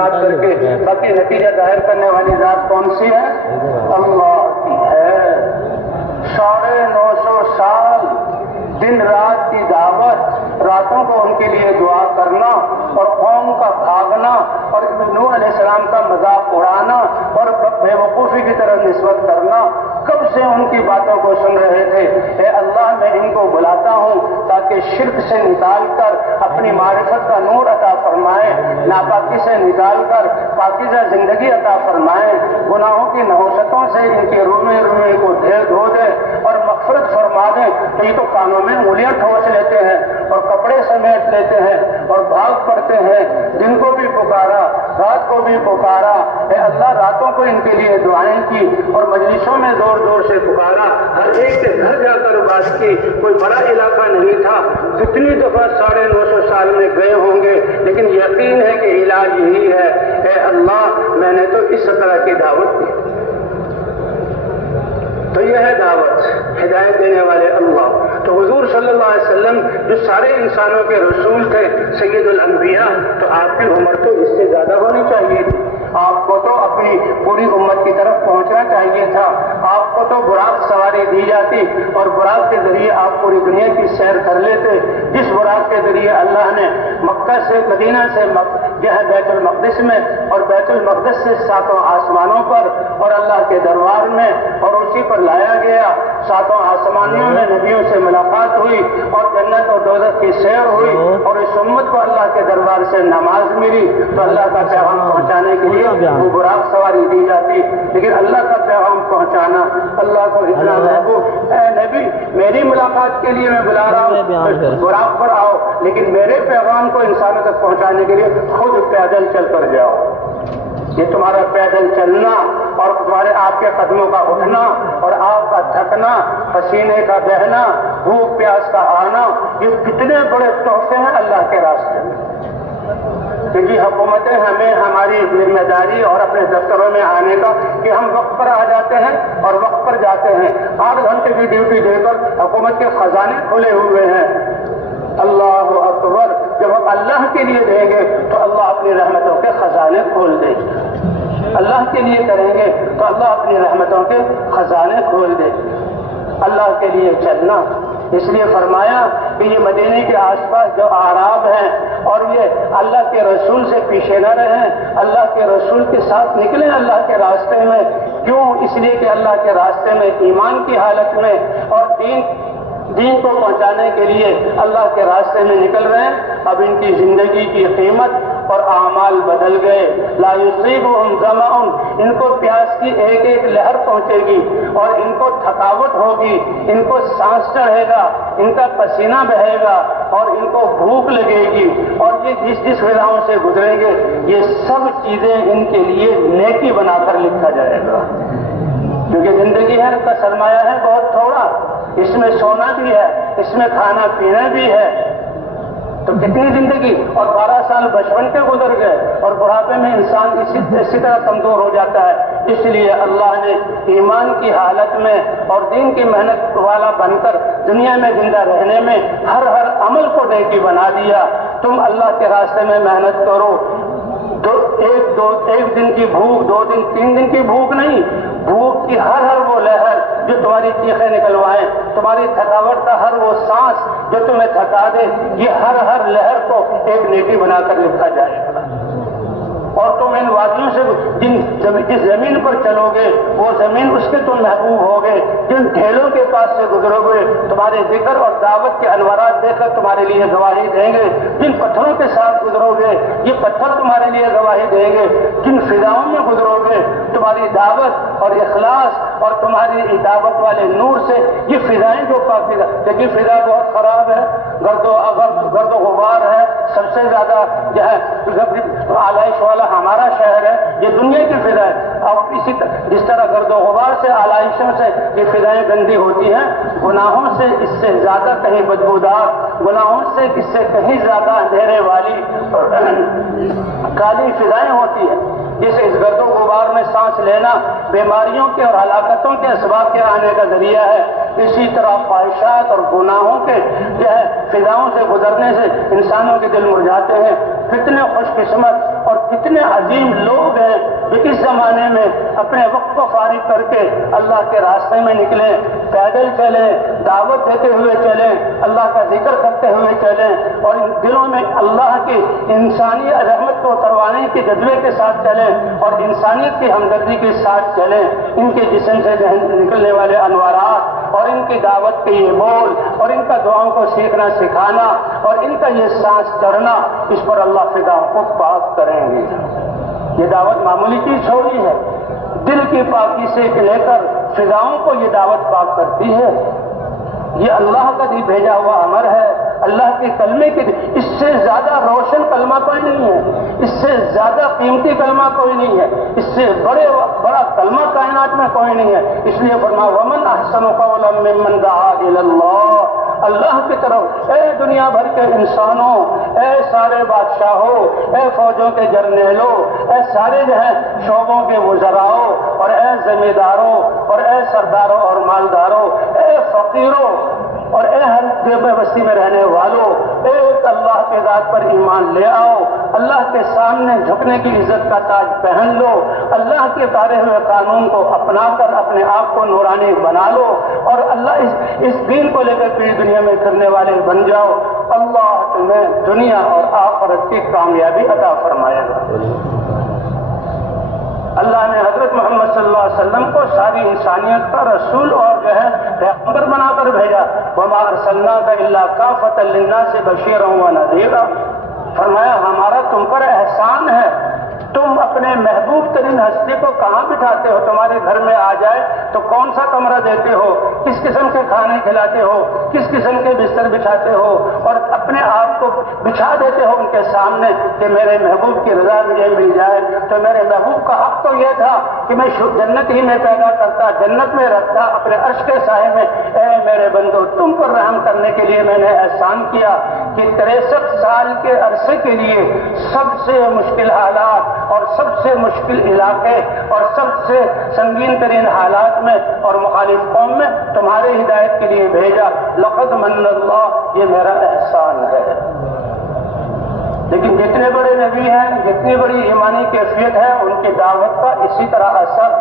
کلمات کر کے باقی نتیجہ ظاہر کرنے والی ذات کون سی ہے؟ اللہ کی ہے۔ 950 سال دن رات کی دعوت، راتوں کو ان کے لیے دعا کرنا اور قوم کا بھاگنا اور نوح علیہ السلام کا مذاق اڑانا اور بے وقوفی کی طرف نسبت کرنا، کب سے ان کی باتوں کو سن رہے تھے۔ اے اللہ میں ان کو بلاتا ہوں تاکہ شرک سے نکال کر اپنی معرفت کا نور عطا فرمائے، ناپاکی سے نکال کر پاکیزہ زندگی عطا فرمائے، گناہوں کی نحوستوں سے ان کے روئے روئے کو دھو دے اور مغفرت فرما دے۔ تو یہ تو کانوں میں انگلیاں ٹھوس لیتے ہیں اور کپڑے سمیٹ لیتے ہیں اور بھاگ پڑتے ہیں، دن کو بھی پکارا رات کو بھی پکارا۔ اے اللہ راتوں کو ان کے لیے دعائیں کی اور مجلسوں میں زور زور سے پکارا، ہر ایک کے گھر جا کر بات کی۔ کوئی بڑا علاقہ نہیں تھا، کتنی دفعہ 950 سال میں گئے ہوں گے، لیکن یقین ہے کہ علاج یہی ہے۔ اے اللہ میں نے تو اس طرح کی دعوت دی۔ تو یہ ہے دعوت، ہدایت دینے والے اللہ۔ تو حضور صلی اللہ علیہ وسلم جو سارے انسانوں کے رسول تھے، سید الانبیاء، تو آپ کی عمر تو اس سے زیادہ ہونی چاہیے تھی۔ آپ کو تو اپنی پوری امت کی طرف پہنچنا چاہیے تھا۔ آپ کو تو براق سواری دی جاتی اور براق کے ذریعے آپ پوری دنیا کی سیر کر لیتے، جس براق کے ذریعے اللہ نے مکہ سے مدینہ سے بیت المقدس میں اور بیت المقدس سے 7 آسمانوں پر اور اللہ کے دربار میں اور اسی پر لایا گیا۔ 7 آسمانیوں میں نبیوں سے ملاقات ہوئی اور جنت اور دوزخ کی سیر ہوئی اور اس امت کو اللہ کے دربار سے نماز ملی۔ تو اللہ کا پیغام پہنچانے کے لیے وہ براق سواری دی جاتی، لیکن اللہ کا پیغام پہنچانا اللہ کو اتنا محبوب۔ اے نبی میری ملاقات کے لیے میں بلا رہا ہوں، براق پر آؤ، لیکن میرے پیغام کو انسانوں تک پہنچانے کے لیے خود پیدل چل کر جاؤ۔ یہ تمہارا پیدل چلنا اور تمہارے آپ کے قدموں کا اٹھنا اور آپ کا تھکنا، پسینے کا بہنا، بھوک پیاس کا آنا، یہ کتنے بڑے تحفے ہیں اللہ کے راستے میں۔ کیونکہ حکومتیں ہمیں ہماری ذمہ داری اور اپنے دفتروں میں آنے کا کہ ہم وقت پر آ جاتے ہیں اور وقت پر جاتے ہیں۔ 8 گھنٹے کی ڈیوٹی دے کر حکومت کے خزانے کھلے ہوئے ہیں۔ اللہ اکبر، جب ہم اللہ کے لیے دیں گے تو اللہ اپنی رحمتوں کے خزانے کھول دے گا۔ اللہ کے لیے کریں گے تو اللہ اپنی رحمتوں کے خزانے کھول دے گا۔ اللہ کے لیے چلنا، اس لیے فرمایا کہ یہ مدینے کے آس پاس جو اعراب ہیں اور یہ اللہ کے رسول سے پیچھے نہ رہیں، اللہ کے رسول کے ساتھ نکلیں اللہ کے راستے میں۔ کیوں؟ اس لیے کہ اللہ کے راستے میں ایمان کی حالت میں اور دین کو پہنچانے کے لیے اللہ کے راستے میں نکل رہے ہیں۔ اب ان کی زندگی کی قیمت اور اعمال بدل گئے۔ لا یصیبہم ظمأ، ان کو پیاس کی ایک ایک لہر پہنچے گی اور ان کو تھکاوٹ ہوگی، ان کو سانس چڑھے گا، ان کا پسینہ بہے گا اور ان کو بھوک لگے گی، اور یہ جس فضاؤں سے گزریں گے یہ سب چیزیں ان کے لیے نیکی بنا کر لکھا جائے گا۔ کیونکہ زندگی ہے کا سرمایہ ہے بہت تھوڑا، اس میں سونا بھی ہے، اس میں کھانا پینا بھی ہے، تو کتنی زندگی، اور 12 سال بچپن کے گزر گئے اور بڑھاپے میں انسان اسی طرح کمزور ہو جاتا ہے۔ اس لیے اللہ نے ایمان کی حالت میں اور دین کی محنت والا بن کر دنیا میں زندہ رہنے میں ہر عمل کو نیکی بنا دیا۔ تم اللہ کے راستے میں محنت کرو، ایک دن کی بھوک، 2 دن 3 دن کی بھوک نہیں، بھوک کی ہر وہ لہر جو تمہاری چیخیں نکلوائے، تمہاری تھکاوٹ کا ہر وہ سانس جو تمہیں تھکا دے، یہ ہر لہر کو ایک نیکی بنا کر لکھا جائے گا۔ اور تم ان وادیوں سے جس زمین پر چلو گے وہ زمین اس کے تم محبوب ہوگے، جن ڈھیلوں کے پاس سے گزرو گے تمہارے ذکر اور دعوت کے انوارات دیکھ کر تمہارے لیے گواہی دیں گے، جن پتھروں کے ساتھ گزرو گے یہ پتھر تمہارے لیے گواہی دیں گے، جن فضاؤں میں گزرو گے تمہاری دعوت اور اخلاص اور تمہاری دعوت والے نور سے یہ فضائیں جو پاکیزہ، لیکن فضا بہت خراب ہے، گرد و غبار ہے، سب سے زیادہ جو ہے آلائش والا ہمارا شہر ہے، یہ دنیا کی فضا ہے۔ اب جس طرح گرد و غبار سے آلائشوں سے یہ فضائیں گندی ہوتی ہیں، گناہوں سے اس سے زیادہ کہیں بدبودار، گناہوں سے اس سے کہیں زیادہ اندھیرے والی اور کالی فضائیں ہوتی ہیں، جسے اس گرد و غبار میں سانس لینا بیماریوں کے اور ہلاکتوں کے اسباب کے آنے کا ذریعہ ہے۔ اسی طرح خواہشات اور گناہوں کے جو ہے فضاؤں سے گزرنے سے انسانوں کے دل مرجھاتے ہیں۔ کتنے خوش قسمت اور کتنے عظیم لوگ ہیں جو اس زمانے میں اپنے وقت کو فارغ کر کے اللہ کے راستے میں نکلیں، پیدل چلیں، دعوت دیتے ہوئے چلیں، اللہ کا ذکر کرتے ہوئے چلیں، اور ان دلوں میں اللہ کی انسانی رحمت کو اتروانے کے جذبے کے ساتھ چلیں اور انسانیت کی ہمدردی کے ساتھ چلیں۔ ان کے جسم سے نکلنے والے انوارات اور ان کی دعوت کے یہ بول اور ان کا دعاؤں کو سیکھنا سکھانا اور ان کا یہ سانس چڑھنا، اس پر اللہ فداؤں کو پاک کریں گے۔ یہ دعوت معمولی چیز چھوڑی ہے، دل کی پاکی سے لے کر فضاؤں کو یہ دعوت پاک کرتی ہے۔ یہ اللہ کا دی بھیجا ہوا امر ہے، اللہ کے کلمے کے اس سے زیادہ روشن کلمہ کوئی نہیں ہے، اس سے زیادہ قیمتی کلمہ کوئی نہیں ہے، اس سے بڑا کلمہ کائنات میں کوئی نہیں ہے۔ اس لیے فرمایا ومن احسن قولا ممن دعا الی اللہ، اللہ کی طرف اے دنیا بھر کے انسانوں، اے سارے بادشاہوں، اے فوجوں کے جرنیلوں، اے سارے جو ہیں شعبوں کے وزراؤں اور اے زمینداروں اور اے سرداروں اور مالداروں، اے فقیروں اور اے ہر جگہ بستی میں رہنے والوں، ایک اللہ کے ذات پر ایمان لے آؤ، اللہ کے سامنے جھکنے کی عزت کا تاج پہن لو، اللہ کے اتارے ہوئے قانون کو اپنا کر اپنے آپ کو نورانی بنا لو اور اللہ اس دین کو لے کر پوری دنیا میں کرنے والے بن جاؤ، اللہ تمہیں دنیا اور آخرت کی کامیابی عطا فرمائے گا۔ اللہ نے حضرت محمد صلی اللہ علیہ وسلم کو ساری انسانیت کا رسول اور جو ہے پیغمبر بنا کر بھیجا، وما ارسلناک الا کافۃ للناس بشیرا ونذیرا، فرمایا ہمارا تم پر احسان ہے، تم اپنے محبوب ترین ہستی کو کہاں بٹھاتے ہو؟ تمہارے گھر میں آ جائے تو کون سا کمرہ دیتے ہو، کس قسم کے کھانے کھلاتے ہو، کس قسم کے بستر بچھاتے ہو، اور اپنے آپ کو بچھا دیتے ہو ان کے سامنے کہ میرے محبوب کی رضا مجھے مل جائے۔ تو میرے محبوب کا حق تو یہ تھا کہ میں جنت ہی میں پیدا کرتا، جنت میں رکھتا اپنے عرش کے سائے میں۔ اے میرے بندو، تم پر رحم کرنے کے لیے میں نے احسان کیا کہ 63 سال کے عرصے کے لیے سب سے مشکل حالات اور سب سے مشکل علاقے اور سب سے سنگین ترین حالات میں اور مخالف قوم میں تمہارے ہدایت کے لیے بھیجا۔ لقد من اللہ، یہ میرا احسان ہے۔ لیکن جتنے بڑے نبی ہیں، جتنی بڑی ایمانی کیفیت ہے، ان کی دعوت کا اسی طرح اثر۔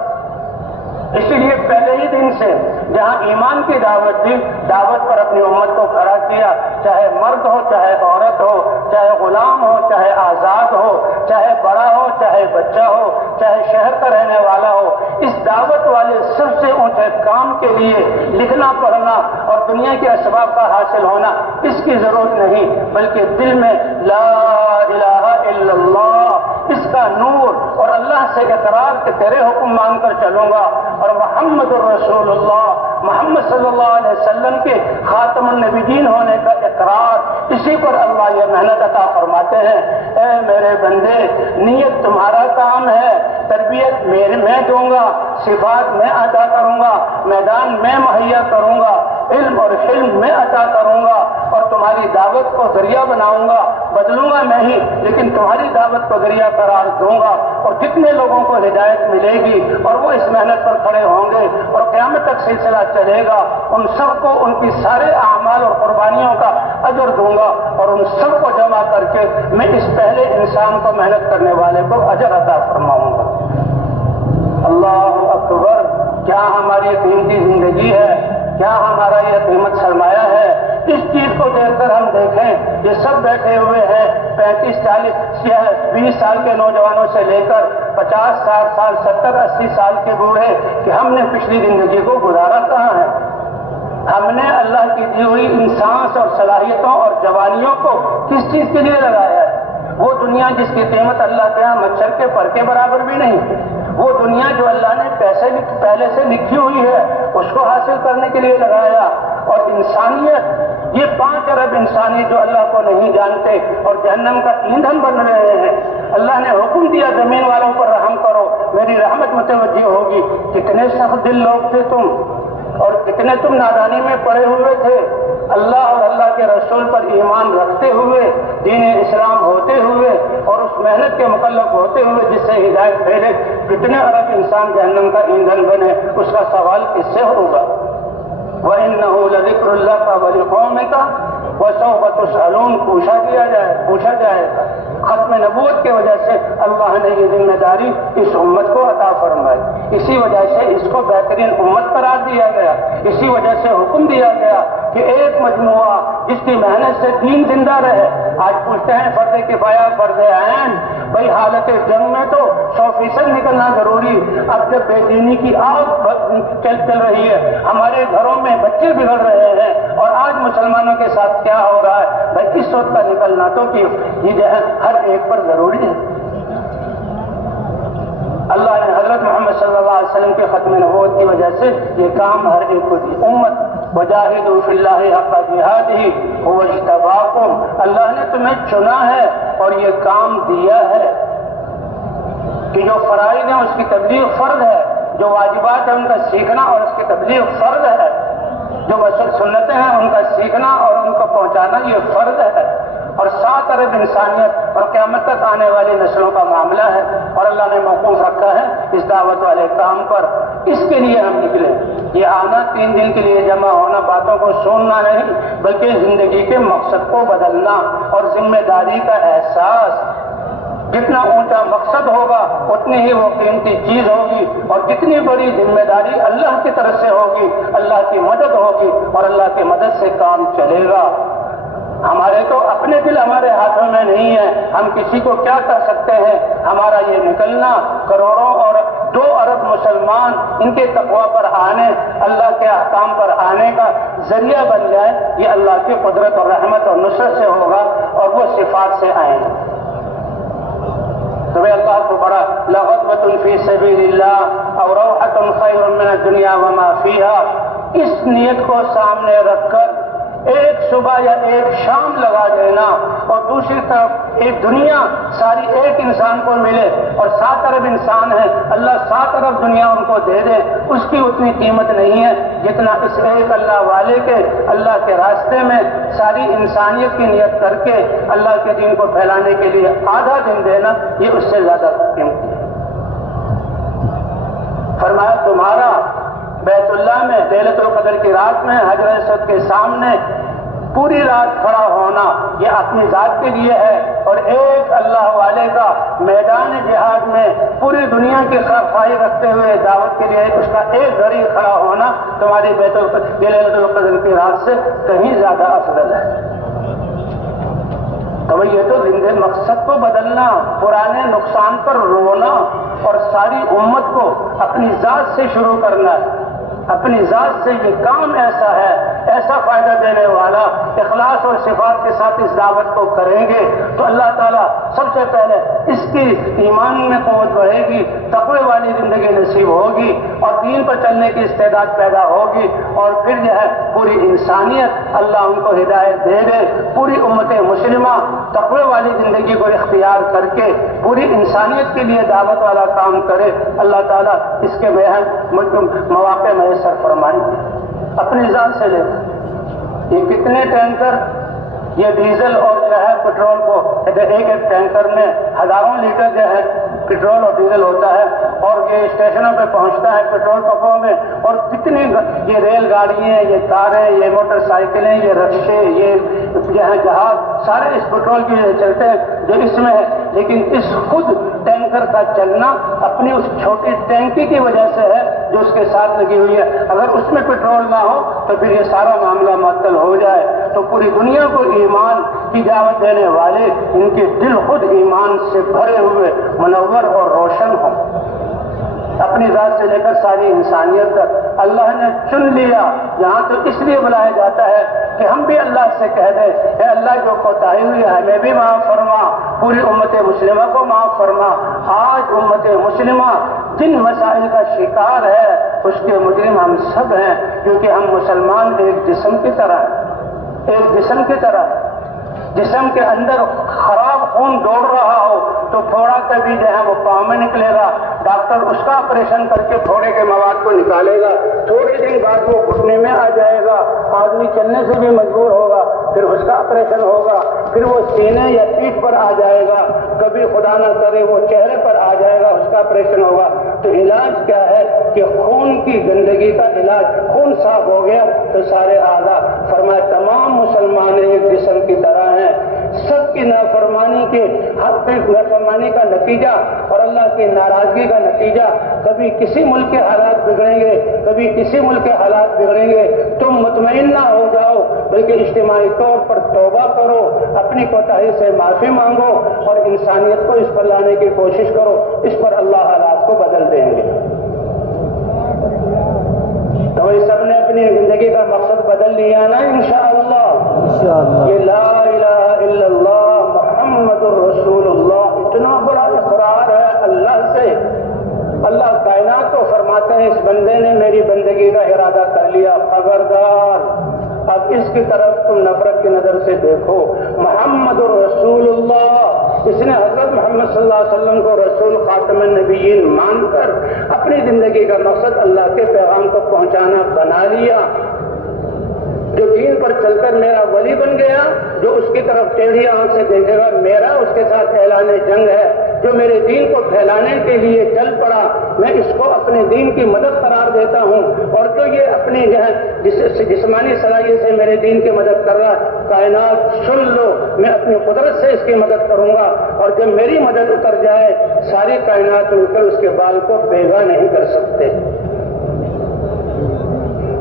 اسی لیے پہلے ہی دن سے جہاں ایمان کی دعوت دی، دعوت پر اپنی امت کو کھڑا کیا، چاہے مرد ہو، چاہے عورت ہو، چاہے غلام ہو، چاہے آزاد ہو، چاہے بڑا ہو، چاہے بچہ ہو، چاہے شہر کا رہنے والا ہو۔ اس دعوت والے سب سے اونچے کام کے لیے لکھنا پڑھنا اور دنیا کے اسباب کا حاصل ہونا اس کی ضرورت نہیں، بلکہ دل میں لا الہ الا اللہ، اس کا نور اور اللہ سے اقرار کہ تیرے حکم مان کر چلوں گا، اور محمد الرسول اللہ، محمد صلی اللہ علیہ وسلم کے خاتم النبیین ہونے کا اقرار، اسی پر اللہ یہ محنت عطا فرماتے ہیں۔ اے میرے بندے، نیت تمہارا کام ہے، تربیت میں دوں گا، صفات میں عطا کروں گا، میدان میں مہیا کروں گا، علم اور حلم میں عطا کروں گا، اور تمہاری دعوت کو ذریعہ بناؤں گا، بدلوں گا میں ہی، لیکن تمہاری دعوت کو ذریعہ قرار دوں گا، اور جتنے لوگوں کو ہدایت ملے گی اور وہ اس محنت پر کھڑے ہوں گے اور قیامت تک سلسلہ چلے گا، ان سب کو ان کی سارے اعمال اور قربانیوں کا اجر دوں گا، اور ان سب کو جمع کر کے میں اس پہلے انسان کو محنت کرنے والے کو اجر عطا فرماؤں گا۔ اللہ اکبر! کیا ہماری قیمتی زندگی ہے، کیا ہمارا یہ قیمت سرمایہ ہے! اس چیز کو دیکھ کر ہم دیکھیں، یہ سب بیٹھے ہوئے ہیں 35 40 20 سال کے نوجوانوں سے لے کر 50 60 سال 70 80 سال کے بوڑھے، کہ ہم نے پچھلی زندگی کو گزارا کہاں ہے؟ ہم نے اللہ کی دی ہوئی انسانس اور صلاحیتوں اور جوانیوں کو کس چیز کے لیے لگایا ہے؟ وہ دنیا جس کی قیمت اللہ کے یہاں مچھر کے پر کے برابر بھی نہیں، وہ دنیا جو اللہ نے پہلے سے لکھی ہوئی ہے اس کو حاصل کرنے کے لیے لگایا۔ اور انسانیت، یہ 5 ارب انسانی جو اللہ کو نہیں جانتے اور جہنم کا ایندھن بن رہے ہیں، اللہ نے حکم دیا زمین والوں پر رحم کرو، میری رحمت متوجہ ہوگی۔ کتنے سخت دل لوگ تھے تم، اور کتنے تم نادانی میں پڑے ہوئے تھے، اللہ اور اللہ کے رسول پر ایمان رکھتے ہوئے، دین اسلام ہوتے ہوئے اور اس محنت کے مکلف ہوتے ہوئے جس سے ہدایت پھیلے، کتنے ارب انسان جہنم کا ایندھن بنے، اس کا سوال کس سے ہوگا؟ وَإِنَّهُ لَذِكْرٌ لَكَ وَلِقَوْمِكَ وَسَوْفَ تُسْأَلُونَ، پوچھا جائے گا، ختم نبوت کی وجہ سے اللہ نے یہ ذمہ داری اس امت کو عطا فرمائی. اسی وجہ سے اس کو بہترین امت قرار دیا گیا. اسی وجہ سے حکم دیا گیا کہ ایک مجموعہ جس کی محنت سے دین زندہ رہے. آج پوچھتے ہیں فرض کفایہ فرض عین، بھائی حالت جنگ میں تو 100% نکلنا ضروری. اب جب بے دینی کی آگ چل رہی ہے، ہمارے گھروں میں بچے بگڑ رہے ہیں، اور آج مسلمانوں کے ساتھ کیا ہو رہا ہے، بھائی اس وقت کا نکلنا تو کہ یہ جو ہے ہر ایک پر ضروری ہے. اللہ نے حضرت محمد صلی اللہ علیہ وسلم کے ختم نبوت کی وجہ سے یہ کام ہر ایک کو دی. امت وجاہدوا فی اللہ حق جہادہ هو اجتباکم، اللہ نے تمہیں چنا ہے اور یہ کام دیا ہے کہ جو فرائض ہیں اس کی تبلیغ فرض ہے، جو واجبات ہیں ان کا سیکھنا اور اس کی تبلیغ فرض ہے، جو سنتیں ہیں ان کا سیکھنا اور ان کو پہنچانا یہ فرض ہے. اور 7 ارب انسانیت اور قیامت تک آنے والی نسلوں کا معاملہ ہے، اور اللہ نے موقوف رکھا ہے اس دعوت والے کام پر. اس کے لیے ہم نکلے. یہ آنا 3 دن کے لیے جمع ہونا باتوں کو سننا نہیں، بلکہ زندگی کے مقصد کو بدلنا اور ذمہ داری کا احساس. جتنا اونچا مقصد ہوگا اتنی ہی وہ قیمتی چیز ہوگی، اور جتنی بڑی ذمہ داری اللہ کی طرف سے ہوگی اللہ کی مدد ہوگی اور اللہ کی مدد سے کام چلے گا. ہمارے تو اپنے دل ہمارے ہاتھوں میں نہیں ہے، ہم کسی کو کیا کر سکتے ہیں. ہمارا یہ نکلنا کروڑوں اور 2 ارب مسلمان ان کے تقویٰ پر آنے، اللہ کے احکام پر آنے کا ذریعہ بن جائے، یہ اللہ کی قدرت اور رحمت اور نصرت سے ہوگا، اور وہ صفات سے آئیں گے. تو اللہ کو بڑا لغتبۃ فی سبیل اللہ اور روحۃ خیر من الدنیا وما فیہا، اس نیت کو سامنے رکھ کر ایک صبح یا ایک شام لگا دینا، اور دوسری طرف ایک دنیا ساری ایک انسان کو ملے، اور 7 ارب انسان ہیں، اللہ 7 ارب دنیا ان کو دے دے، اس کی اتنی قیمت نہیں ہے جتنا اس ایک اللہ والے کے اللہ کے راستے میں ساری انسانیت کی نیت کر کے اللہ کے دین کو پھیلانے کے لیے آدھا دن دینا، یہ اس سے زیادہ قیمتی ہے. فرمایا تمہارا بیت اللہ میں لیلۃ القدر کی رات میں حجر اسود کے سامنے پوری رات کھڑا ہونا یہ اپنی ذات کے لیے ہے، اور ایک اللہ والے کا میدان جہاد میں پوری دنیا کی خواہی رکھتے ہوئے دعوت کے لیے اس کا ایک گھڑی کھڑا ہونا تمہاری لیلۃ القدر کی رات سے کہیں زیادہ افضل ہے. تو یہ تو زندہ مقصد کو بدلنا، پرانے نقصان پر رونا، اور ساری امت کو اپنی ذات سے شروع کرنا ہے. اپنی ذات سے یہ کام ایسا ہے، ایسا فائدہ دینے والا، اخلاص اور صفات کے ساتھ اس دعوت کو کریں گے تو اللہ تعالیٰ سب سے پہلے اس کی ایمان میں قوت بڑھے گی، تقوی والی زندگی نصیب ہوگی، اور دین پر چلنے کی استعداد پیدا ہوگی، اور پھر جو ہے پوری انسانیت اللہ ان کو ہدایت دے دے. پوری امت مسلمہ تقوی والی زندگی کو اختیار کر کے پوری انسانیت کے لیے دعوت والا کام کرے. اللہ تعالیٰ اس کے بہن مواقع میسر فرمائیں. اپنی ذات سے لے یہ کتنے ٹینکر یہ ڈیزل اور جو ہے پیٹرول کو ایک ٹینکر میں ہزاروں لیٹر جو ہے پیٹرول اور ڈیزل ہوتا ہے، اور یہ اسٹیشنوں پہ پہنچتا ہے پیٹرول پمپوں میں، اور کتنی یہ ریل گاڑیاں، یہ کاریں، یہ موٹر سائیکلیں، یہ رکشے، یہ جو ہے جہاز، سارے اس پیٹرول کی چلتے ہیں جو اس میں ہے. لیکن اس خود ٹینکر کا چلنا اپنی اس چھوٹی ٹینکی کی وجہ سے ہے جو اس کے ساتھ لگی ہوئی ہے. اگر اس میں پیٹرول نہ ہو تو پھر یہ سارا معاملہ معطل ہو جائے. تو پوری دنیا کو ایمان کی دعوت دینے والے ان کے دل خود ایمان سے بھرے ہوئے منور اور روشن ہوں. اپنی ذات سے لے کر ساری انسانیت تک اللہ نے چن لیا. یہاں تو اس لیے بلایا جاتا ہے کہ ہم بھی اللہ سے کہہ دیں اے اللہ جو کوتاہی ہوئی ہے ہمیں بھی معاف فرما، پوری امت مسلمہ کو معاف فرما. آج امت مسلمہ جن مسائل کا شکار ہے اس کے مجرم ہم سب ہیں، کیونکہ ہم مسلمان ایک جسم کی طرح ہیں. ایک جسم کی طرح جسم کے اندر خراب خون دوڑ رہا ہو تو پھوڑا کبھی جو ہے وہ پاؤں میں نکلے گا، ڈاکٹر اس کا آپریشن کر کے پھوڑے کے مواد کو نکالے گا، تھوڑے دن بعد وہ گھٹنے میں آ جائے گا، آدمی چلنے سے بھی مجبور ہوگا، پھر اس کا آپریشن ہوگا، پھر وہ سینے یا پیٹھ پر آ جائے گا، کبھی خدا نہ کرے وہ چہرے پر آ جائے گا، اس کا آپریشن ہوگا. تو علاج کیا ہے کہ خون کی گندگی کا علاج. خون صاف ہو گیا تو سارے اعضاء. فرمایا تمام مسلمان ایک جسم کی طرح ہیں، سب کی نافرمانی کے حق میں نافرمانی کا نتیجہ اور اللہ کی ناراضگی کا نتیجہ کبھی کسی ملک کے حالات بگڑیں گے، کبھی کسی ملک کے حالات بگڑیں گے۔ تم مطمئن نہ ہو جاؤ، بلکہ اجتماعی طور پر توبہ کرو، اپنی کوتاہی سے معافی مانگو اور انسانیت کو اس پر لانے کی کوشش کرو، اس پر اللہ حالات کو بدل دیں گے۔ تو اس سب نے اپنی زندگی کا مقصد بدل لیا نا انشاءاللہ۔ یہ لا الہ الا اللہ محمد الرسول اللہ اتنا بڑا اقرار ہے اللہ سے۔ اللہ کائنات کو فرماتے ہیں اس بندے نے میری بندگی کا ارادہ کر لیا، خبردار اب اس کی طرف تم نفرت کی نظر سے دیکھو۔ محمد الرسول اللہ، اس نے حضرت محمد صلی اللہ علیہ وسلم کو رسول خاتم النبیین مان کر اپنی زندگی کا مقصد اللہ کے پیغام کو پہنچانا بنا لیا۔ جو دین پر چل کر میرا ولی بن گیا، جو اس کی طرف ٹیڑھی آنکھ سے دیکھے گا میرا اس کے ساتھ اعلان جنگ ہے۔ جو میرے دین کو پھیلانے کے لیے چل پڑا، میں اس کو اپنے دین کی مدد قرار دیتا ہوں، اور جو یہ اپنی جسمانی صلاحیت سے میرے دین کی مدد کر رہا ہے، کائنات سن لو، میں اپنی قدرت سے اس کی مدد کروں گا، اور جب میری مدد اتر جائے ساری کائنات مل کر اس کے بال کو بیگا نہیں کر سکتے۔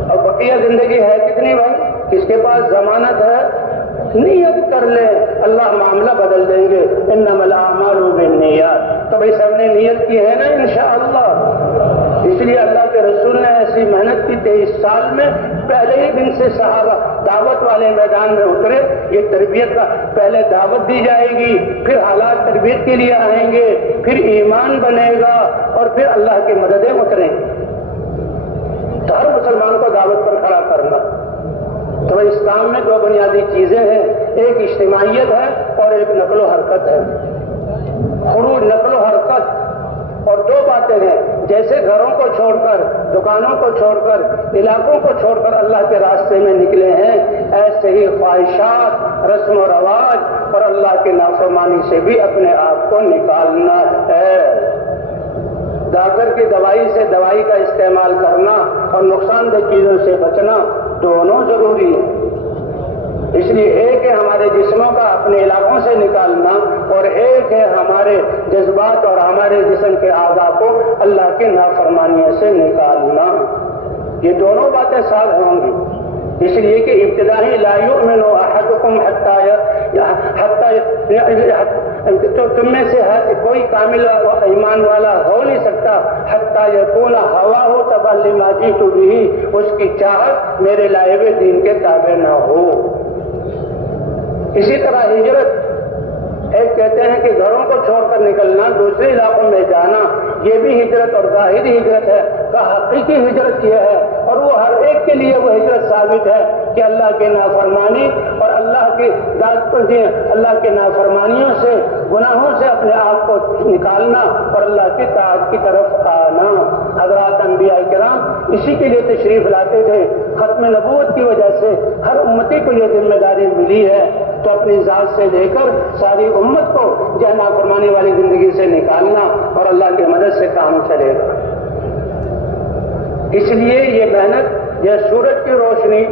اور بقیہ زندگی ہے کتنی بھائی؟ کس کے پاس ضمانت ہے؟ نیت کر لے، اللہ معاملہ بدل دیں گے۔ انما الاعمال بالنیات، تو بھائی سب نے نیت کی ہے نا انشاءاللہ۔ اس لیے اللہ کے رسول نے ایسی محنت کی 23 سال میں، پہلے ہی دن سے صحابہ دعوت والے میدان میں اترے۔ یہ تربیت کا پہلے دعوت دی جائے گی، پھر حالات تربیت کے لیے آئیں گے، پھر ایمان بنے گا، اور پھر اللہ کی مددیں اتریں گی۔ تو ہر مسلمان کو دعوت پر کھڑا کرنا۔ تو اسلام میں 2 بنیادی چیزیں ہیں، ایک اجتماعیت ہے اور ایک نقل و حرکت ہے۔ خروج، نقل و حرکت، اور 2 باتیں ہیں، جیسے گھروں کو چھوڑ کر، دکانوں کو چھوڑ کر، علاقوں کو چھوڑ کر اللہ کے راستے میں نکلے ہیں، ایسے ہی خواہشات، رسم و رواج اور اللہ کی نافرمانی سے بھی اپنے آپ کو نکالنا ہے۔ ڈاکٹر کی دوائی سے دوائی کا استعمال کرنا اور نقصان دہ چیزوں سے بچنا دونوں ضروری ہیں۔ اس لیے ایک ہے ہمارے جسموں کا اپنے علاقوں سے نکالنا، اور ایک ہے ہمارے جذبات اور ہمارے جسم کے اعضاء کو اللہ کی نافرمانیوں سے نکالنا۔ یہ دونوں باتیں ساتھ ہوں گی۔ اس لیے کہ ابتدائی لا یؤمن احدکم تو تم میں سے کوئی کامل ایمان والا ہو نہیں سکتا حتی یکون ہواہ تبعا لما جئت بہ، اس کی چاہت میرے لائے ہوئے دین کے تابع نہ ہو۔ اسی طرح ہجرت، ایک کہتے ہیں کہ گھروں کو چھوڑ کر نکلنا، دوسرے علاقوں میں جانا، یہ بھی ہجرت اور ظاہری ہجرت ہے، کا حقیقی ہجرت یہ ہے، اور وہ ہر ایک کے لیے وہ ہجرت ثابت ہے کہ اللہ کے نافرمانی اور اللہ کے نافرمانیوں سے، گناہوں سے اپنے آپ کو نکالنا اور اللہ کی طاعت کی طرف آنا۔ حضرات انبیاء کرام اسی کے لیے تشریف لاتے تھے۔ ختم نبوت کی وجہ سے ہر امتی کو یہ ذمہ داری ملی ہے، تو اپنی ذات سے لے کر ساری امت کو جو نافرمانی والی زندگی سے نکالنا، اور اللہ کی مدد سے کام چلے گا۔ اس لیے یہ محنت، یہ سورج کی روشنی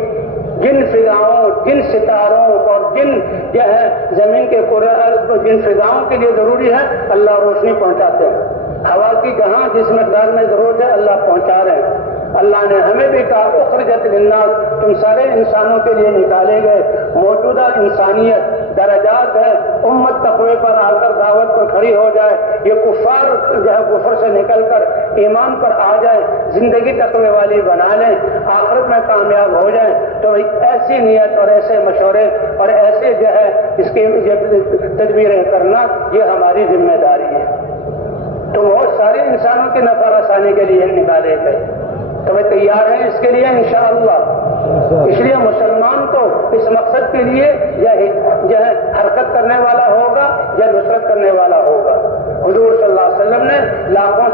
جن فضاؤں، جن ستاروں اور جن جو ہے زمین کے پورے ارض کو جن فضاؤں کے لیے ضروری ہے، اللہ روشنی پہنچاتے ہیں۔ ہوا کی جہاں جس مقدار میں ضرورت ہے اللہ پہنچا رہے ہیں۔ اللہ نے ہمیں بھی کہا اخرجت للناس، تم سارے انسانوں کے لیے نکالے گئے۔ موجودہ انسانیت درجات ہے، امت تقوی پر آ کر دعوت پر کھڑی ہو جائے، یہ کفار جو ہے کفر سے نکل کر ایمان پر آ جائے، زندگی تقوی والی بنا لیں، آخرت میں کامیاب ہو جائیں، تو ایسی نیت اور ایسے مشورے اور ایسے جو ہے اس کی تدبیریں کرنا یہ ہماری ذمہ داری ہے۔ تو بہت سارے انسانوں کی نفع رسانی کے لیے نکالے گئے، تو میں تیار ہیں اس کے لیے انشاءاللہ۔ اس لیے مسلمان کو اس مقصد کے لیے جو ہے حرکت کرنے والا ہوگا یا نصرت کرنے والا ہوگا۔ حضور صلی اللہ علیہ وسلم نے لاکھوں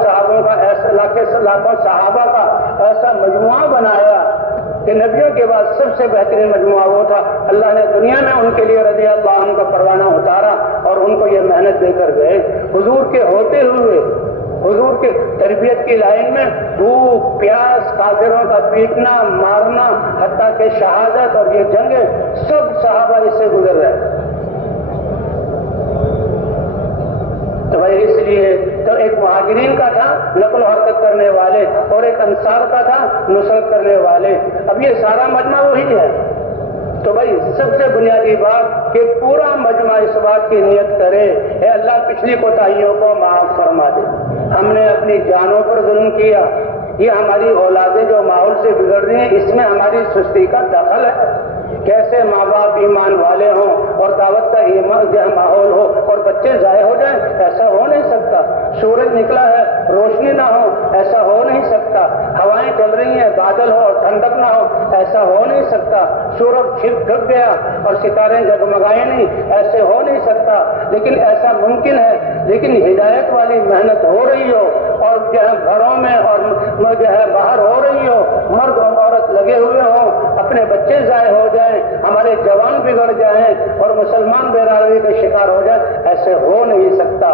صحابہ کا ایسا مجموعہ بنایا کہ نبیوں کے بعد سب سے بہترین مجموعہ وہ تھا۔ اللہ نے دنیا میں ان کے لیے رضی اللہ عنہ کا پروانہ اتارا اور ان کو یہ محنت دے کر گئے۔ حضور کے ہوتے ہوئے حضور کے تربیت کی لائن میں بھوک پیاس، کافروں کا پیٹنا مارنا، حتیٰ کہ شہادت اور یہ جنگیں، سب صحابہ اس سے گزر رہے۔ تو بھائی اس لیے تو ایک مہاجرین کا تھا نقل و حرکت کرنے والے اور ایک انصار کا تھا نصرت کرنے والے. اب یہ سارا مجمع وہی ہے. تو بھائی سب سے بنیادی بات کہ پورا مجمع اس بات کی نیت کرے اے اللہ پچھلی کوتاہیوں کو معاف فرما دے. ہم نے اپنی جانوں پر ظلم کیا. یہ ہماری اولادیں جو ماحول سے بگڑ رہی ہیں اس میں ہماری سستی کا دخل ہے. کیسے ماں باپ ایمان والے ہوں اور دعوت کا ماحول ہو اور بچے ضائع ہو جائیں؟ ایسا ہو نہیں سکتا. سورج نکلا ہے روشنی نہ ہو ایسا ہو نہیں سکتا. ہوائیں چل رہی ہیں بادل ہو اور ٹھنڈک نہ ہو ایسا ہو نہیں سکتا. سورج ڈھک گیا اور ستارے جگمگائے نہیں ایسے ہو نہیں سکتا. لیکن ایسا ممکن ہے. لیکن ہدایت والی محنت ہو رہی ہو اور جو ہے گھروں میں اور جو ہے باہر ہو رہی ہو, مرد اور عورت لگے ہوئے ہوں, اپنے بچے ضائع ہو جائیں, ہمارے جوان بگڑ جائیں اور مسلمان بیراروی کا شکار ہو جائیں, ایسے ہو نہیں سکتا.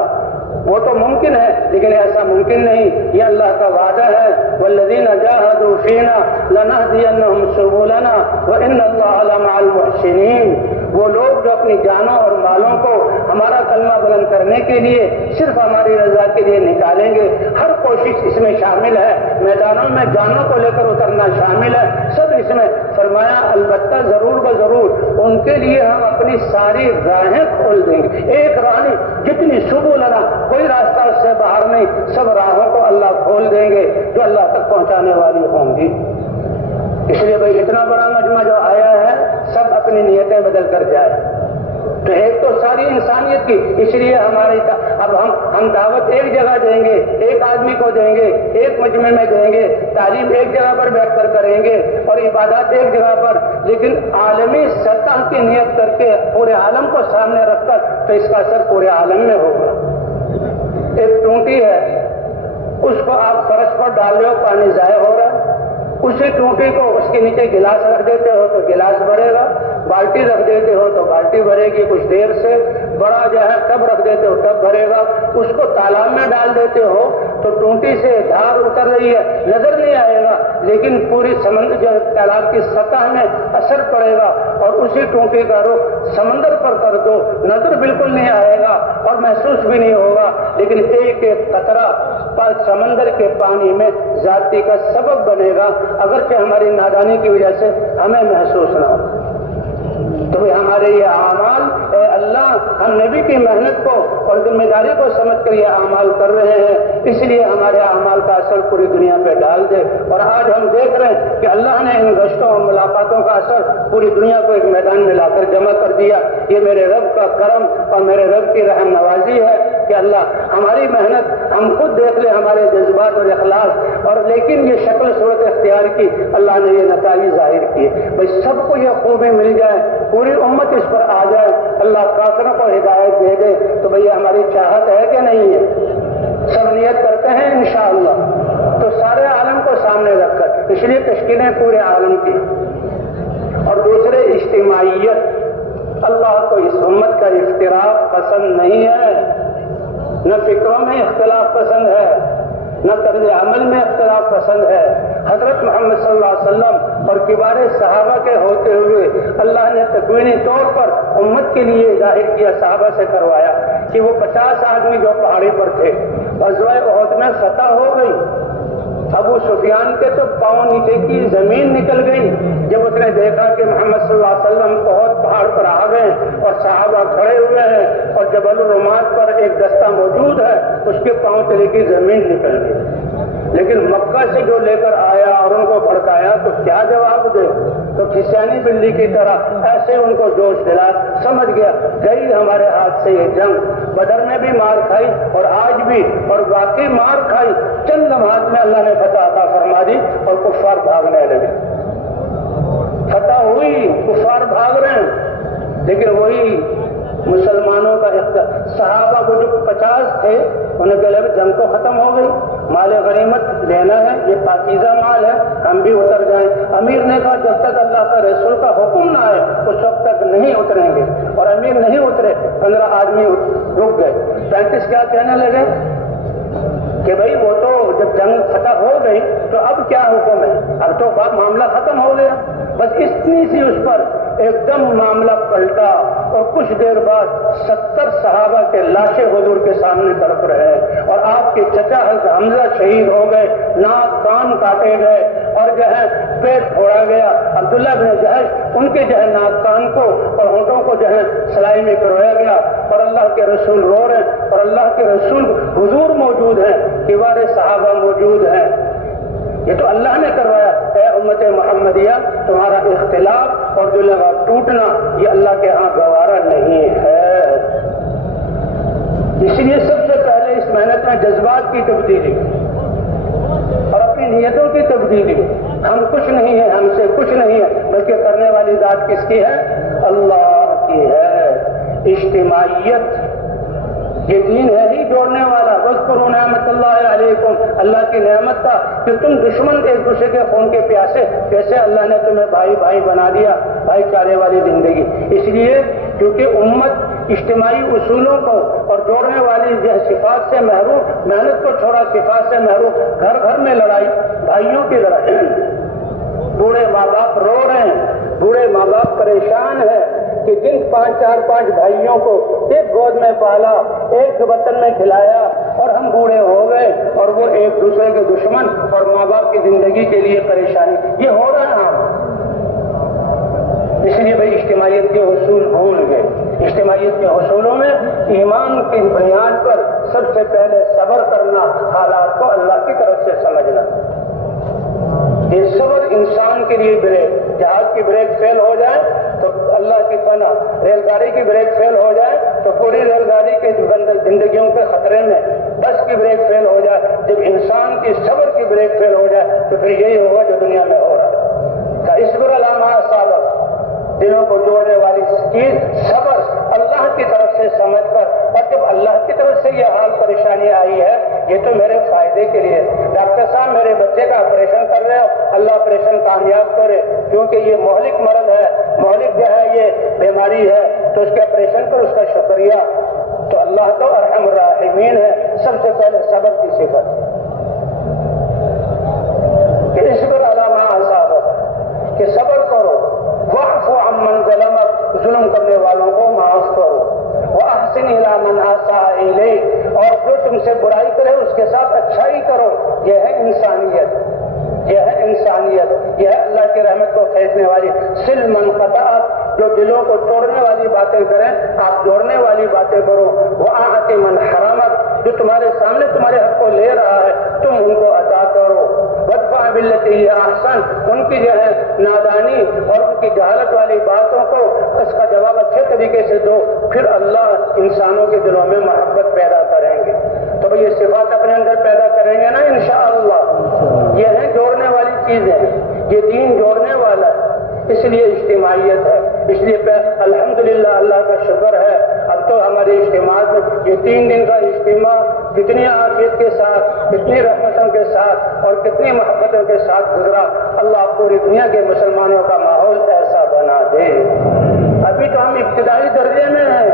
وہ تو ممکن ہے لیکن ایسا ممکن نہیں. یہ اللہ کا وعدہ ہے والذین جاہدوا فینا لنہدینہم سبلنا وان اللہ لمع المحسنین. وہ لوگ جو اپنی جانوں اور مالوں کو ہمارا کلمہ بلند کرنے کے لیے صرف ہماری رضا کے لیے نکالیں گے. ہر کوشش اس میں شامل ہے. میدانوں میں جانوں کو لے کر اترنا شامل ہے. سب اس میں فرمایا البتہ ضرور بضرور ان کے لیے ہم اپنی ساری راہیں کھول دیں گے. ایک راہ نہیں, جتنی سبلنا کوئی راستہ اس سے باہر نہیں, سب راہوں کو اللہ کھول دیں گے جو اللہ تک پہنچانے والی ہوں گی. اس لیے بھائی اتنا بڑا مجمع جو آیا ہے سب اپنی نیتیں بدل کر جائے. تو ایک تو ساری انسانیت کی, اس لیے ہماری اب ہم دعوت ایک جگہ دیں گے, ایک آدمی کو دیں گے, ایک مجمع میں دیں گے, تعلیم ایک جگہ پر بیٹھ کر کریں گے اور عبادات ایک جگہ پر, لیکن عالمی سطح کی نیت کر کے پورے عالم کو سامنے رکھ کر تو اس کا اثر پورے عالم میں ہوگا. ایک ٹونٹی ہے, اس کو آپ فرش پر ڈال رہے ہو, پانی ضائع ہو رہا ہے. اسی ٹونٹی کو اس کے نیچے گلاس رکھ دیتے ہو تو گلاس بھرے گا, بالٹی رکھ دیتے ہو تو بالٹی بھرے گی. کچھ دیر سے بڑا جو ہے ٹب رکھ دیتے ہو ٹب بھرے گا. اس کو تالاب میں ڈال دیتے ہو تو ٹونٹی سے دھار اتر رہی ہے, نظر نہیں آئے گا, لیکن پوری سمندر جو تالاب کی سطح میں اثر پڑے گا. اور اسی ٹونٹی کا رخ سمندر پر کر دو, نظر بالکل نہیں آئے گا اور محسوس بھی نہیں ہوگا, لیکن ایک ایک قطرہ پر سمندر کے پانی میں ذاتی کا سبب بنے گا, اگرچہ ہماری نادانی کی وجہ سے ہمیں محسوس نہ ہو. تو ہمارے یہ اعمال اے اللہ ہم نبی کی محنت کو اور ذمہ داری کو سمجھ کر یہ اعمال کر رہے ہیں, اس لیے ہمارے اعمال کا اثر پوری دنیا پہ ڈال دے. اور آج ہم دیکھ رہے ہیں کہ اللہ نے ان گشتوں اور ملاقاتوں کا اثر پوری دنیا کو ایک میدان میں لا کر جمع کر دیا. یہ میرے رب کا کرم اور میرے رب کی رحم نوازی ہے کہ اللہ ہماری محنت ہم خود دیکھ لیں, ہمارے جذبات اور اخلاص, اور لیکن یہ شکل صورت اختیار کی اللہ نے یہ نتائج ظاہر کیے. بھائی سب کو یہ خوبی مل جائے, پوری امت اس پر آ جائے, اللہ کافروں کو ہدایت دے دے, تو بھئی ہماری چاہت ہے کہ نہیں ہے؟ سب نیت کرتے ہیں انشاءاللہ. تو سارے عالم کو سامنے رکھ کر, اس لیے تشکیلیں پورے عالم کی. اور دوسرے اجتماعیت, اللہ کو اس امت کا افتراق پسند نہیں ہے, نہ فکروں میں اختلاف پسند ہے, نہ طرز عمل میں اختلاف پسند ہے. حضرت محمد صلی اللہ علیہ وسلم اور کبار صحابہ کے ہوتے ہوئے اللہ نے تکوینی طور پر امت کے لیے ظاہر کیا, صحابہ سے کروایا کہ وہ 50 آدمی جو پہاڑی پر تھے, غزوہ احد میں فتح ہو گئی. ابو سفیان کے تو پاؤں نیچے کی زمین نکل گئی جب اس نے دیکھا کہ محمد صلی اللہ علیہ وسلم بہت پہاڑ پر آ گئے اور صحابہ کھڑے ہوئے ہیں اور جبل الرمات پر ایک دستہ موجود ہے, اس کے پاؤں تلے کی زمین نکل گئی. لیکن مکہ سے جو لے کر آیا اور ان کو بھڑکایا تو کیا جواب دے؟ تو کھسیانی بلی کی طرح ایسے ان کو جوش دلا, سمجھ گیا گئی ہمارے ہاتھ سے یہ جنگ. بدر میں بھی مار کھائی اور آج بھی, اور باقی مار کھائی. چند لمحات میں اللہ نے فتح عطا فرما دی اور کفار بھاگنے لگے. فتح ہوئی, کفار بھاگ رہے ہیں, لیکن وہی مسلمانوں کا صحابہ کو جو 50 تھے انہیں کہ جنگ تو ختم ہو گئی, مال غنیمت لینا ہے, یہ پاکیزہ مال ہے, ہم بھی اتر جائیں. امیر نے کہا جب تک اللہ کا رسول کا حکم نہ آئے اس وقت تک نہیں اتریں گے, اور امیر نہیں اترے. 15 آدمی رک گئے. 35 کیا کہنے لگے کہ بھائی وہ تو جب جنگ فتح ہو گئی تو اب کیا حکم ہے, اب تو معاملہ ختم ہو گیا. بس اتنی سی اس پر ایک دم معاملہ پلٹا اور کچھ دیر بعد 70 صحابہ کے لاشیں حضور کے سامنے تڑپ رہے ہیں، اور آپ کے چچا حضرت حمزہ شہید ہو گئے، ناک کان کاٹے گئے اور جو ہے پیٹ پھوڑا گیا، عبداللہ بن جہش ان کے جو ہے ناک کان کو اور ہونٹوں کو جو ہے سلائی میں پرویا گیا، اور اللہ کے رسول رو رہے ہیں، اور اللہ کے رسول حضور موجود ہیں، کبار صحابہ موجود ہیں۔ یہ تو اللہ نے کروایا۔ اے امت محمدیہ، تمہارا اختلاف اور دل کا ٹوٹنا یہ اللہ کے ہاں گوارا نہیں ہے۔ اس لیے سب سے پہلے اس محنت میں جذبات کی تبدیلی اور اپنی نیتوں کی تبدیلی۔ ہم کچھ نہیں ہیں، ہم سے کچھ نہیں ہے، بلکہ کرنے والی ذات کس کی ہے؟ اللہ کی ہے۔ اجتماعیت یہ دین ہے ہی جوڑنے والا۔ واذکروا نعمت اللہ علیکم، اللہ کی نعمت تھا کہ تم دشمن ایک دوسرے کے خون کے پیاسے، کیسے اللہ نے تمہیں بھائی بھائی بنا دیا، بھائی چارے والی زندگی۔ اس لیے کیونکہ امت اجتماعی اصولوں کو اور جوڑنے والی صفات سے محروم، محنت کو چھوڑا صفات سے محروم، گھر گھر میں لڑائی، بھائیوں کی لڑائی، بوڑھے ماں باپ رو رہے ہیں، بوڑھے ماں باپ پریشان ہیں کہ جن 5 بھائیوں کو ایک گود میں پالا، ایک برتن میں کھلایا، اور ہم بوڑھے ہو گئے اور وہ ایک دوسرے کے دشمن اور ماں باپ کی زندگی کے لیے پریشانی، یہ ہو رہا ہے۔ اس لیے بھائی اجتماعیت کے اصول بھول گئے۔ اجتماعیت کے اصولوں میں ایمان کی بنیاد پر سب سے پہلے صبر کرنا، حالات کو اللہ کی طرف سے سمجھنا۔ یہ صبر انسان کے لیے بریک، جہاز کی بریک فیل ہو جائے تو اللہ کی پناہ، ریل گاڑی کی بریک فیل ہو جائے تو پوری ریل گاڑی کے زندگیوں کے خطرے میں، بس کی بریک فیل ہو جائے، جب انسان کی صبر کی بریک فیل ہو جائے تو پھر یہی ہوگا جو دنیا میں ہو رہا ہے۔ اصبر علی ما اصابک، دلوں کو جوڑنے والی چیز صبر، اللہ کی طرف سے سمجھ کر، اور جب اللہ کی طرف سے یہ حال پریشانی آئی ہے یہ تو میرے فائدے کے لیے، ڈاکٹر صاحب میرے بچے کا آپریشن کر رہے ہو، اللہ آپریشن کامیاب کرے، کیونکہ یہ مہلک مرض ہے، مہلک جو ہے یہ بیماری ہے، تو اس کے آپریشن پر اس کا شکریہ۔ تو اللہ تو ارحم الراحمین ہے۔ سب سے پہلے صبر کی صفت کہ اصبر علی ما اصابک، کہ صبر کرو، واعف عمن ظلمک، ظلم کرنے والوں کو معاف کرو، واحسن الی من اساء الیک، اور جو تم سے برائی کرے اس کے ساتھ اچھائی کرو۔ یہ ہے انسانیت، یہ ہے انسانیت، یہ ہے اللہ کی رحمت کو خریدنے والی۔ سل من قطعک، جو دلوں کو توڑنے والی باتیں کریں آپ جوڑنے والی باتیں کرو۔ واعط من حرمک، جو تمہارے سامنے تمہارے حق کو لے رہا ہے تم ان کو عطا کرو۔ وادفع بالتی ہی احسن، ان کی جو ہے نادانی اور ان کی جہالت والی باتوں کو اس کا جواب اچھے طریقے سے دو، پھر اللہ انسانوں کے دلوں میں محبت پیدا کریں گے۔ تو یہ صفات اپنے اندر پیدا کریں گے نا انشاءاللہ۔ یہ ہے جوڑنے والی چیزیں، یہ دین جوڑنے والا ہے، اس لیے اجتماعیت ہے۔ اس لیے الحمدللہ اللہ کا شکر ہے، اب تو ہمارے اجتماعات میں یہ 3 دن کا اجتماع کتنی عافیت کے ساتھ، کتنی رحمتوں کے ساتھ اور کتنی محبتوں کے ساتھ گزرا۔ اللہ پوری دنیا کے مسلمانوں کا ماحول ایسا بنا دے۔ ابھی تو ہم ابتدائی درجے میں ہیں،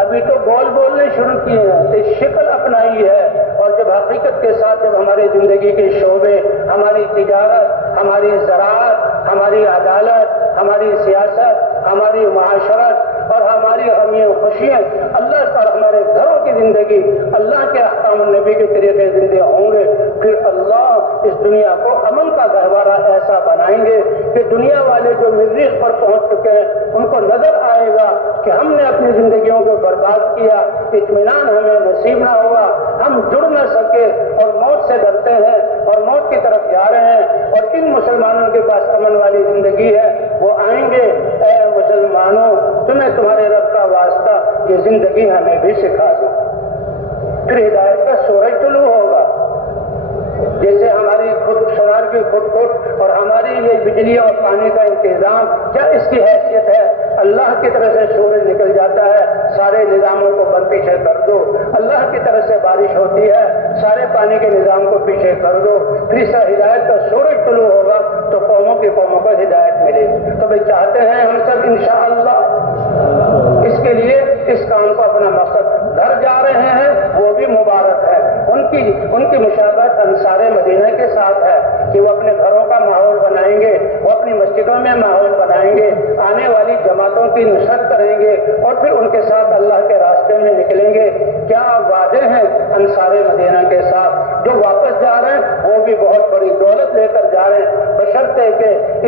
ابھی تو بولنے شروع کیے ہیں، شکل اپنائی ہے، اور جب حقیقت کے ساتھ جب ہماری زندگی کے شعبے، ہماری تجارت، ہماری زراعت، ہماری عدالت، ہماری سیاست، ہماری معاشرت اور ہماری غمیاں خوشیاں اللہ اور ہمارے گھروں کی زندگی اللہ کے احکام النبی کے طریقے زندے ہوں گے، پھر اللہ اس دنیا کو امن کا گہوارہ ایسا بنائیں گے کہ دنیا والے جو مریخ پر پہنچ چکے ہیں ان کو نظر آئے گا کہ ہم نے اپنی زندگیوں کو برباد کیا، اطمینان ہمیں نصیب نہ ہوا، ہم جڑ نہ سکے اور موت سے ڈرتے ہیں اور موت کی طرف جا رہے ہیں، اور کن مسلمانوں کے پاس امن والی زندگی ہے وہ آئیں گے۔ اے مسلمانوں، تمہیں تمہارے رب کا واسطہ یہ زندگی ہمیں بھی سکھا دو۔ پھر ہدایت کا سورج طلوع ہوگا، جیسے ہماری سونار کی کھٹ اور ہماری یہ بجلی اور پانی کا انتظام، کیا اس کی حیثیت ہے؟ اللہ کی طرف سے سورج نکل جاتا ہے، سارے نظاموں کو بند پیچھے کر دو۔ اللہ کی طرف سے بارش ہوتی ہے، سارے پانی کے نظام کو پیچھے کر دو۔ پھر اس ہدایت کا سورج طلوع ہوگا تو قوموں کو ہدایت ملے گی۔ تو بھائی چاہتے ہیں ہم سب انشاءاللہ، اس کے لیے اس کام کو اپنا مقصد گھر جا رہے ہیں وہ بھی مبارک ہے۔ ان کی مشابہت انصار مدینہ کے ساتھ ہے کہ وہ اپنے گھروں کا ماحول بنائیں گے، وہ اپنی مسجدوں میں ماحول بنائیں گے، آنے والے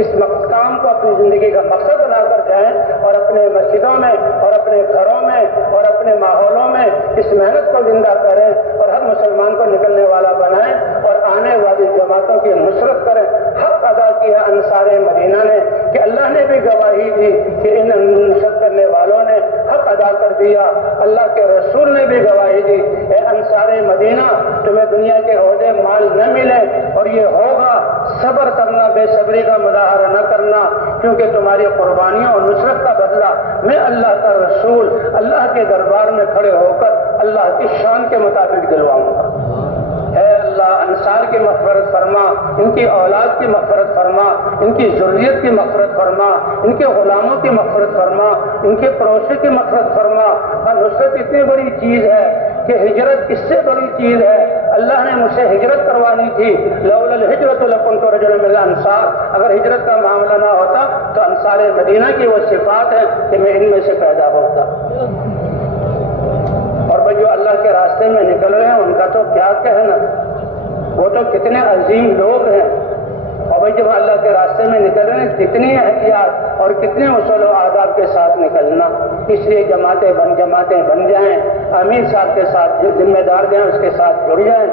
اس کام کو اپنی زندگی کا مقصد بنا کر جائیں اور اپنے مسجدوں میں اور اپنے گھروں میں اور اپنے ماحولوں میں اس محنت کو زندہ کریں اور ہر مسلمان کو نکلنے والا بنائیں اور آنے والی جماعتوں کی نصرت کریں۔ حق ادا کیا انصار مدینہ نے کہ اللہ نے بھی گواہی دی کہ ان نصرت کرنے والوں نے حق ادا کر دیا، اللہ کے رسول نے بھی گواہی دی، اے انصار مدینہ تمہیں دنیا کے عہدے مال نہ ملے اور یہ ہوگا، صبر کرنا، بے صبری کا مظاہرہ نہ کرنا، کیونکہ تمہاری قربانیوں اور نصرت کا بدلہ میں اللہ کا رسول اللہ کے دربار میں کھڑے ہو کر اللہ کی شان کے مطابق دلواؤں گا۔ اے اللہ انصار کی مغفرت فرما، ان کی اولاد کی مغفرت فرما، ان کی ذریت کی مغفرت فرما، ان کے غلاموں کی مغفرت فرما، ان کے پڑوسی کی مغفرت فرما۔ اور نصرت اتنی بڑی چیز ہے کہ ہجرت اس سے بڑی چیز ہے۔ اللہ نے مجھ سے ہجرت کروانی تھی، لولا الہجرۃ لکنت رجلا من الانصار، اگر ہجرت کا معاملہ نہ ہوتا تو انصار مدینہ کی وہ صفات ہے کہ میں ان میں سے پیدا ہوتا۔ اور بھائی جو اللہ کے راستے میں نکل رہے ہیں ان کا تو کیا کہنا، وہ تو کتنے عظیم لوگ ہیں۔ اور بھائی جب اللہ کے راستے میں نکل رہے ہیں کتنی احتیاط اور کتنے اصول و آداب کے ساتھ نکلنا۔ اس لیے جماعتیں بن جائیں، امیر صاحب کے ساتھ جو ذمہ دار جائیں اس کے ساتھ جڑ جائیں۔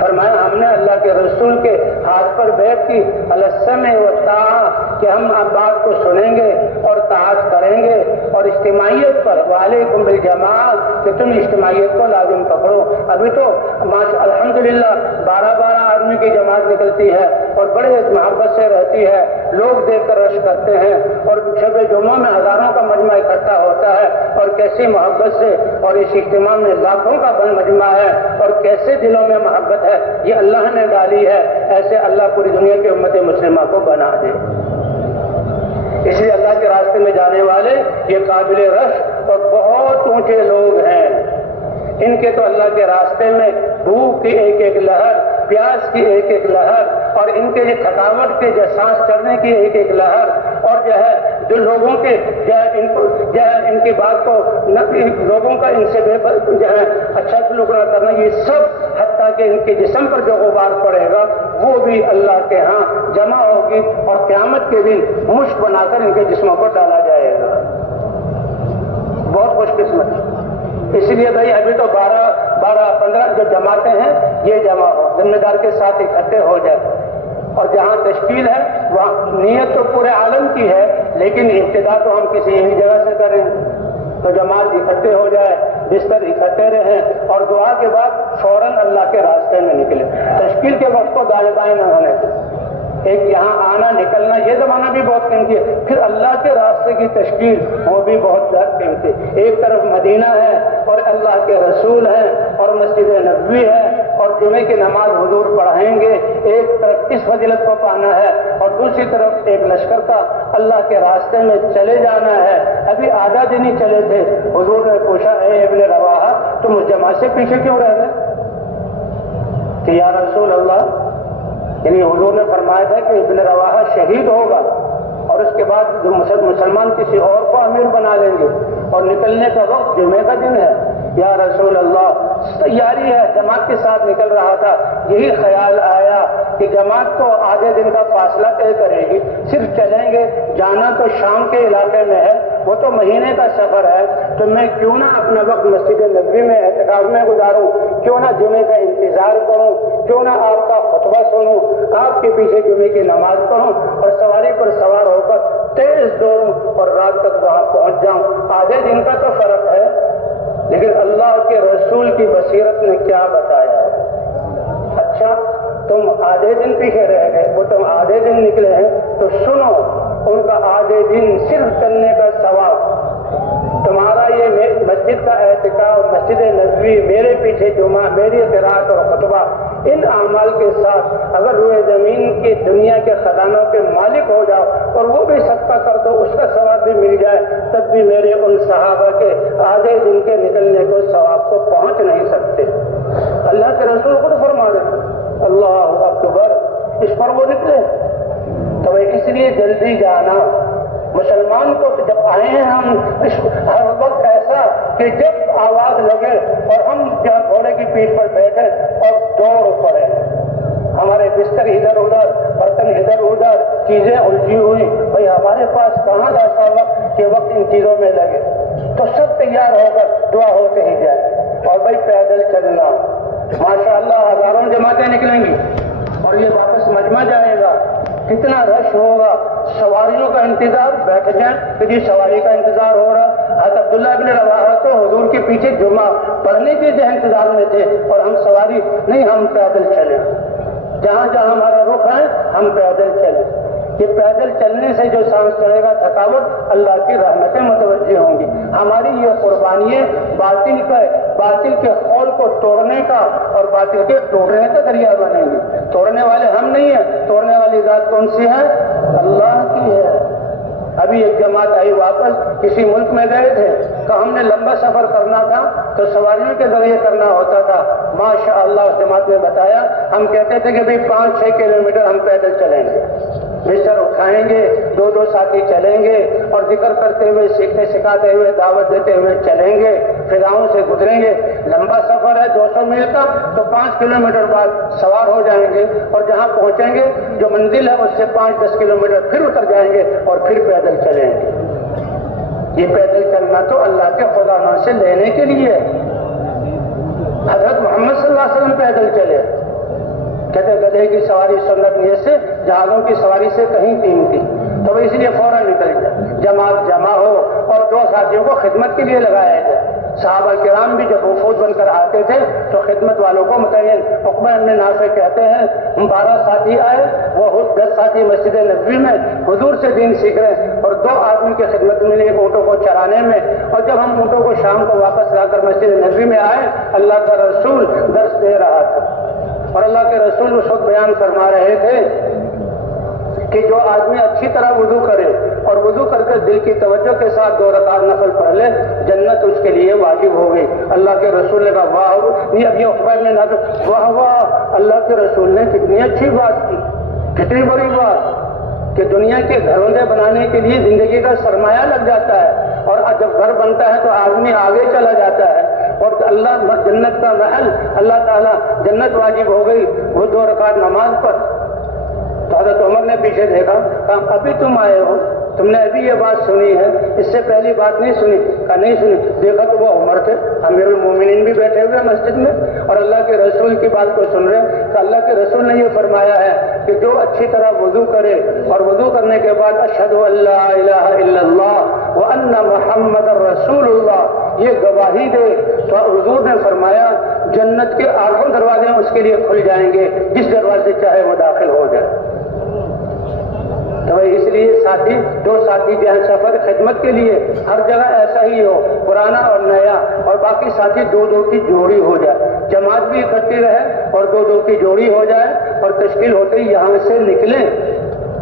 فرمایا ہم نے اللہ کے رسول کے ہاتھ پر بیعت کی السمع والطاعہ کہ ہم اب بات کو سنیں گے اور طاعت کریں گے، اور اجتماعیت پر وعلیکم بالجماعہ کہ تم اجتماعیت کو لازم پکڑو۔ ابھی تو الحمدللہ 12 آدمی کی جماعت نکلتی ہے اور بڑے محبت سے رہتی ہے، لوگ دیکھ کر رش کرتے ہیں، اور شب جمعہ میں ہزاروں کا مجمع اکٹھا ہوتا ہے، اور کیسی محبت سے، اور اس اجتماع میں لاکھوں کا مجمع ہے اور کیسے دلوں میں محبت ہے، یہ اللہ نے ڈالی ہے۔ ایسے اللہ پوری دنیا کی امت مسلمہ کو بنا دے۔ اس لیے اللہ کے راستے میں جانے والے یہ قابل رشک اور بہت اونچے لوگ ہیں۔ ان کے تو اللہ کے راستے میں بھوک کی ایک ایک لہر، پیاس کی ایک ایک لہر، اور ان کے یہ تھکاوٹ کے جو سانس چڑھنے کی ایک ایک لہر، اور جو ہے جو لوگوں کے ان کی بات کو لوگوں کا ان سے جو ہے اچھا سلوک نہ کرنا، یہ سب حتیٰ کہ ان کے جسم پر جو غبار پڑے گا وہ بھی اللہ کے ہاں جمع ہوگی، اور قیامت کے دن مشک بنا کر ان کے جسموں کو ڈالا جائے گا۔ بہت خوش قسمت۔ اس لیے بھائی ابھی تو 12-15 جو جماعتیں ہیں یہ جمع ہو، ذمہ دار کے ساتھ اکٹھے ہو جائے، اور جہاں تشکیل ہے وہاں نیت تو پورے عالم کی ہے، لیکن ابتدا تو ہم کسی ایک جگہ سے کریں، تو جماعت اکٹھے ہو جائے، بستر اکٹھے رہیں، اور دعا کے بعد فوراً اللہ کے راستے میں نکلے۔ تشکیل کے وقت کو دائیں بائیں نہ ہونے دیں۔ ایک یہاں آنا نکلنا یہ زمانہ بھی بہت قیمتی ہے، پھر اللہ کے راستے کی تشکیل وہ بھی بہت زیادہ قیمتی ہے۔ ایک طرف مدینہ ہے اور اللہ کے رسول ہیں اور مسجد نبوی ہے اور جمعے کی نماز حضور پڑھائیں گے، ایک طرف اس فضیلت کو پانا ہے، اور دوسری طرف ایک لشکر کا اللہ کے راستے میں چلے جانا ہے۔ ابھی آدھا دن ہی چلے تھے، حضور نے پوچھا اے ابن رواحہ تم اس جماعت سے پیچھے کیوں رہ گئے؟ کہ یا رسول اللہ، یعنی حضور نے فرمایا تھا کہ ابن رواحہ شہید ہوگا اور اس کے بعد جو مسلمان کسی اور کو امیر بنا لیں گے، اور نکلنے کا وقت جمعے کا دن ہے۔ یا رسول اللہ، تیاری ہے، جماعت کے ساتھ نکل رہا تھا، یہی خیال آیا کہ جماعت تو آدھے دن کا فاصلہ طے کرے گی، صرف چلیں گے، جانا تو شام کے علاقے میں ہے، وہ تو مہینے کا سفر ہے، تو میں کیوں نہ اپنا وقت مسجد نبوی میں اعتکاف میں گزاروں، کیوں نہ جمعے کا انتظار کروں، کیوں نہ آپ کا خطبہ سنوں، آپ کے پیچھے جمعے کی نماز پڑھوں، اور سواری پر سوار ہو کر تیز دوڑوں اور رات تک وہاں پہنچ جاؤں۔ آدھے دن کا تو فرق ہے، لیکن اللہ کے رسول کی بصیرت نے کیا بتایا ہے؟ اچھا تم آدھے دن پیچھے رہ گئے، وہ تم آدھے دن نکلے ہیں، تو سنو ان کا آدھے دن صرف چلنے کا ثواب، تمہارا یہ مسجد کا اعتکاف، مسجد نبوی، میرے پیچھے جمعہ، میری قرات اور خطبہ، ان اعمال کے ساتھ اگر روئے زمین کی دنیا کے خزانوں کے مالک ہو جاؤ اور وہ بھی صدقہ کر دو، اس کا ثواب بھی مل جائے، تب بھی میرے ان صحابہ کے آدھے دن کے نکلنے کو ثواب کو پہنچ نہیں سکتے۔ اللہ کے رسول خود فرما دیتے اللہ اکبر، اس پر وہ نکلے۔ تو اس لیے جلدی جانا، مسلمان کو جب آئے ہیں ہم ہر وقت ایسا کہ جب آواز لگے اور ہم جہاں گھوڑے کی پیٹھ پر بیٹھے اور دوڑ پڑے، ہمارے بستر ادھر ادھر، برتن ادھر ادھر، چیزیں الجھی ہوئی، بھائی ہمارے پاس کہاں ایسا وقت کہ وقت ان چیزوں میں لگے؟ تو سب تیار ہو کر دعا ہوتے ہی جائے۔ اور بھائی پیدل چلنا، ماشاءاللہ ہزاروں جماعتیں نکلیں گی اور یہ واپس مجمع جائے گا، کتنا رش ہوگا، سواریوں کا انتظار، بیٹھ جائیں کہ جی سواری کا انتظار ہو رہا۔ حضرت عبداللہ بن رواحہ تو حضور کے پیچھے جمعہ پڑھنے کے جو انتظار میں تھے، اور ہم سواری نہیں، ہم پیدل چلیں، جہاں جہاں ہمارا رخ ہے ہم پیدل چلیں۔ یہ پیدل چلنے سے جو سانس چڑھے گا تھکاوٹ، اللہ کی رحمتیں متوجہ ہوں گی۔ ہماری یہ قربانیاں باطل کے قول کو توڑنے کا اور باطل کے توڑنے کا ذریعہ بنیں گی۔ توڑنے والے ہم نہیں ہیں، توڑنے والی ذات کون سی ہے؟ اللہ کی ہے۔ ابھی ایک جماعت آئی واپس، کسی ملک میں گئے تھے کہ ہم نے لمبا سفر کرنا تھا تو سواریوں کے ذریعے کرنا ہوتا تھا۔ ماشاءاللہ اس جماعت نے بتایا، ہم کہتے تھے کہ بھئی 5-6 کلومیٹر ہم پیدل چلیں گے، بستر اٹھائیں گے، 2 ساتھی چلیں گے اور ذکر کرتے ہوئے، سیکھتے سکھاتے ہوئے، دعوت دیتے ہوئے چلیں گے، فضاؤں سے گزریں گے۔ لمبا سفر ہے 200 میل کا، تو 5 کلومیٹر بعد سوار ہو جائیں گے اور جہاں پہنچیں گے جو منزل ہے اس سے 5-10 کلومیٹر پھر اتر جائیں گے اور پھر پیدل چلیں گے۔ یہ پیدل چلنا تو اللہ کے خدا سے لینے کے لیے۔ حضرت محمد صلی اللہ علیہ وسلم پیدل چلے، کہتے گدھے کی سواری سنت نیت سے، جہازوں کی سواری سے کہیں قیمتی، تو اس لیے فوراً نکل جائے، جماعت جمع ہو اور 2 ساتھیوں کو خدمت کے لیے لگایا جائے۔ صحابہ کرام بھی جب وفود بن کر آتے تھے تو خدمت والوں کو متعین، عقبہ بن نافع کہتے ہیں ہم 12 ساتھی آئے، وہ 10 ساتھی مسجد نبوی میں حضور سے دین سیکھ رہے ہیں اور 2 آدمی کی خدمت میں ایک اونٹوں کو چرانے میں، اور جب ہم اونٹوں کو شام کو واپس لا کر مسجد نبوی میں آئے، اللہ کا رسول درس دے رہا تھا اور اللہ کے رسول اس وقت بیان فرما رہے تھے کہ جو آدمی اچھی طرح وضو کرے اور وضو کر کے دل کی توجہ کے ساتھ 2 رکعت نفل پڑھ لے، جنت اس کے لیے واجب ہو گئی۔ اللہ کے رسول نے کہا واہ، یہ ابھی عقبہ نے واہ واہ، اللہ کے رسول نے کتنی اچھی بات کی، کتنی بڑی بات کہ دنیا کے گھروندے بنانے کے لیے زندگی کا سرمایہ لگ جاتا ہے، اور جب گھر بنتا ہے تو آدمی آگے چلا جاتا ہے، اور اللہ جنت کا محل، اللہ تعالیٰ جنت واجب ہو گئی، وہ 2 رکعت نماز پر۔ تو حضرت عمر نے پیچھے دیکھا، کہا ابھی تم آئے ہو، تم نے ابھی یہ بات سنی ہے، اس سے پہلی بات نہیں سنی؟ کہا نہیں سنی۔ دیکھا تو وہ عمر تھے، امیر المومنین بھی بیٹھے ہوئے مسجد میں اور اللہ کے رسول کی بات کو سن رہے ہیں۔ کہ اللہ کے رسول نے یہ فرمایا ہے کہ جو اچھی طرح وضو کرے اور وضو کرنے کے بعد اشہد ان لا الہ الا اللہ وان محمد رسول اللہ یہ گواہی دے، تو حضور نے فرمایا جنت کے 8 دروازے اس کے لیے کھل جائیں گے، جس دروازے چاہے وہ داخل ہو جائے۔ تو اس لیے ساتھی 2 ساتھی جو ہے سفر خدمت کے لیے ہر جگہ ایسا ہی ہو، پرانا اور نیا، اور باقی ساتھی 2 کی جوڑی ہو جائے، جماعت بھی اکٹھی رہے اور 2 کی جوڑی ہو جائے، اور تشکیل ہوتے ہی یہاں سے نکلیں۔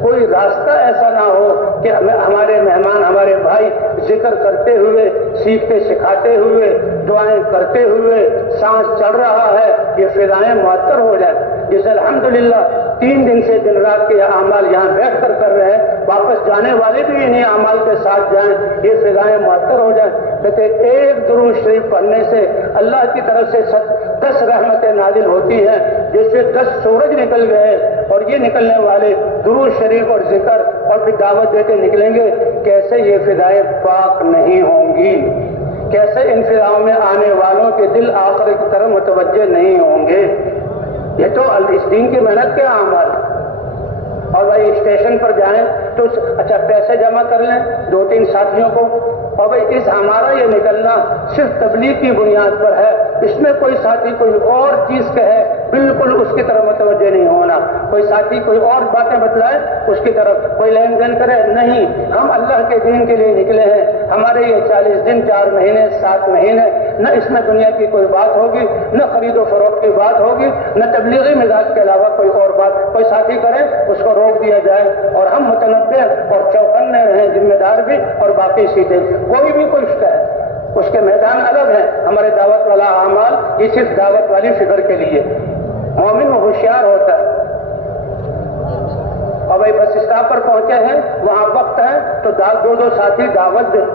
کوئی راستہ ایسا نہ ہو کہ ہمارے مہمان، ہمارے بھائی ذکر کرتے ہوئے، سیکھتے سکھاتے ہوئے، دعائیں کرتے ہوئے سانس چڑھ رہا ہے، یہ فضائیں معطر ہو جائے۔ جسے الحمدللہ 3 دن سے دن رات کے اعمال یہاں بیٹھ کر رہے ہیں، واپس جانے والے بھی انہیں اعمال کے ساتھ جائیں، یہ فضائیں معطر ہو جائیں۔ کہتے ایک درود شریف پڑھنے سے اللہ کی طرف سے 10 رحمتیں نازل ہوتی ہیں، جس سے 10 سورج نکل گئے، اور یہ نکلنے والے درود شریف اور ذکر اور پھر دعوت دیتے نکلیں گے۔ کیسے یہ فضائیں پاک نہیں ہوں گی؟ کیسے ان فضاؤں میں آنے والوں کے دل آخرت کی طرف متوجہ نہیں ہوں گے؟ یہ تو اس دین کی محنت کے اعمال۔ اور بھائی اسٹیشن پر جائیں تو اچھا پیسے جمع کر لیں 2-3 ساتھیوں کو، اور بھائی ہمارا یہ نکلنا صرف تبلیغ کی بنیاد پر ہے، اس میں کوئی ساتھی کوئی اور چیز کہے بالکل اس کی طرف متوجہ نہیں ہونا، کوئی ساتھی کوئی اور باتیں بتلائے اس کی طرف کوئی لین دین کرے نہیں۔ ہم اللہ کے دین کے لیے نکلے ہیں، ہمارے یہ 40 دن 4 مہینے 7 مہینے، نہ اس میں دنیا کی کوئی بات ہوگی، نہ خرید و فروخت کی بات ہوگی، نہ تبلیغی مزاج کے علاوہ کوئی اور بات۔ کوئی ساتھی کرے اس کو روک دیا جائے، اور ہم متنبع اور چوکنے رہیں، ذمہ دار بھی اور باقی سیدھے۔ کوئی بھی کوئی ہے، اس کے میدان الگ ہیں، ہمارے دعوت والا اعمال یہ صرف دعوت والی فکر کے لیے۔ مومن وہ ہوشیار ہوتا ہے۔ اور بھائی بس اسٹاپ پر پہنچے ہیں، وہاں وقت ہے تو 2 ساتھی دعوت دیں،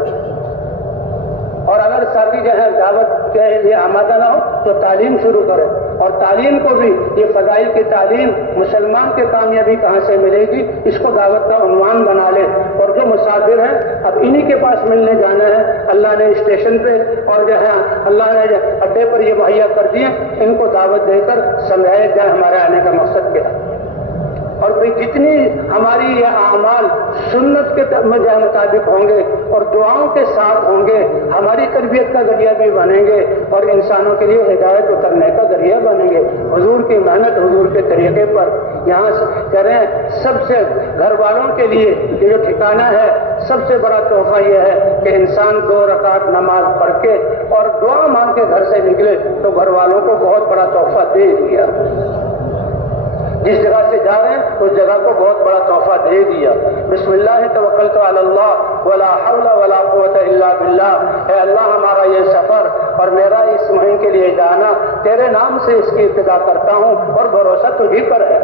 اور اگر ساتھی جو ہے دعوت کے لیے آمادہ نہ ہو تو تعلیم شروع کرے۔ اور تعلیم کو بھی یہ فضائل کی تعلیم مسلمان کی کامیابی کہاں سے ملے گی اس کو دعوت کا عنوان بنا لے. اور جو مسافر ہیں اب انہی کے پاس ملنے جانا ہے. اللہ نے اسٹیشن پہ اور جو ہے اللہ نے اڈے پر یہ مہیا کر دیے, ان کو دعوت دے کر سمجھایا جائے ہمارے آنے کا مقصد کیا ہے. اور بھئی جتنی ہماری یہ اعمال سنت کے مطابق ہوں گے اور دعاؤں کے ساتھ ہوں گے, ہماری تربیت کا ذریعہ بھی بنیں گے اور انسانوں کے لیے ہدایت اترنے کا ذریعہ بنیں گے. حضور کی محنت حضور کے طریقے پر یہاں کہہ رہے ہیں سب سے گھر والوں کے لیے یہ جو ٹھکانہ ہے سب سے بڑا تحفہ یہ ہے کہ انسان 2 رکعت نماز پڑھ کے اور دعا مانگ کے گھر سے نکلے تو گھر والوں کو بہت بڑا تحفہ دے دیا. جس جگہ سے جا رہے ہیں اس جگہ کو بہت بڑا تحفہ دے دیا. بسم اللہ توکلت علی اللہ ولا حول ولا قوت الا باللہ. اے اللہ ہمارا یہ سفر اور میرا اس مہم کے لیے جانا تیرے نام سے اس کی ابتدا کرتا ہوں اور بھروسہ تجھی پر ہے.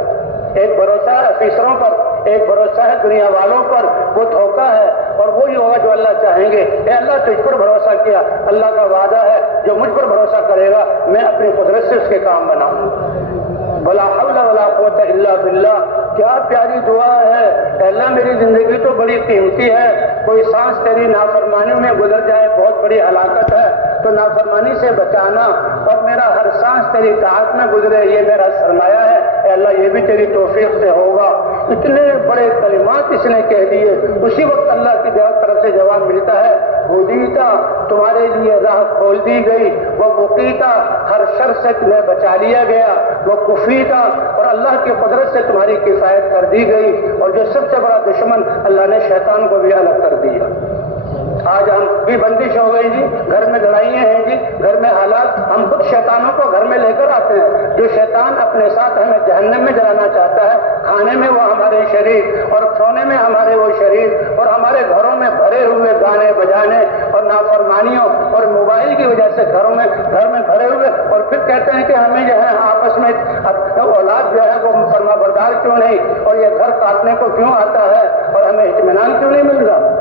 ایک بھروسہ ہے افیسروں پر, ایک بھروسہ ہے دنیا والوں پر, وہ دھوکہ ہے اور وہی ہوگا جو اللہ چاہیں گے. اے اللہ تجھ پر بھروسہ کیا, اللہ کا وعدہ ہے جو مجھ پر بھروسہ کرے گا میں اپنی قدرت سے اس کے کام بناؤں. ولا حول ولا قوت الا باللہ. کیا پیاری دعا ہے. اے اللہ میری زندگی تو بڑی قیمتی ہے, کوئی سانس تیری نافرمانی میں گزر جائے بہت بڑی ہلاکت ہے, تو نافرمانی سے بچانا اور میرا ہر سانس تیری طاعت میں گزرے یہ میرا سرمایہ ہے. اے اللہ یہ بھی تیری توفیق سے ہوگا. اتنے بڑے کلمات اس نے کہہ دیے. اسی وقت اللہ کی طرف سے جواب ملتا ہے ہدیتا, تمہارے لیے راہ کھول دی گئی. وہ وقیتا, ہر شر سے تمہیں بچا لیا گیا. وہ کفیتا, اور اللہ کی قدرت سے تمہاری کفایت کر دی گئی. اور جو سب سے بڑا دشمن اللہ نے شیطان کو بھی الگ کر دیا. آج ہم بھی بندش ہو گئی جی, گھر میں لڑائیاں ہیں جی, گھر میں حالات, ہم خود شیطانوں کو گھر میں لے کر آتے ہیں. جو شیطان اپنے ساتھ ہمیں جہنم میں جلانا چاہتا ہے, کھانے میں وہ ہمارے شریک اور سونے میں ہمارے وہ شریک اور ہمارے گھروں میں بھرے ہوئے گانے بجانے اور نافرمانیوں اور موبائل کی وجہ سے گھر میں بھرے ہوئے, اور پھر کہتے ہیں کہ ہمیں جو ہے آپس میں اولاد جو ہے وہ فرما بردار کیوں نہیں اور یہ گھر کاٹنے کو کیوں آتا ہے اور ہمیں اطمینان کیوں نہیں مل رہا.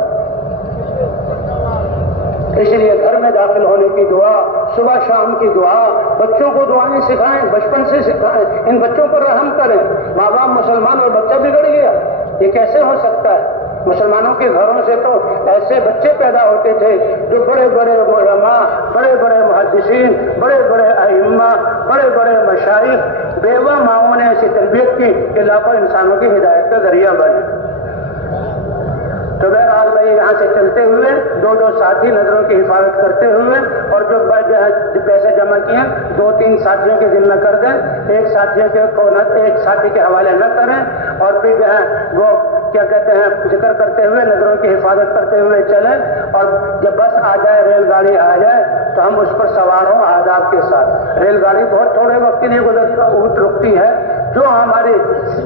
اس لیے گھر میں داخل ہونے کی دعا, صبح شام کی دعا, بچوں کو دعائیں سکھائیں, بچپن سے سکھائیں, ان بچوں پر رحم کریں. ماں باپ مسلمان اور بچہ بگڑ گیا, یہ کیسے ہو سکتا ہے؟ مسلمانوں کے گھروں سے تو ایسے بچے پیدا ہوتے تھے جو بڑے بڑے علماء, بڑے بڑے محدثین, بڑے بڑے ائمہ, بڑے بڑے مشائخ, بیوہ ماؤں نے ایسی تربیت کی کہ لاکھوں انسانوں کی ہدایت کا ذریعہ بنے. تو بہرحال بھائی یہاں سے چلتے ہوئے 2 ساتھی نظروں کی حفاظت کرتے ہوئے اور جو پیسے جمع کیے 2-3 ساتھیوں کے ذمہ کر دیں, ایک ساتھی کے حوالے نہ کریں, اور پھر جو ہے وہ کیا کہتے ہیں ذکر کرتے ہوئے نظروں کی حفاظت کرتے ہوئے چلیں. اور جب بس آ جائے, ریل گاڑی آ جائے تو ہم اس پر سوار ہوں آداب کے ساتھ. ریل گاڑی بہت تھوڑے وقت کے لیے رکتی ہے, جو ہماری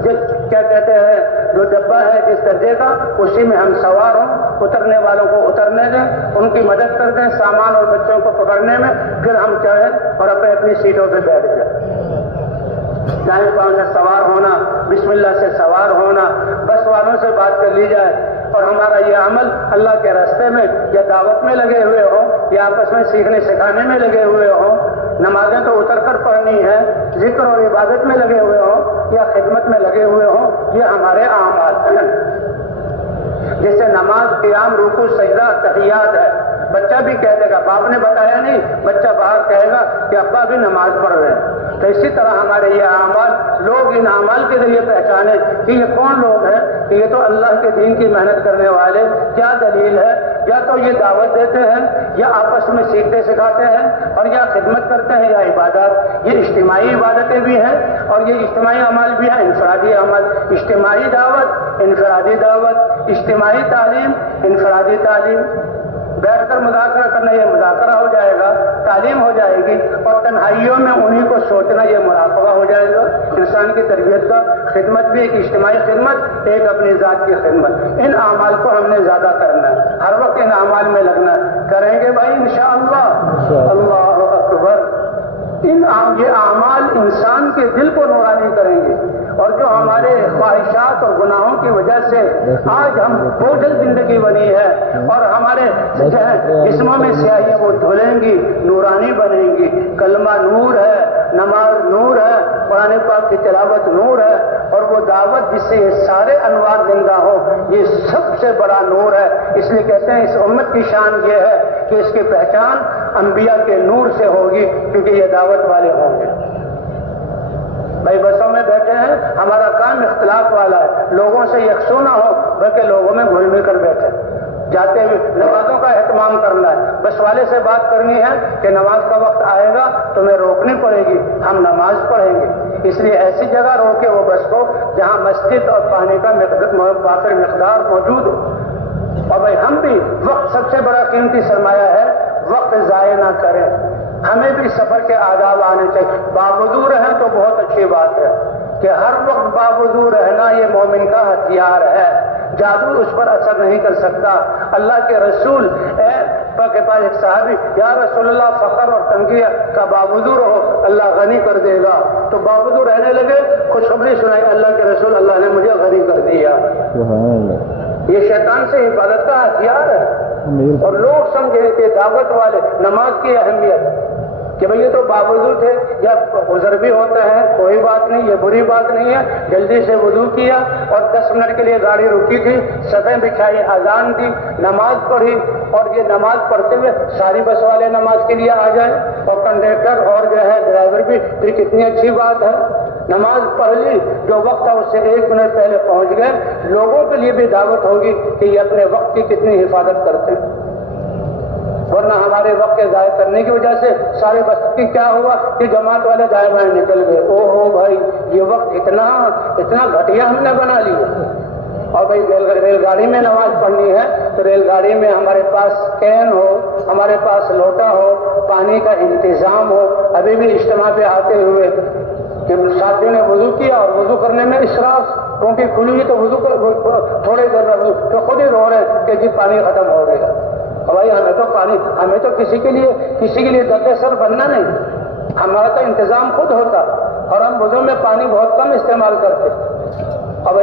کیا کہتے ہیں جو ڈبہ ہے جس درجے کا اسی میں ہم سوار ہوں, اترنے والوں کو اترنے دیں, ان کی مدد کر دیں سامان اور بچوں کو پکڑنے میں, پھر ہم چڑھیں اور اپنی سیٹوں پہ بیٹھ جائیں. دائیں پاؤں سے سوار ہونا, بسم اللہ سے سوار ہونا, بس والوں سے بات کر لی جائے اور ہمارا یہ عمل اللہ کے راستے میں یا دعوت میں لگے ہوئے ہوں یا آپس میں سیکھنے سکھانے میں لگے ہوئے ہوں, نمازیں تو اتر کر پڑھنی ہے, ذکر اور عبادت میں لگے ہوئے ہوں یا خدمت میں لگے ہوئے ہوں, یہ ہمارے اعمال ہیں. جیسے نماز, قیام, رکوع, سجدہ, تحیات ہے. بچہ بھی کہہ دے گا, باپ نے بتایا نہیں, بچہ باہر کہے گا کہ ابا بھی نماز پڑھ رہے ہیں. تو اسی طرح ہمارے یہ اعمال, لوگ ان اعمال کے ذریعے پہچانے کہ یہ کون لوگ ہیں, کہ یہ تو اللہ کے دین کی محنت کرنے والے. کیا دلیل ہے؟ یا تو یہ دعوت دیتے ہیں یا آپس میں سیکھتے سکھاتے ہیں اور یا خدمت کرتے ہیں یا عبادات. یہ اجتماعی عبادتیں بھی ہیں اور یہ اجتماعی عمل بھی ہیں, انفرادی عمل. اجتماعی دعوت, انفرادی دعوت, اجتماعی تعلیم, انفرادی تعلیم. بیٹھ کر مذاکرہ کرنا یہ مذاکرہ ہو جائے گا, تعلیم ہو جائے گی, اور تنہائیوں میں انہی کو سوچنا یہ مراقبہ ہو جائے گا. انسان کی تربیت کا خدمت بھی ایک اجتماعی خدمت, ایک اپنی ذات کی خدمت. ان اعمال کو ہم نے زیادہ کرنا ہے, ہر وقت ان اعمال میں لگنا ہے. کریں گے بھائی انشاءاللہ. اللہ اکبر. یہ اعمال انسان کے دل کو نورانی کریں گے اور جو ہمارے خواہشات اور گناہوں کی وجہ سے آج ہم بوجھل زندگی بنی ہے اور ہمارے جسموں میں سیاہی وہ دھلیں گی، نورانی بنیں گی۔ کلمہ نور ہے، نماز نور ہے، قرآن پاک کی تلاوت نور ہے، اور وہ دعوت جس سے یہ سارے انوار زندہ ہو، یہ سب سے بڑا نور ہے۔ اس لیے کہتے ہیں اس امت کی شان یہ ہے کہ اس کی پہچان انبیاء کے نور سے ہوگی، کیونکہ یہ دعوت والے ہوں گے۔ بھائی بسوں میں بیٹھے ہیں، ہمارا کام اختلاف والا ہے، لوگوں سے یکسو نہ ہو بلکہ لوگوں میں گھل مل کر بیٹھے، جاتے ہوئے نمازوں کا اہتمام کرنا ہے۔ بس والے سے بات کرنی ہے کہ نماز کا وقت آئے گا تمہیں روکنی پڑے گی، ہم نماز پڑھیں گے۔ اس لیے ایسی جگہ روکے وہ بس کو جہاں مسجد اور پانی کا وافر مقدار موجود ہو۔ اور بھائی ہم بھی وقت سب سے بڑا قیمتی سرمایہ ہے، وقت ضائع نہ کریں۔ ہمیں بھی سفر کے آداب آنے چاہیے۔ باوضو رہیں تو بہت اچھی بات ہے کہ ہر وقت باوضو رہنا یہ مومن کا ہتھیار ہے، جادو اس پر اثر نہیں کر سکتا۔ اللہ کے رسول کے پاس ایک صحابی، یا رسول اللہ فقر اور تنگی کا باوضو رہو اللہ غنی کر دے گا، تو باوضو رہنے لگے، خوشخبری سنائی اللہ کے رسول، اللہ نے مجھے غنی کر دیا۔ یہ شیطان سے حفاظت کا ہتھیار ہے۔ اور لوگ سمجھے کہ دعوت والے نماز کی اہمیت کہ بھئی یہ تو باوضو تھے، یا عذر بھی ہوتا ہے، کوئی بات نہیں، یہ بری بات نہیں ہے، جلدی سے وضو کیا اور 10 منٹ کے لیے گاڑی رکی تھی، صفیں بچھائی، اذان دی، نماز پڑھی، اور یہ نماز پڑھتے ہوئے ساری بس والے نماز کے لیے آ جائیں اور کنڈکٹر اور جو ہے ڈرائیور بھی، پھر کتنی اچھی بات ہے۔ نماز پڑھ لی، جو وقت تھا اس سے 1 منٹ پہلے پہنچ گئے، لوگوں کے لیے بھی دعوت ہوگی کہ یہ اپنے وقت کی کتنی حفاظت کرتے ہیں۔ ورنہ ہمارے وقت کے ضائع کرنے کی وجہ سے سارے بس کی کیا ہوا کہ جماعت والے دائیں بائیں نکل گئے۔ او ہو بھائی، یہ وقت اتنا گھٹیا ہم نے بنا لیا۔ اور بھائی ریل گاڑی میں نماز پڑھنی ہے تو ریل گاڑی میں ہمارے پاس کین ہو، ہمارے پاس لوٹا ہو، پانی کا انتظام ہو۔ ابھی بھی اجتماع پہ آتے ہوئے کہ ساتھیوں نے وضو کیا اور وضو کرنے میں اسراف، کیونکہ کھلی ہوئی تو وضو تھوڑے دیر میں وضو، تو خود ہی رو رہے کہ جی پانی ختم ہو گیا۔ بھائی ہمیں تو کسی کے لیے درد سر بننا نہیں، ہمارا تو انتظام خود ہوتا، اور ہم وضو میں پانی بہت کم استعمال کرتے۔ اور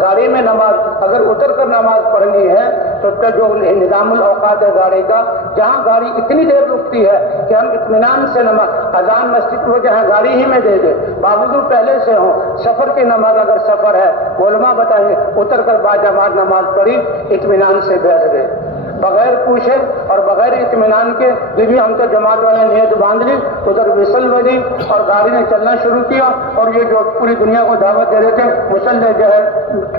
گاڑی میں نماز اگر اتر کر نماز پڑھنی ہے تو جو نظام الاوقات ہے گاڑی کا، جہاں گاڑی اتنی دیر رکتی ہے کہ ہم اطمینان سے نماز اذان مسجد کو جہاں گاڑی ہی میں دے دیں، باوضو پہلے سے ہوں۔ سفر کی نماز اگر سفر ہے، علماء بتائیں گے اتر کر باجماعت نماز پڑھی، اطمینان سے بیٹھ گئے، بغیر پوچھے اور بغیر اطمینان کے بھی ہم تو جماعت والے نیت باندھ لی، ادھر وسل بجی اور گاڑی نے چلنا شروع کیا، اور یہ جو پوری دنیا کو دعوت دے رہے تھے مسلح جو ہے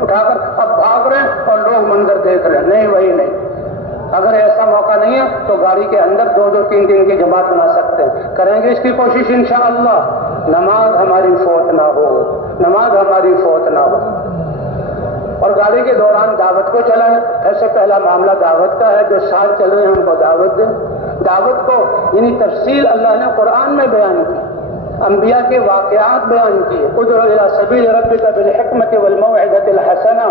اٹھا کر اب بھاگ رہے ہیں اور لوگ منظر دیکھ رہے ہیں۔ نہیں، وہی نہیں۔ اگر ایسا موقع نہیں ہے تو گاڑی کے اندر 2-2 3 کی جماعت بنا سکتے ہیں، کریں گے اس کی کوشش انشاءاللہ۔ نماز ہماری فوت نہ ہو، نماز ہماری فوت نہ ہو۔ اور گاڑی کے دوران دعوت کو چلائیں۔ ایسے پہلا معاملہ دعوت کا ہے، جو ساتھ چل رہے ہیں ان کو دعوت دیں۔ دعوت کو یعنی تفصیل اللہ نے قرآن میں بیان کی، انبیاء کے واقعات بیان کیے۔ ادعو الی سبیل ربک بالحکمۃ والموعظۃ الحسنہ،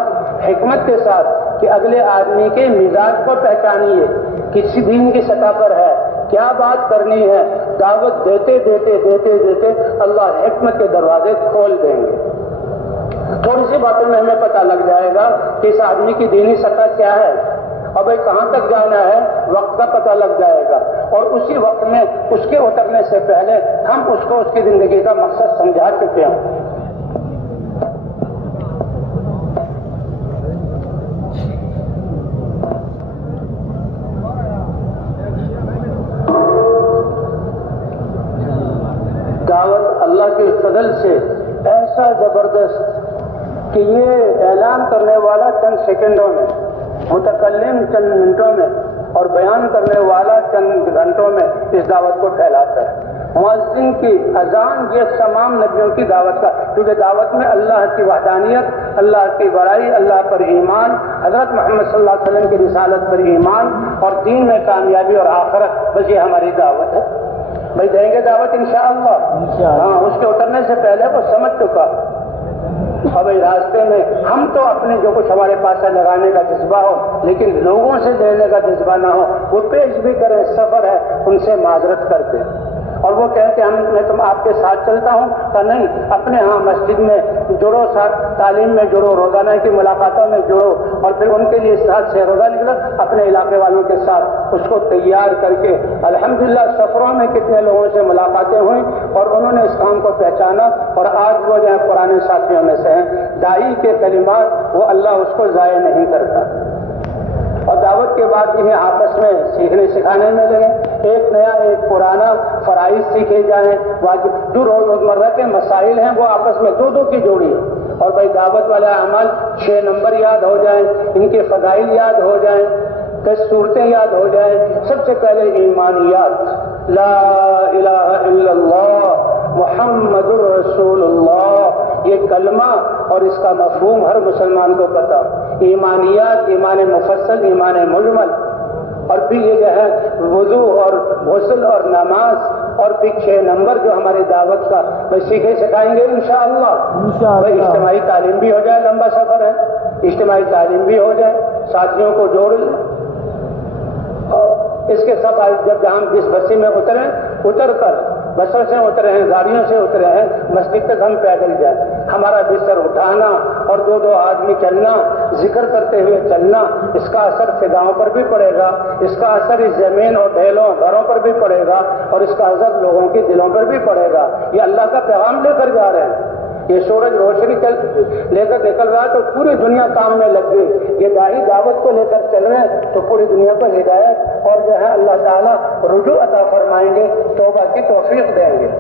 حکمت کے ساتھ کہ اگلے آدمی کے مزاج کو پہچانیے، کسی دین کی سطح پر ہے، کیا بات کرنی ہے۔ دعوت دیتے دیتے اللہ حکمت کے دروازے کھول دیں گے۔ تھوڑی سی باتوں میں ہمیں پتہ لگ جائے گا کہ اس آدمی کی دینی سطح کیا ہے، اور بھائی کہاں تک جانا ہے، وقت کا پتہ لگ جائے گا۔ اور اسی وقت میں اس کے اترنے سے پہلے ہم اس کو اس کی زندگی کا مقصد سمجھا چکے ہیں۔ دعوت اللہ کے فضل سے ایسا زبردست کہ یہ اعلان کرنے والا چند سیکنڈوں میں، متکلم چند منٹوں میں، اور بیان کرنے والا چند گھنٹوں میں اس دعوت کو پھیلاتا ہے۔ مؤذن کی اذان یہ تمام نبیوں کی دعوت کا، کیونکہ دعوت میں اللہ کی وحدانیت، اللہ کی بڑائی، اللہ پر ایمان، حضرت محمد صلی اللہ علیہ وسلم کی رسالت پر ایمان، اور دین میں کامیابی اور آخرت، بس یہ ہماری دعوت ہے۔ بھائی دیں گے دعوت انشاءاللہ۔ ہاں، اس کے اترنے سے پہلے وہ سمجھ چکا۔ اور بھائی راستے میں ہم تو اپنے جو کچھ ہمارے پاس ہے لگانے کا جذبہ ہو، لیکن لوگوں سے دینے کا جذبہ نہ ہو، وہ پیش بھی کریں، سفر ہے، ان سے معذرت کرتے اور وہ کہے کہ میں تم آپ کے ساتھ چلتا ہوں، کہ نہیں، اپنے ہاں مسجد میں جڑو، ساتھ تعلیم میں جڑو، روزانہ کی ملاقاتوں میں جڑو، اور پھر ان کے لیے ساتھ سے روزہ نکلا اپنے علاقے والوں کے ساتھ اس کو تیار کر کے۔ الحمدللہ سفروں میں کتنے لوگوں سے ملاقاتیں ہوئیں اور انہوں نے اس کام کو پہچانا، اور آج وہ جو ہے پرانے ساتھیوں میں سے ہیں۔ داعی کے کلمات وہ اللہ اس کو ضائع نہیں کرتا۔ اور دعوت کے بعد انہیں آپس میں سیکھنے سکھانے میں لگے، ایک نیا ایک پرانا فرائض سیکھے جائیں، واجب جو روزمرہ کے مسائل ہیں وہ آپس میں دو کی جوڑی، اور بھائی دعوت والے اعمال 6 نمبر یاد ہو جائیں، ان کے فضائل یاد ہو جائیں، 10 صورتیں یاد ہو جائیں۔ سب سے پہلے ایمانیات، لا الہ الا اللہ محمد الرسول اللہ، یہ کلمہ اور اس کا مفہوم ہر مسلمان کو پتہ۔ ایمانیات، ایمان مفصل، ایمان مجمل، اور پھر یہ جو ہے وضو اور غسل اور نماز، اور پھر 6 نمبر جو ہماری دعوت کا وہ سیکھے سکھائیں گے انشاءاللہ۔ اجتماعی تعلیم بھی ہو جائے، لمبا سفر ہے، اجتماعی تعلیم بھی ہو جائے، ساتھیوں کو جوڑ لیں۔ اس کے سب جب ہم جس بسی میں اتر کر بسوں سے اترے ہیں، گاڑیوں سے اترے ہیں، مسجد تک ہم پیدل جائیں، ہمارا بستر اٹھانا اور 2 آدمی چلنا، ذکر کرتے ہوئے چلنا، اس کا اثر فضاؤں پر بھی پڑے گا، اس کا اثر اس زمین اور ڈھیلوں گھروں پر بھی پڑے گا، اور اس کا اثر لوگوں کے دلوں پر بھی پڑے گا۔ یہ اللہ کا پیغام لے کر جا رہے ہیں، یہ سورج روشنی لے کر نکل رہا ہے تو پوری دنیا کام میں لگ گئی۔ یہ داعی دعوت کو لے کر چل رہے ہیں تو پوری دنیا کو ہدایت اور جو ہے اللہ تعالیٰ رجوع عطا فرمائیں گے، توبہ کی توفیق دیں گے۔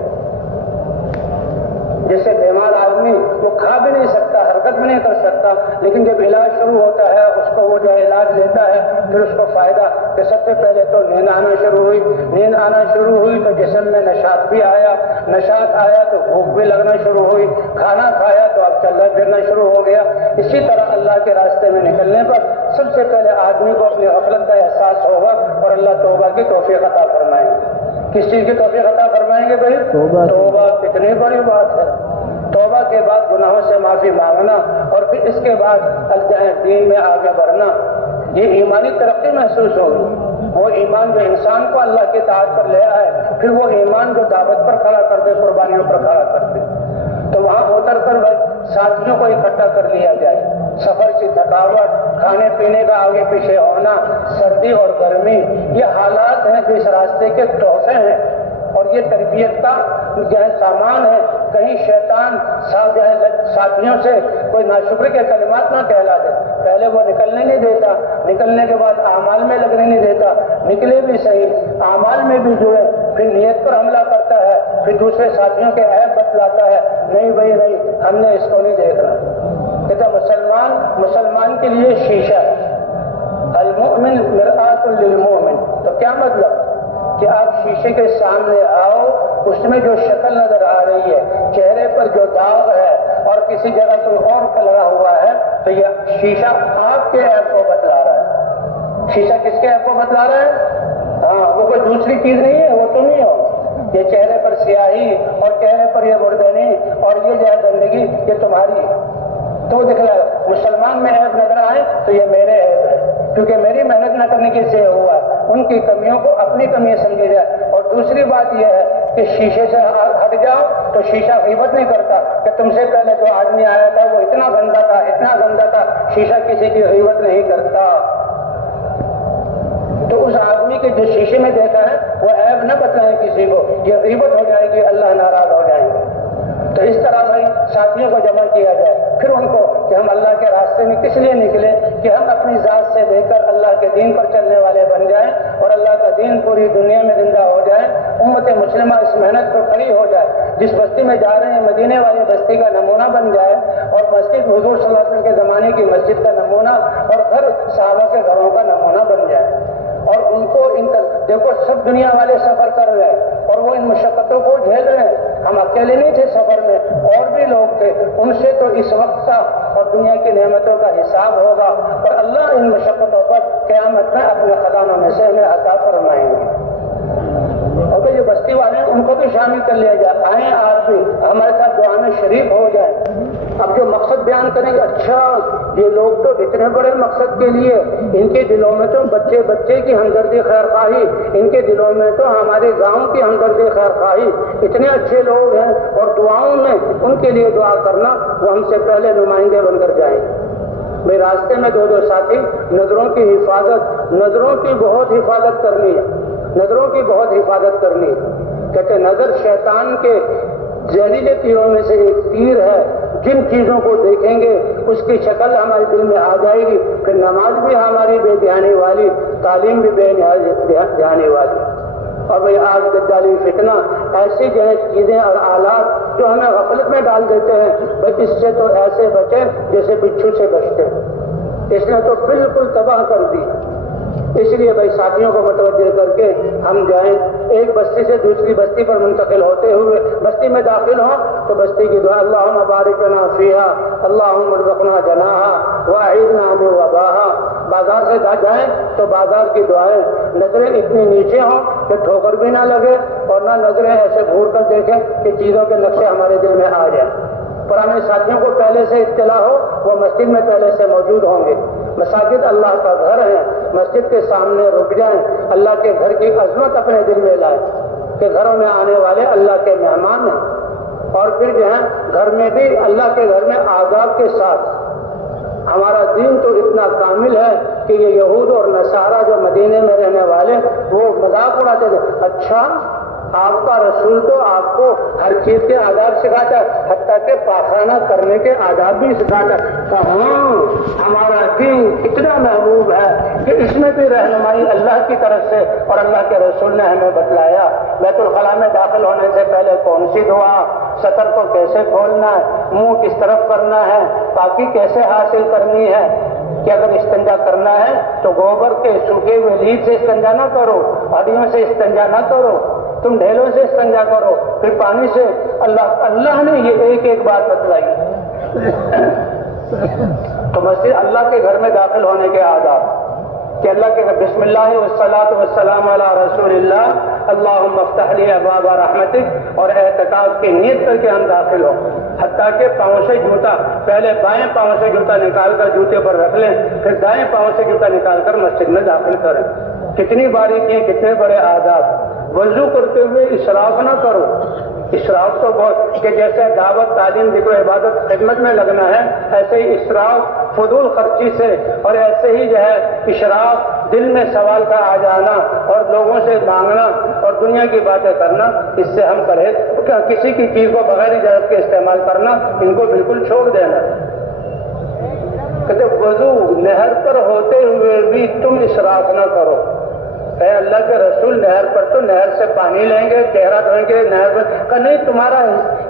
جیسے بیمار آدمی وہ کھا بھی نہیں سکتا، حرکت بھی نہیں کر سکتا، لیکن جب علاج شروع ہوتا ہے اس کو وہ جو علاج لیتا ہے پھر اس کو فائدہ، کہ سب سے پہلے تو نیند آنا شروع ہوئی، نیند آنا شروع ہوئی تو جسم میں نشاط بھی آیا، نشاط آیا تو بھوک بھی لگنا شروع ہوئی، کھانا کھایا تو اب چلنا پھرنا شروع ہو گیا۔ اسی طرح اللہ کے راستے میں نکلنے پر سب سے پہلے آدمی کو اپنی غفلت کا احساس ہوگا، اور اللہ توبہ کی توفیق عطا فرمائیں گے۔ کس چیز کی توفیق عطا فرمائیں گے بھائی؟ توبہ کتنی بڑی بات ہے۔ توبہ کے بعد گناہوں سے معافی مانگنا، اور پھر اس کے بعد دین میں آگے بڑھنا، یہ ایمانی ترقی محسوس ہوگی۔ وہ ایمان جو انسان کو اللہ کی اطاعت پر لے آئے، پھر وہ ایمان جو دعوت پر کھڑا کر دے، قربانیوں پر کھڑا کر دے، تو وہاں اتر کر ساتھیوں کو اکٹھا کر لیا جائے۔ سفر کی تھکاوٹ، کھانے پینے کا آگے پیچھے ہونا، سردی اور گرمی، یہ حالات ہیں جو اس راستے کے تحفے ہیں، اور یہ تربیت کا جو ہے سامان ہے۔ کہیں شیطان جو ہے ساتھیوں سے کوئی ناشکری کے کلمات نہ کہلا دے، پہلے وہ نکلنے نہیں دیتا، نکلنے کے بعد اعمال میں لگنے نہیں دیتا، نکلے بھی صحیح، اعمال میں بھی جڑے، پھر نیت پر حملہ کرتا ہے، پھر دوسرے ساتھیوں کے عیب بتلاتا ہے، نہیں بھائی نہیں، ہم نے اس کو نہیں دیکھنا۔ کہتا مسلمان کے لیے شیشہ ہے، المؤمن مرآۃ للمؤمن، تو کیا مطلب کہ آپ شیشے کے سامنے آؤ، اس میں جو شکل نظر آ رہی ہے، چہرے پر جو داغ ہے اور کسی جگہ کوئی اور کا لگا ہوا ہے، تو یہ شیشہ آپ کے عیب کو بتلا رہا ہے۔ شیشہ کس کے عیب کو بتلا رہا ہے؟ ہاں، وہ کوئی دوسری چیز نہیں ہے، وہ تو نہیں ہو۔ یہ چہرے پر سیاہی اور چہرے پر یہ مردنی اور یہ جو ہے گندگی، یہ تمہاری ہے۔ تو دکھلا مسلمان میں عیب نظر آئے تو یہ میرے عیب ہے، کیونکہ میری محنت نہ کرنے کی سے ہوا، ان کی کمیوں کو اپنی کمی سمجھی جائے۔ اور دوسری بات یہ ہے کہ شیشے سے ہٹ جاؤ تو شیشہ غیبت نہیں کرتا کہ تم سے پہلے جو آدمی آیا تھا وہ اتنا گندا تھا، اتنا گندا تھا، شیشہ کسی کی غیبت نہیں کرتا۔ تو اس آدمی کے جو شیشے میں دیکھا ہے وہ عیب نہ بتلائیں کسی کو، یہ غیبت ہو جائے گی، اللہ ناراض ہو جائیں گے۔ تو اس طرح بھائی ساتھیوں کو جمع کیا جائے، پھر ان کو کہ ہم اللہ کے راستے میں کس لیے نکلے، کہ ہم اپنی ذات سے لے کر اللہ کے دین پر چلنے والے بن جائیں، اور اللہ کا دین پوری دنیا میں زندہ ہو جائے، امت مسلمہ اس محنت پر کھڑی ہو جائے، جس بستی میں جا رہے ہیں مدینے والی بستی کا نمونہ بن جائے، اور مسجد حضور صلی اللہ علیہ وسلم کے زمانے کی مسجد کا نمونہ اور گھر صحابہ کے گھروں کا نمونہ بن جائے۔ اور ان کو دیکھو سب دنیا والے سفر کر رہے ہیں اور وہ ان مشقتوں کو جھیل رہے ہیں، ہم اکیلے نہیں تھے سفر میں، اور بھی لوگ تھے، ان سے تو اس وقت کا اور دنیا کی نعمتوں کا حساب ہوگا، اور اللہ ان مشقتوں پر قیامت میں اپنے خزانوں میں سے ہمیں عطا فرمائیں گے۔ اور جو بستی والے ہیں ان کو بھی شامل کر لیا جائے، آئیں آپ بھی ہمارے ساتھ دعا میں شریک ہو جائیں۔ اب جو مقصد بیان کریں گے، اچھا یہ لوگ تو اتنے بڑے مقصد کے لیے، ان کے دلوں میں تو بچے بچے کی ہمدردی خیر خواہی، ان کے دلوں میں تو ہمارے گاؤں کی ہمدردی خیر خواہی، اتنے اچھے لوگ ہیں، اور دعاؤں میں ان کے لیے دعا کرنا، وہ ہم سے پہلے نمائندے بن کر جائیں۔ بھائی راستے میں دو ساتھی، نظروں کی حفاظت، نظروں کی بہت حفاظت کرنی ہے، نظروں کی بہت حفاظت کرنی ہے۔ کہتے نظر شیطان کے زہریلے تیروں میں سے ایک تیر ہے، جن چیزوں کو دیکھیں گے اس کی شکل ہمارے دل میں آ جائے گی، پھر نماز بھی ہماری بے دھیانی والی، تعلیم بھی بے دھیانی والی۔ اور بھائی آج دجالی فتنہ ایسی جو ہے چیزیں اور آلات جو ہمیں غفلت میں ڈال دیتے ہیں، بھائی اس سے تو ایسے بچیں جیسے بچھو سے بچتے، اس نے تو بالکل تباہ کر دی۔ اس لیے بھائی ساتھیوں کو متوجہ کر کے ہم جائیں، ایک بستی سے دوسری بستی پر منتقل ہوتے ہوئے بستی میں داخل ہوں تو بستی کی دعا اللہم بارک لنا فیہا اللہم ارزقنا جناہا واعذنا من وباہا۔ بازار سے جائیں تو بازار کی دعائیں، نظریں اتنی نیچے ہوں کہ ٹھوکر بھی نہ لگے، اور نہ نظریں ایسے گھور کر دیکھیں کہ چیزوں کے نقشے ہمارے دل میں آ جائیں۔ پرانے ساتھیوں کو پہلے سے اطلاع ہو، وہ مسجد میں پہلے سے موجود ہوں گے۔ مساجد اللہ کا گھر ہے، مسجد کے سامنے رک جائیں، اللہ کے گھر کی عظمت اپنے دل میں لائیں کہ گھروں میں آنے والے اللہ کے مہمان ہیں۔ اور پھر جو ہے گھر میں بھی اللہ کے گھر میں آداب کے ساتھ، ہمارا دین تو اتنا کامل ہے کہ یہ یہود اور نصارہ جو مدینے میں رہنے والے وہ مذاق اڑاتے تھے، اچھا آپ کا رسول تو آپ کو ہر چیز کے آداب سکھاتا ہے، حتیٰ کہ پاخانہ کرنے کے آداب بھی سکھاتا ہے۔ تو ہاں ہمارا دین اتنا محبوب ہے کہ اس میں بھی رہنمائی اللہ کی طرف سے اور اللہ کے رسول نے ہمیں بتلایا۔ بیت الخلاء میں داخل ہونے سے پہلے کون سی دعا، سطر کو کیسے کھولنا ہے، منہ کس طرف کرنا ہے، پاکی کیسے حاصل کرنی ہے، کہ اگر استنجا کرنا ہے تو گوبر کے سوکھے ہوئے لیف سے استنجا نہ کرو، ہڈیوں سے استنجا نہ کرو، تم ڈھیلوں سے استنجا کرو، پھر پانی سے۔ اللہ نے یہ ایک ایک بات بتلائی۔ تو مسجد اللہ کے گھر میں داخل ہونے کے آداب کہ اللہ کے بسم اللہ والصلاۃ والسلام علی رسول اللہ اللہم افتح لی ابواب رحمتک، اور اعتکاف کی نیت کر کے ہم داخل ہوں، حتیٰ کہ پاؤں سے جوتا، پہلے بائیں پاؤں سے جوتا نکال کر جوتے پر رکھ لیں، پھر دائیں پاؤں سے جوتا نکال کر مسجد میں داخل کریں۔ کتنی باریکی، کتنے بڑے آداب۔ وضو کرتے ہوئے اسراف نہ کرو، اسراف تو بہت، کہ جیسے دعوت، تعلیم، ذکر و عبادت، خدمت میں لگنا ہے، ایسے ہی اسراف فضول خرچی سے، اور ایسے ہی جو ہے اشراف دل میں سوال کا آ جانا اور لوگوں سے مانگنا اور دنیا کی باتیں کرنا، اس سے ہم پرہیز، کسی کی چیز کو بغیر اجازت کے استعمال کرنا، ان کو بالکل چھوڑ دینا۔ کہتے وضو نہر پر ہوتے ہوئے بھی تم اسراف نہ کرو۔ اے اللہ کے رسول نہر پر تو نہر سے پانی لیں گے، چہرہ دھوئیں گے نہر پر، کہ نہیں تمہارا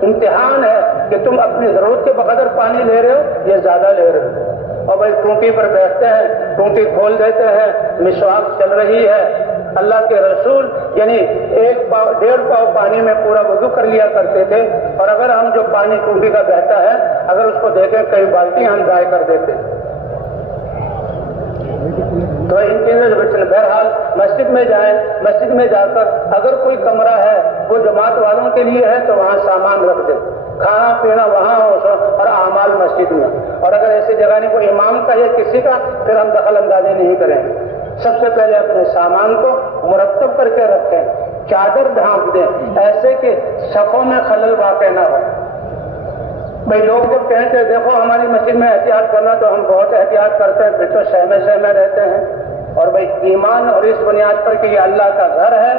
امتحان ہے کہ تم اپنی ضرورت کے بقدر پانی لے رہے ہو یا زیادہ لے رہے ہو۔ اور بھائی ٹونٹی پر بیٹھتے ہیں، ٹونٹی کھول دیتے ہیں، مسواک چل رہی ہے۔ اللہ کے رسول یعنی 1.5 پاؤ پانی میں پورا وضو کر لیا کرتے تھے، اور اگر ہم جو پانی ٹونٹی کا بہتا ہے اگر اس کو دیکھیں کئی بالٹی ہم ضائع کر دیتے۔ تو ان چیزوں سے بچنا۔ بہرحال مسجد میں جائیں، مسجد میں جا کر اگر کوئی کمرہ ہے وہ جماعت والوں کے لیے ہے تو وہاں سامان رکھ دیں، کھانا پینا وہاں ہو، اور اعمال مسجد میں۔ اور اگر ایسی جگہ نہیں کوئی امام کا یا کسی کا، پھر ہم دخل اندازی نہیں کریں۔ سب سے پہلے اپنے سامان کو مرتب کر کے رکھیں، چادر ڈھانپ دیں ایسے کہ صفوں میں خلل واقع نہ ہو۔ بھائی لوگ جب کہیں کہ دیکھو ہماری مسجد میں احتیاط کرنا، تو ہم بہت احتیاط کرتے ہیں، پھر تو سہمے رہتے ہیں۔ اور بھائی ایمان اور اس بنیاد پر کہ یہ اللہ کا گھر ہے،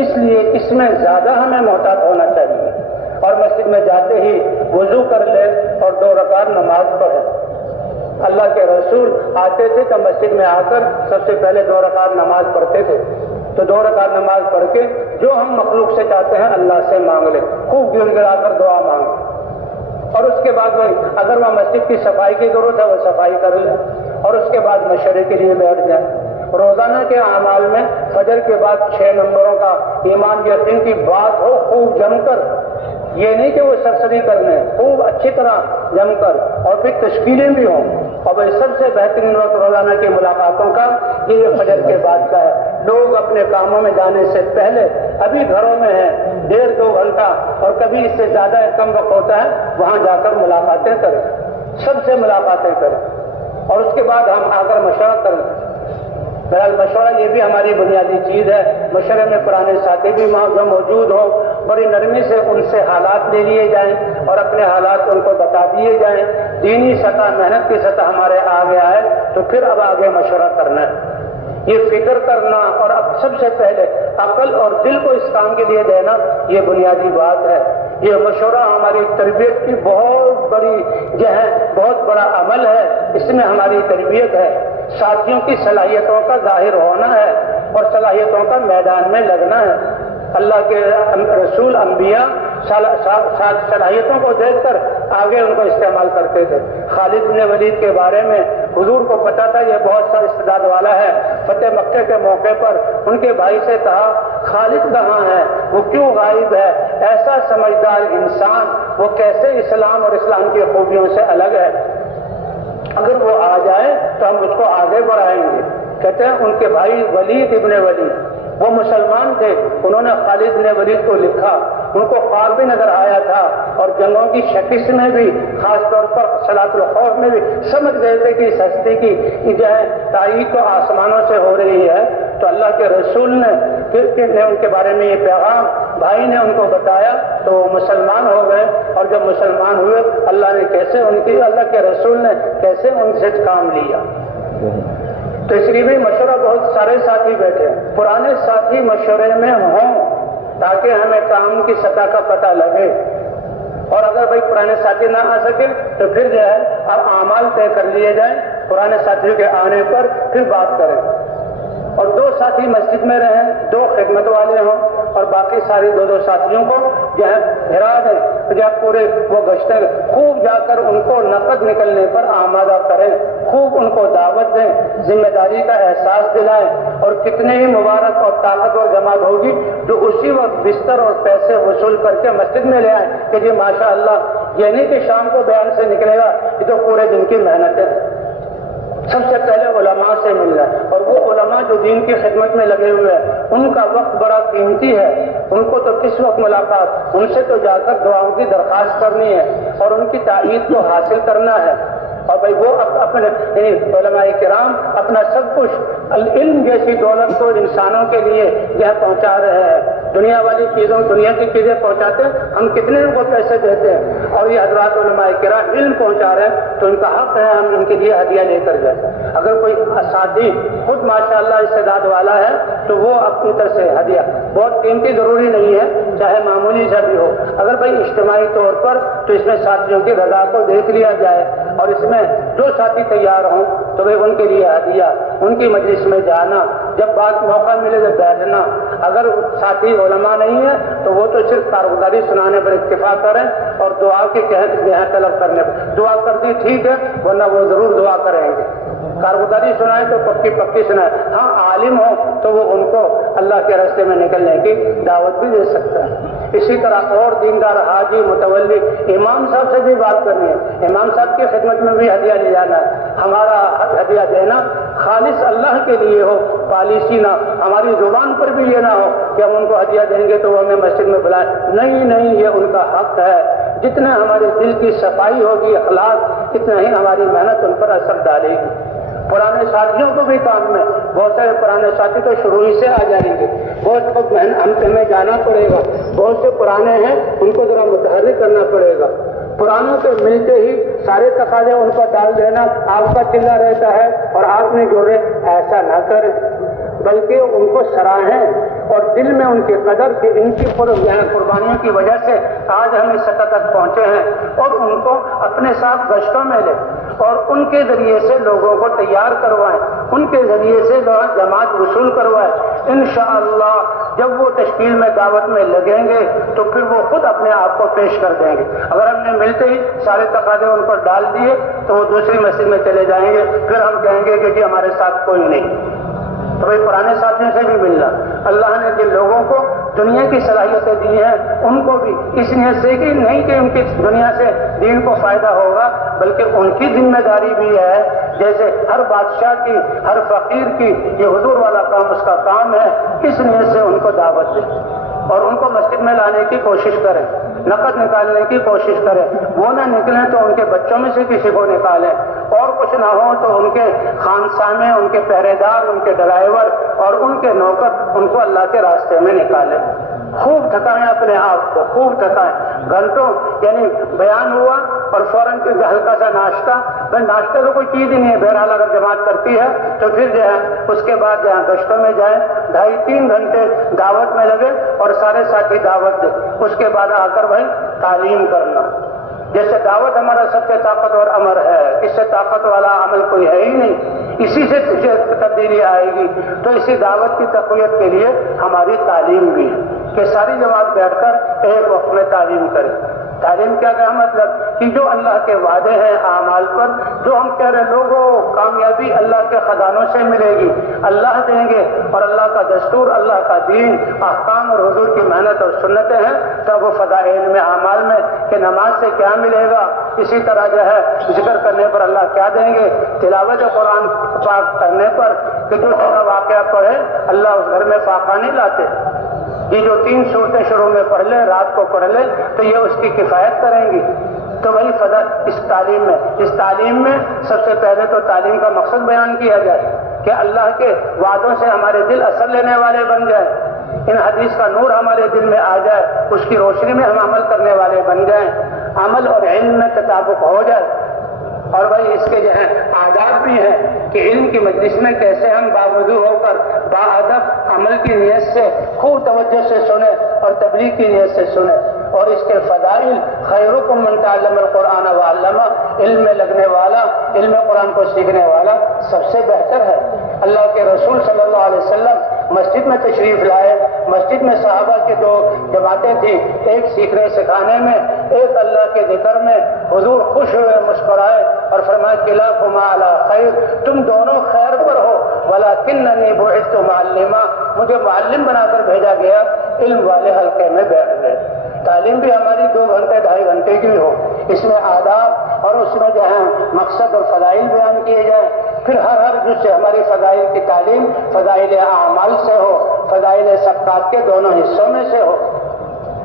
اس لیے اس میں زیادہ ہمیں محتاط ہونا چاہیے۔ اور مسجد میں جاتے ہی وضو کر لے اور 2 رکعت نماز پڑھے۔ اللہ کے رسول آتے تھے تو مسجد میں آ کر سب سے پہلے 2 رکعت نماز پڑھتے تھے، تو 2 رکعت نماز پڑھ کے جو ہم مخلوق سے چاہتے ہیں اللہ سے مانگ لیں، خوب گر گرا کر دعا مانگیں۔ اور اس کے بعد اگر وہاں مسجد کی صفائی کی ضرورت ہے وہ صفائی کر لیں، اور اس کے بعد مشورے کے لیے بیٹھ جائیں۔ روزانہ کے اعمال میں فجر کے بعد 6 نمبروں کا ایمان یقین کی بات ہو، خوب جم کر، یہ نہیں کہ وہ سرسری کرنے، خوب اچھی طرح جم کر، اور پھر تشکیلیں بھی ہوں۔ اور بھائی سب سے بہترین وقت روزانہ کی ملاقاتوں کا یہ فجر کے بعد کا ہے. لوگ اپنے کاموں میں جانے سے پہلے ابھی گھروں میں ہیں 1.5-2 گھنٹہ اور کبھی اس سے زیادہ کم وقت ہوتا ہے, وہاں جا کر ملاقاتیں کریں, سب سے ملاقاتیں کریں اور اس کے بعد ہم آ کر مشورہ کریں. بہرحال مشورہ یہ بھی ہماری بنیادی چیز ہے. مشورے میں پرانے ساتھی بھی جو موجود ہوں, بڑی نرمی سے ان سے حالات لے لیے جائیں اور اپنے حالات ان کو بتا دیے جائیں. دینی سطح, محنت کی سطح ہمارے آگے آئے تو پھر اب آگے مشورہ کرنا ہے. یہ فکر کرنا اور اب سب سے پہلے عقل اور دل کو اس کام کے لیے دینا, یہ بنیادی بات ہے. یہ مشورہ ہماری تربیت کی بہت بڑی بہت بڑا عمل ہے. اس میں ہماری تربیت ہے, ساتھیوں کی صلاحیتوں کا ظاہر ہونا ہے اور صلاحیتوں کا میدان میں لگنا ہے. اللہ کے رسول انبیاء صلاحیتوں کو دیکھ کر آگے ان کو استعمال کرتے تھے. خالد بن ولید کے بارے میں حضور کو پتا تھا یہ بہت سا استعداد والا ہے. فتح مکہ کے موقع پر ان کے بھائی سے کہا خالد کہاں ہے, وہ کیوں غائب ہے؟ ایسا سمجھدار انسان وہ کیسے اسلام اور اسلام کی خوبیوں سے الگ ہے؟ اگر وہ آ جائے تو ہم اس کو آگے بڑھائیں گے. کہتے ہیں ان کے بھائی ولید ابن ولید وہ مسلمان تھے, انہوں نے خالد بن ولید کو لکھا. ان کو خواب بھی نظر آیا تھا اور جنگوں کی شکست میں بھی, خاص طور پر صلاۃ الخوف میں بھی سمجھ گئے تھے کہ اس ہستی کی تائید تو آسمانوں سے ہو رہی ہے. تو اللہ کے رسول نے ان کے بارے میں یہ پیغام بھائی نے ان کو بتایا تو وہ مسلمان ہو گئے. اور جب مسلمان ہوئے اللہ کے رسول نے کیسے ان سے کام لیا. تو اس لیے بھی مشورہ, بہت سارے ساتھی بیٹھے ہیں, پرانے ساتھی مشورے میں ہوں تاکہ ہمیں کام کی سطح کا پتہ لگے. اور اگر بھائی پرانے ساتھی نہ آ سکے تو پھر اب اعمال طے کر لیے جائیں, پرانے ساتھیوں کے آنے پر پھر بات کریں. اور 2 ساتھی مسجد میں رہیں, 2 خدمت والے ہوں اور باقی ساری 2 ساتھیوں کو بھرا دیں, پورے وہ گشتیں خوب جا کر ان کو نقد نکلنے پر آمادہ کریں, خوب ان کو دعوت دیں, ذمہ داری کا احساس دلائیں. اور کتنے ہی مبارک اور طاقتور جماعت ہوگی جو اسی وقت بستر اور پیسے وصول کر کے مسجد میں لے آئیں کہ جی ماشاء اللہ, یہ نہیں کہ شام کو بیان سے نکلے گا, یہ تو پورے دن کی محنت ہے. سب سے پہلے علماء سے ملنا ہے, اور وہ علماء جو دین کی خدمت میں لگے ہوئے ہیں ان کا وقت بڑا قیمتی ہے. ان کو تو کس وقت ملاقات, ان سے تو جا کر دعاؤں کی درخواست کرنی ہے اور ان کی تائید کو حاصل کرنا ہے. اور بھائی وہ اپنے علماء کرام اپنا سب کچھ علم جیسی دولت کو انسانوں کے لیے پہنچا رہے ہیں. دنیا والی چیزوں, دنیا کی چیزیں پہنچاتے ہیں, ہم کتنے ان کو پیسے دیتے ہیں, اور یہ حضرات علماء کرام علم پہنچا رہے ہیں تو ان کا حق ہے ہم ان کے لیے ہدیہ لے کر جائیں. اگر کوئی ساتھی خود ماشاءاللہ استعداد والا ہے تو وہ اپنی طرف سے ہدیہ, بہت قیمتی ضروری نہیں ہے, چاہے معمولی سا بھی ہو. اگر بھائی اجتماعی طور پر تو اس میں ساتھیوں کی رضا کو دیکھ لیا جائے, اور اس میں جو ساتھی تیار ہوں تو بھائی ان کے لیے ہدیہ, ان کی مجلس میں جانا, جب بات موقع ملے تو بیٹھنا. اگر ساتھی علماء نہیں ہے تو وہ تو صرف کارگزاری سنانے پر اکتفا کریں اور دعا کی طلب کرنے پر. دعا کر دی ٹھیک ہے, ورنہ وہ ضرور دعا کریں گے. کارگزاری سنائیں تو پکی سنائیں. ہاں عالم ہو تو وہ ان کو اللہ کے راستے میں نکلنے کی دعوت بھی دے سکتا ہے. اسی طرح اور دیندار حاجی, متولی, امام صاحب سے بھی بات کرنی ہے. امام صاحب کی خدمت میں بھی ہدیہ لے جانا ہے. ہمارا ہدیہ دینا خالص اللہ کے لیے ہو, پالیسی نہ, ہماری زبان پر بھی یہ نہ ہو کہ ہم ان کو ہدیہ دیں گے تو وہ ہمیں مسجد میں بلائیں. نہیں, یہ ان کا حق ہے. جتنے ہمارے دل کی صفائی ہوگی, اخلاق, اتنا ہی ہماری محنت ان پر اثر ڈالے گی. پرانے ساتھیوں کو بھی کام میں, بہت سارے پرانے ساتھی تو شروع ہی سے آ جائیں گے, بہت ہمیں جانا پڑے گا. بہت سے پرانے ہیں ان کو ذرا متحرک کرنا پڑے گا. پرانوں کے ملتے ہی سارے تقاضے ان پر ڈال دینا, آپ کا چلا رہتا ہے اور آپ نے جوڑے, ایسا نہ کریں, بلکہ ان کو سراہیں اور دل میں ان کی قدر کہ ان کی قربانیوں کی وجہ سے آج ہم اس سطح تک پہنچے ہیں. اور ان کو اپنے ساتھ گشتوں میں لیں اور ان کے ذریعے سے لوگوں کو تیار کروائیں, ان کے ذریعے سے جماعت وصول کروائیں. انشاءاللہ جب وہ تشکیل میں دعوت میں لگیں گے تو پھر وہ خود اپنے آپ کو پیش کر دیں گے. اگر ہم نے ملتے ہی سارے تقاضے ان پر ڈال دیے تو وہ دوسری مسجد میں چلے جائیں گے, پھر ہم کہیں گے کہ جی ہمارے ساتھ کوئی نہیں. تو بھائی پرانے ساتھیوں سے بھی ملنا. اللہ نے جن لوگوں کو دنیا کی صلاحیتیں دی ہیں ان کو بھی اس نیت سے کہ نہیں کہ ان کی دنیا سے دین کو فائدہ ہوگا، بلکہ ان کی ذمہ داری بھی ہے، جیسے ہر بادشاہ کی، ہر فقیر کی یہ حضور والا کام اس کا کام ہے، اس نیت سے ان کو دعوت دے اور ان کو مسجد میں لانے کی کوشش کریں، نقد نکالنے کی کوشش کریں، وہ نہ نکلیں تو ان کے بچوں میں سے کسی کو نکالیں، اور کچھ نہ ہو تو ان کے خانسامے، ان کے پہرے دار، ان کے ڈرائیور اور ان کے نوکر ان کو اللہ کے راستے میں نکالیں۔ خوب تھکائیں اپنے آپ کو، خوب تھکائیں، گھنٹوں یعنی بیان ہوا اور فوراً ہلکا سا ناشتہ، ناشتہ تو کوئی چیز ہی نہیں ہے، بہرحال اگر جماعت کرتی ہے تو پھر جو ہے اس کے بعد جہاں گشتوں میں جائیں، 2.5-3 گھنٹے دعوت میں لگے اور سارے ساتھی دعوت دے، اس کے بعد آ کر بھائی تعلیم کرنا۔ جیسے دعوت ہمارا سب سے طاقتور عمل ہے، اس سے طاقت والا عمل کوئی ہے ہی نہیں، اسی سے تبدیلی آئے گی، تو اسی دعوت کی تقویت کے لیے ہماری تعلیم بھی ہے کہ ساری جماعت بیٹھ کر ایک وقت میں تعلیم کرے۔ تعلیم کیا کہا مطلب کہ جو اللہ کے وعدے ہیں اعمال پر، جو ہم کہہ رہے لوگوں کامیابی اللہ کے خزانوں سے ملے گی، اللہ دیں گے، اور اللہ کا دستور، اللہ کا دین، احکام اور حضور کی محنت اور سنتیں ہیں، تب وہ فضائل میں اعمال میں کہ نماز سے کیا ملے گا، اسی طرح جو ہے ذکر کرنے پر اللہ کیا دیں گے، تلاوت قرآن پاک کرنے پر کہ جو سارا واقعہ پڑھے اللہ اس گھر میں فاقہ نہیں لاتے۔ یہ جو 3 صورتیں شروع میں پڑھ لے، رات کو پڑھ لے تو یہ اس کی کفایت کریں گی۔ تو وہی فضا اس تعلیم میں سب سے پہلے تو تعلیم کا مقصد بیان کیا جائے کہ اللہ کے وعدوں سے ہمارے دل اثر لینے والے بن جائیں، ان حدیث کا نور ہمارے دل میں آ جائے، اس کی روشنی میں ہم عمل کرنے والے بن جائیں، عمل اور علم میں تطابق ہو جائے۔ اور بھائی اس کے جو ہیں آداب بھی ہیں کہ علم کی مجلس میں کیسے ہم باوضو ہو کر باادب عمل کی نیت سے خوب توجہ سے سنیں اور تبلیغ کی نیت سے سنیں، اور اس کے فضائل خیرکم من تعلم القرآن وعلمہ، علم میں لگنے والا، علم قرآن کو سیکھنے والا سب سے بہتر ہے۔ اللہ کے رسول صلی اللہ علیہ وسلم مسجد میں تشریف لائے، مسجد میں صحابہ کی 2 جماعتیں تھیں، ایک سیکھنے سکھانے میں، ایک اللہ کے ذکر میں، حضور خوش ہوئے، مسکرائے اور فرمایا کلاکما علی خیر، تم دونوں خیر پر ہو، ولکننی بعثت معلما، مجھے معلم بنا کر بھیجا گیا، علم والے حلقے میں بیٹھ گئے۔ تعلیم بھی ہماری 2 گھنٹے 2.5 گھنٹے کی ہو، اس میں آداب اور اس میں جو ہے مقصد اور فضائل بیان کیے جائیں، پھر ہر جز سے ہماری فضائل کی تعلیم فضائل اعمال سے ہو، فضائل صدقات کے دونوں حصوں میں سے ہو،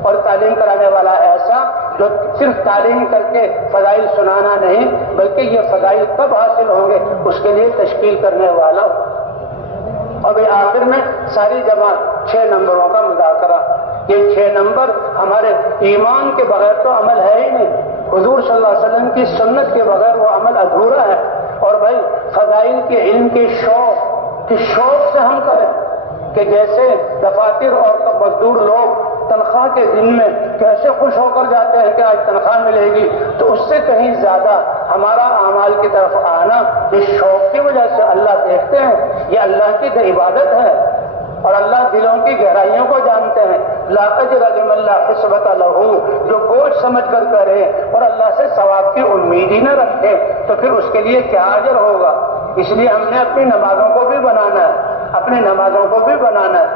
اور تعلیم کرانے والا ایسا جو صرف تعلیم کر کے فضائل سنانا نہیں بلکہ یہ فضائل کب حاصل ہوں گے اس کے لیے تشکیل کرنے والا ہو۔ اب آخر میں ساری جماعت 6 نمبروں کا مذاکرہ، یہ 6 نمبر ہمارے ایمان کے بغیر تو عمل ہے ہی نہیں، حضور صلی اللہ علیہ وسلم کی سنت کے بغیر وہ عمل ادھورا ہے۔ اور بھائی فضائل کے علم کے شوق سے ہم کریں کہ جیسے دفاتر اور مزدور لوگ تنخواہ کے دن میں کیسے خوش ہو کر جاتے ہیں کہ آج تنخواہ ملے گی، تو اس سے کہیں زیادہ ہمارا اعمال کی طرف آنا اس شوق کی وجہ سے اللہ دیکھتے ہیں، یہ اللہ کی عبادت ہے اور اللہ دلوں کی گہرائیوں کو جانتے ہیں۔ لا اجر لمن لا حسبۃ لہ، جو بوجھ سمجھ کر کرے اور اللہ سے ثواب کی امید ہی نہ رکھے تو پھر اس کے لیے کیا اجر ہوگا۔ اس لیے ہم نے اپنی نمازوں کو بھی بنانا ہے،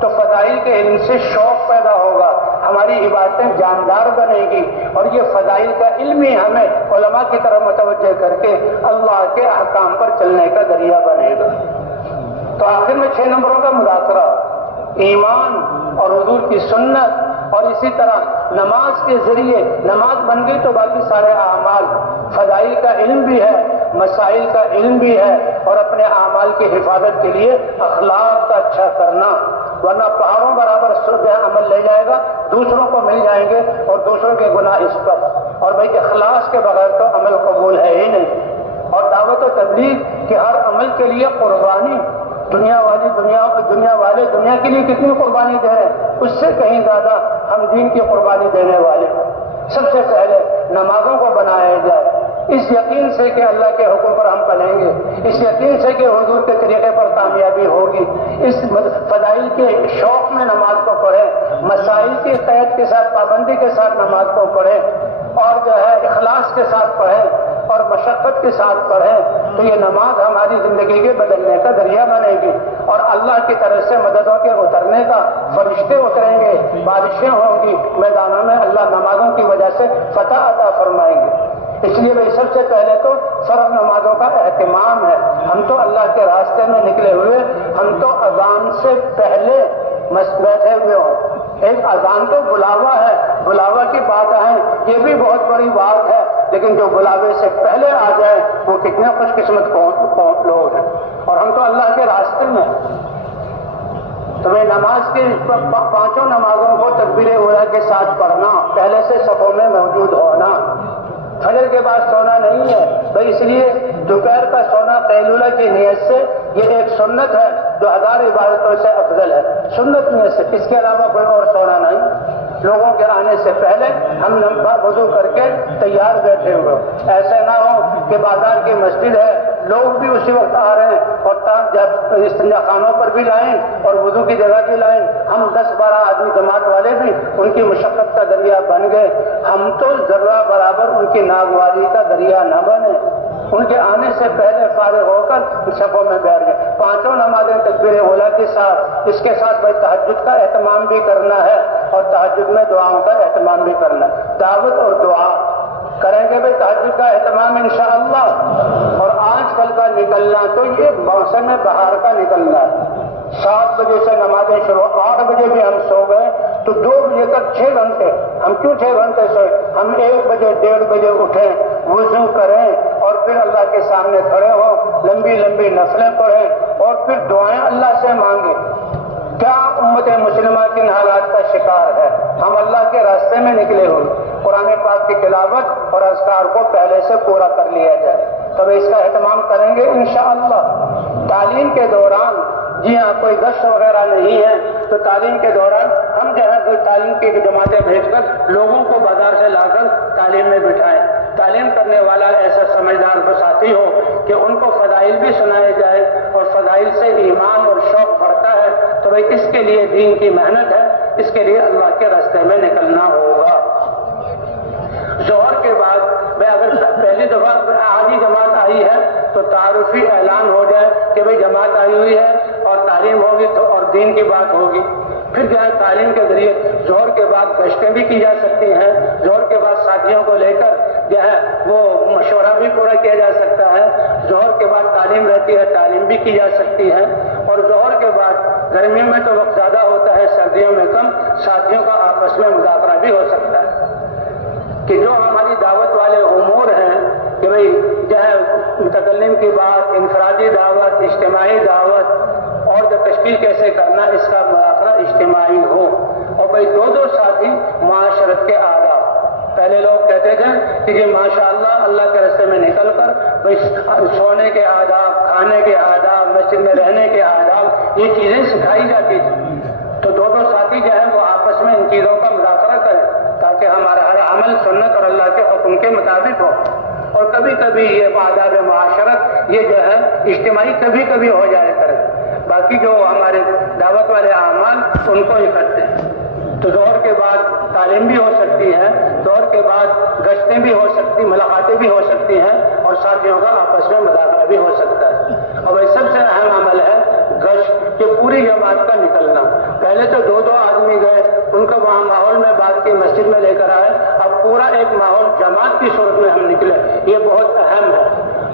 تو فضائل کے علم سے شوق پیدا ہوگا، ہماری عبادتیں جاندار بنے گی، اور یہ فضائل کا علم ہی ہمیں علماء کی طرف متوجہ کر کے اللہ کے احکام پر چلنے کا ذریعہ بنے گا۔ تو آخر میں 6 نمبروں کا مذاکرہ، ایمان اور حضور کی سنت، اور اسی طرح نماز کے ذریعے نماز بن گئی تو باقی سارے اعمال، فضائل کا علم بھی ہے، مسائل کا علم بھی ہے، اور اپنے اعمال کی حفاظت کے لیے اخلاق کا اچھا کرنا، ورنہ پہاڑوں برابر عمل لے جائے گا، دوسروں کو مل جائیں گے اور دوسروں کے گناہ اس پر، اور بھائی اخلاص کے بغیر تو عمل قبول ہے ہی نہیں۔ اور دعوت و تبلیغ کے ہر عمل کے لیے قربانی، دنیا والے دنیا کے لیے کتنی قربانی دے رہے ہیں، اس سے کہیں زیادہ ہم دین کی قربانی دینے والے۔ سب سے پہلے نمازوں کو بنایا جائے، اس یقین سے کہ اللہ کے حکم پر ہم پلیں گے، اس یقین سے کہ حضور کے طریقے پر کامیابی ہوگی، اس فضائل کے شوق میں نماز کو پڑھیں، مسائل کی قید کے ساتھ، پابندی کے ساتھ نماز کو پڑھیں، اور جو ہے اخلاص کے ساتھ پڑھیں اور مشقت کے ساتھ پڑھیں، تو یہ نماز ہماری زندگی کے بدلنے کا ذریعہ بنے گی۔ اور اللہ کی طرف سے مددوں کے اترنے کا، فرشتے اتریں گے، بارشیں ہوں گی میدانوں میں، اللہ نمازوں کی وجہ سے فتح عطا فرمائیں گے۔ اس لیے بھائی سب سے پہلے تو فرض نمازوں کا اہتمام ہے۔ ہم تو اللہ کے راستے میں نکلے ہوئے، ہم تو اذان سے پہلے بیٹھے ہوئے ہوں۔ ایک اذان تو بلاوا ہے، بلاوا کی بات ہے، یہ بھی بہت بڑی بات ہے، لیکن جو بلاوے سے پہلے آ جائے وہ کتنے خوش قسمت لوگ ہیں۔ اور ہم تو اللہ کے راستے میں، تو میں نماز کی پانچوں نمازوں کو تکبیر اولیٰ کے ساتھ پڑھنا، پہلے سے صفوں میں موجود ہونا، فجر کے بعد سونا نہیں ہے بھائی، اس لیے دوپہر کا سونا قیلولہ کی نیت سے یہ ایک سنت ہے جو 1000 عبادتوں سے افضل ہے، سنت نیت سے، اس کے علاوہ کوئی اور سونا نہیں۔ لوگوں کے آنے سے پہلے ہم وضو کر کے تیار بیٹھے ہوئے، ایسے نہ ہو کہ بازار کی مسجد ہے، لوگ بھی اسی وقت آ رہے ہیں اور جب استنجا خانوں پر بھی لائیں اور وضو کی جگہ بھی لائیں، ہم 10-12 آدمی جماعت والے بھی ان کی مشقت کا ذریعہ بن گئے، ہم تو ذرہ برابر ان کی ناگواری کا ذریعہ نہ بنے۔ ان کے آنے سے پہلے فارغ ہو کر صفوں میں بیٹھ گئے۔ پانچوں نمازیں تکبیر اولیٰ کے ساتھ، اس کے ساتھ بھائی تہجد کا اہتمام بھی کرنا ہے اور تہجد میں دعاؤں کا اہتمام بھی کرنا ہے، دعوت اور دعا کریں گے بھائی، تہجد کا اہتمام انشاءاللہ۔ اور آج کل کا نکلنا تو یہ موسم بہار کا نکلنا ہے، 7 بجے سے نمازیں شروع، 8 بجے بھی ہم سو گئے تو 2 بجے تک 6 گھنٹے، ہم کیوں 6 گھنٹے سوئے؟ ہم 1 بجے 1:30 بجے اٹھیں، وضو کریں اور پھر اللہ کے سامنے کھڑے ہوں، لمبی لمبی نفلیں پڑھیں اور پھر دعائیں اللہ سے مانگیں۔ کیا امت مسلمہ کن حالات کا شکار ہے؟ ہم اللہ کے راستے میں نکلے ہوئے، قرآن پاک کی تلاوت اور اذکار کو پہلے سے پورا کر لیا جائے، تب اس کا اہتمام کریں گے انشاءاللہ۔ تعلیم کے دوران جی ہاں کوئی گشت وغیرہ نہیں ہے تو تعلیم کے دوران ہم جو ہے تعلیم کی جماعتیں بھیج کر لوگوں کو بازار سے لا کر تعلیم میں بٹھائیں۔ تعلیم کرنے والا ایسا سمجھدار ساتھی ہو کہ ان کو فضائل بھی سنائے جائے اور فضائل سے ایمان اور شوق بڑھتا ہے، تو بھائی اس کے لیے دین کی محنت ہے، اس کے لیے اللہ کے راستے میں نکلنا ہوگا۔ ظہر کے بعد میں اگر پہلی دفعہ آدھی جماعت آئی ہے تو تعارفی اعلان ہو جائے کہ بھئی جماعت آئی ہوئی ہے اور تعلیم ہوگی تو اور دین کی بات ہوگی۔ پھر جو ہے تعلیم کے ذریعے ظہر کے بعد گشتیں بھی کی جا سکتی ہیں، ظہر کے بعد ساتھیوں کو لے کر جو ہے وہ مشورہ بھی پورا کیا جا سکتا ہے، ظہر کے بعد تعلیم رہتی ہے، تعلیم بھی کی جا سکتی ہے، اور ظہر کے بعد گرمیوں میں تو وقت زیادہ ہوتا ہے، سردیوں میں کم، ساتھیوں کا آپس میں مذاکرہ بھی ہو سکتا ہے کہ جو ہماری دعوت والے امور ہیں کہ بھئی جو ہے متکلم کی بات، انفرادی دعوت، اجتماعی دعوت اور جو تشکیل کیسے کرنا، اس کا مذاکرہ اجتماعی ہو، اور بھئی 2 ساتھی معاشرت کے آداب۔ پہلے لوگ کہتے تھے کہ جی ماشاءاللہ اللہ کے راستے میں نکل کر بھئی سونے کے آداب، کھانے کے آداب، مسجد میں رہنے کے آداب، یہ چیزیں سکھائی جاتی تھی، تو 2 ساتھی جو ہے وہ آپس میں ان چیزوں کا مذاکرہ کریں تاکہ ہمارا ہر عمل سنت اور اللہ کے حکم کے مطابق ہو۔ اور کبھی کبھی یہ آداب معاشرت یہ جو ہے اجتماعی کبھی کبھی ہو جائے کرے، باقی جو ہمارے دعوت والے اعمال ان کو ہی کرتے ہیں۔ تو ظہر کے بعد تعلیم بھی ہو سکتی ہے، ظہر کے بعد گشتیں بھی ہو سکتی، ملاقاتیں بھی ہو سکتی ہیں، اور ساتھیوں کا آپس میں مذاکرہ بھی ہو سکتا ہے۔ اور وہی سب سے اہم عمل ہے گشت کہ پوری جماعت کا نکلنا۔ پہلے تو 2 آدمی گئے، ان کو وہاں ماحول میں بات کی، مسجد میں لے کر آئے، اب پورا ایک ماحول جماعت کی صورت میں ہم نکلے، یہ بہت اہم ہے۔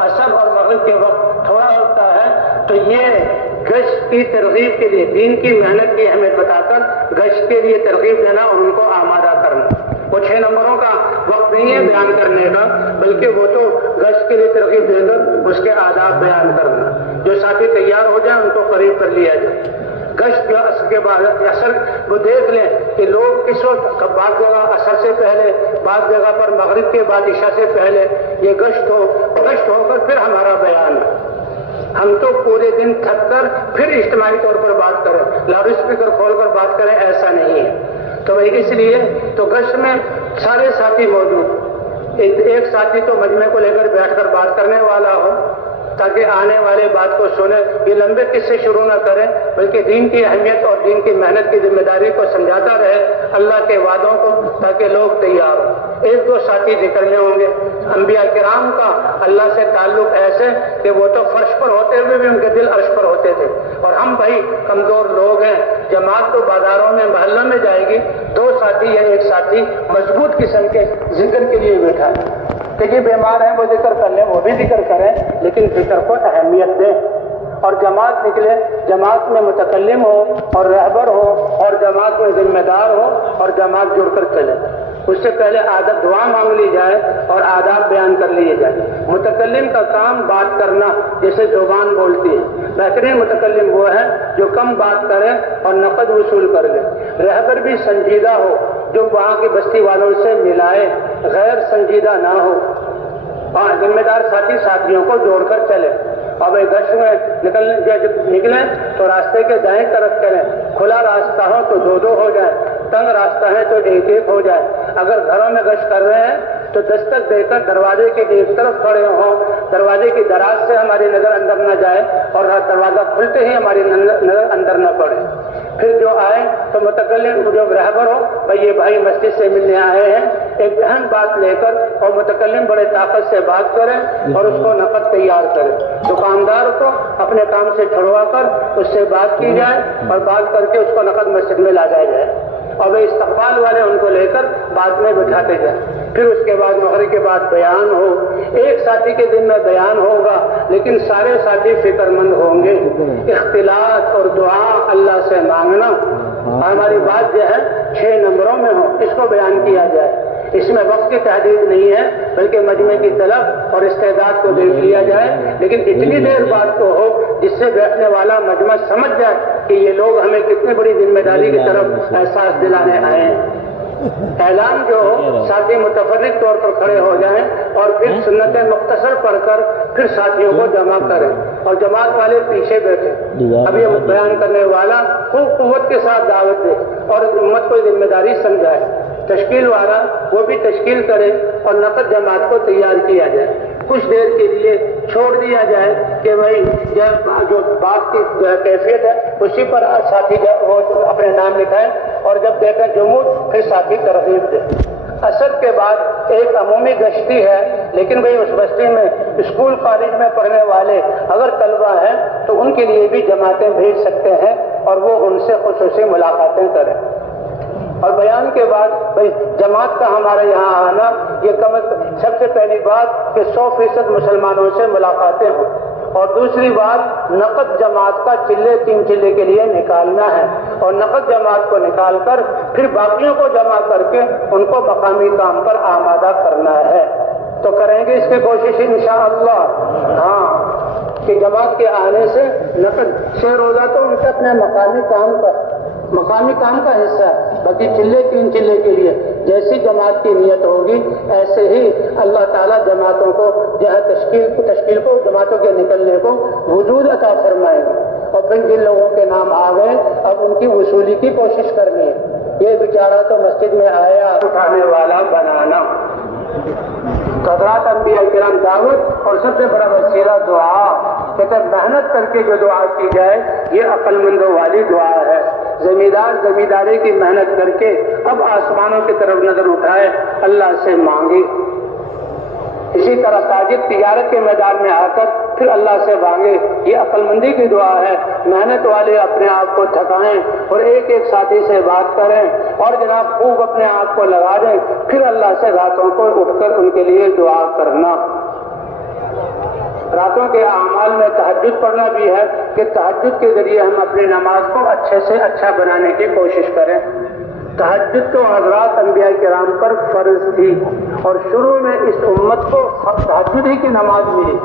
عصر اور مغرب کے وقت تھوڑا ہوتا ہے تو یہ گشت کی ترغیب کے لیے، دین کی محنت کی اہمیت بتا کر گشت کے لیے ترغیب دینا اور ان کو آمادہ کرنا۔ وہ 6 نمبروں کا وقت نہیں ہے بیان کرنے کا، بلکہ وہ تو گشت کے لیے ترغیب دے کر اس کے آداب بیان کرنا۔ جو ساتھی تیار ہو جائیں ان کو قریب کر لیا جائے۔ گشت جو عصر کے بعد عصر وہ دیکھ لیں کہ لوگ کس وقت، بعض جگہ عصر سے پہلے، بعض جگہ پر مغرب کے بعد عشاء سے پہلے یہ گشت ہو کر پھر ہمارا بیان ہے۔ ہم تو پورے دن تھک کر پھر اجتماعی طور پر بات کریں، لاؤڈ اسپیکر کھول کر بات کریں، ایسا نہیں ہے۔ تو اس لیے تو گشت میں سارے ساتھی موجود، ایک ساتھی تو مجمع کو لے کر بیٹھ کر بات کرنے والا ہو تاکہ آنے والے بات کو سنیں، یہ لمبے قصے شروع نہ کریں بلکہ دین کی اہمیت اور دین کی محنت کی ذمہ داری کو سمجھاتا رہے، اللہ کے وعدوں کو، تاکہ لوگ تیار ہوں۔ ایک دو ساتھی ذکر میں ہوں گے۔ انبیاء کرام کا اللہ سے تعلق ایسے کہ وہ تو فرش پر ہوتے ہوئے بھی ان کے دل عرش پر ہوتے تھے، اور ہم بھائی کمزور لوگ ہیں، جماعت تو بازاروں میں محلوں میں جائے گی، دو ساتھی یا ایک ساتھی مضبوط قسم کے ذکر کے لیے بیٹھا ہے کہ یہ بیمار ہیں وہ ذکر کر لیں، وہ بھی ذکر کریں، لیکن ذکر کو اہمیت دیں۔ اور جماعت نکلے، جماعت میں متکلم ہو اور رہبر ہو اور جماعت میں ذمہ دار ہو اور جماعت جڑ کر چلے۔ اس سے پہلے آداب دعا مانگ لی جائے اور آداب بیان کر لیے جائے۔ متکلم کا کام بات کرنا، جیسے زبان بولتی ہے۔ بہترین متکلم وہ ہے جو کم بات کرے اور نقد وصول کر لے۔ رہبر بھی سنجیدہ ہو، جو وہاں کی بستی والوں سے ملائے، غیر سنجیدہ نہ ہو۔ ذمہ دار ساتھی ساتھیوں کو جوڑ کر چلے۔ اب گشت میں نکلیں تو راستے کے دائیں طرف کریں، کھلا راستہ ہو تو دو دو ہو جائے، تنگ راستہ ہے تو ایک ایک ہو جائے۔ اگر گھروں میں گشت کر رہے ہیں تو دستک دے کر دروازے کے ایک طرف کھڑے ہوں، دروازے کی دراز سے ہماری نظر اندر نہ جائے اور دروازہ کھلتے ہی ہماری نظر اندر نہ پڑے۔ پھر جو آئے تو متکلم جو رہبر ہو، بھائی یہ بھائی مسجد سے ملنے آئے ہیں، ایک اہم بات لے کر، اور متکلم بڑے طاقت سے بات کرے اور اس کو نقد تیار کرے۔ دکاندار کو اپنے کام سے چھڑوا کر اس سے بات کی جائے اور بات کر کے اس کو نقد مسجد میں لا جائے، اور وہ استقبال والے ان کو لے کر بعد میں بٹھاتے جائیں۔ پھر اس کے بعد مغرب کے بعد بیان ہو۔ ایک ساتھی کے دن میں بیان ہوگا لیکن سارے ساتھی فکر مند ہوں گے۔ اختلاط اور دعا اللہ سے مانگنا، ہماری بات جو ہے 6 نمبروں میں ہو، اس کو بیان کیا جائے۔ اس میں وقت کی تحدید نہیں ہے، بلکہ مجمع کی طلب اور استعداد کو دیکھ لیا جائے، لیکن اتنی دیر بات تو ہو جس سے بیٹھنے والا مجمع سمجھ جائے کہ یہ لوگ ہمیں کتنی بڑی ذمہ داری کی طرف احساس دلانے آئے ہیں۔ اعلان جو ہو، ساتھی متفرق طور پر کھڑے ہو جائیں اور پھر سنت مختصر پڑھ کر پھر ساتھیوں کو جمع کریں اور جماعت والے پیچھے بیٹھے۔ اب یہ بیان کرنے والا خوب قوت کے ساتھ دعوت دے اور امت کو ذمہ داری سمجھائے۔ تشکیل والا وہ بھی تشکیل کرے اور نقد جماعت کو تیار کیا جائے۔ کچھ دیر کے لیے چھوڑ دیا جائے کہ بھائی جو بات کی کیفیت ہے اسی پر ساتھی وہ اپنے نام لکھائیں، اور جب دیکھیں جمود پھر ساتھی ترغیب دے۔ اثر کے بعد ایک عمومی گشتی ہے، لیکن بھئی اس بستی میں اسکول کالج میں پڑھنے والے اگر طلبہ ہیں تو ان کے لیے بھی جماعتیں بھیج سکتے ہیں اور وہ ان سے خصوصی ملاقاتیں کریں۔ اور بیان کے بعد بھئی جماعت کا ہمارے یہاں آنا، یہ سب سے پہلی بات کہ 100% مسلمانوں سے ملاقاتیں ہوں، اور دوسری بات نقد جماعت کا چلے 3 چلے کے لیے نکالنا ہے، اور نقد جماعت کو نکال کر پھر باقیوں کو جمع کر کے ان کو مقامی کام پر آمادہ کرنا ہے۔ تو کریں گے اس کی کوشش انشاءاللہ؟ ہاں، کہ جماعت کے آنے سے نقد 6 روزہ تو ان سے اپنے مقامی کام کا حصہ ہے، باقی چلے 3 چلے کے لیے جیسی جماعت کی نیت ہوگی ایسے ہی اللہ تعالیٰ جماعتوں کو جہاں تشکیل کو جماعتوں کے نکلنے کو وجود عطا فرمائیں گے۔ اور پھر جن لوگوں کے نام آ گئے اب ان کی وصولی کی کوشش کرنی ہے۔ یہ بیچارہ تو مسجد میں آیا اٹھانے والا بنانا۔ حضرات انبیاء کرام دعوت اور سب سے بڑا وسیلہ دعا، کہ محنت کر کے جو دعا کی جائے یہ عقل مندوں والی دعا ہے۔ زمینداری کی محنت کر کے اب آسمانوں کی طرف نظر اٹھائے، اللہ سے مانگے۔ اسی طرح تاجر تجارت کے میدان میں آ کر پھر اللہ سے مانگے، یہ عقل مندی کی دعا ہے۔ محنت والے اپنے آپ کو تھکائیں اور ایک ایک ساتھی سے بات کریں اور جناب خوب اپنے آپ کو لگا دیں، پھر اللہ سے راتوں کو اٹھ کر ان کے لیے دعا کرنا۔ راتوں کے اعمال میں تہجد پڑھنا بھی ہے کہ تہجد کے ذریعے ہم اپنی نماز کو اچھے سے اچھا بنانے کی کوشش کریں۔ تہجد تو حضرات انبیاء کرام پر فرض تھی، اور شروع میں اس امت کو تہجد ہی کی نماز ملی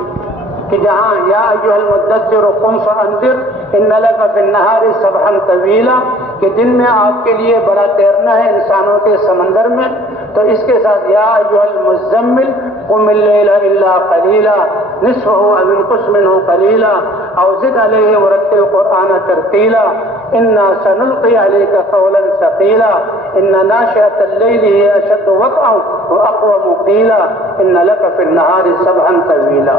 کہ جہاں یا ایھا المدثر قم فانذر ان لک فی النہار سبحا طویلا، کہ دن میں آپ کے لیے بڑا تیرنا ہے انسانوں کے سمندر میں، تو اس کے ساتھ یا ایھا المزمل قم اللیل الا قلیلا نصفہ او انقص منہ قلیلا او زد علیہ ورتل القرآن ترتیلا انا سنلقی علیک قولا ثقیلا ان ناشئۃ اللیل ہی اشد وطئا واقوم قیلا ان لک فی النہار سبحا طویلا۔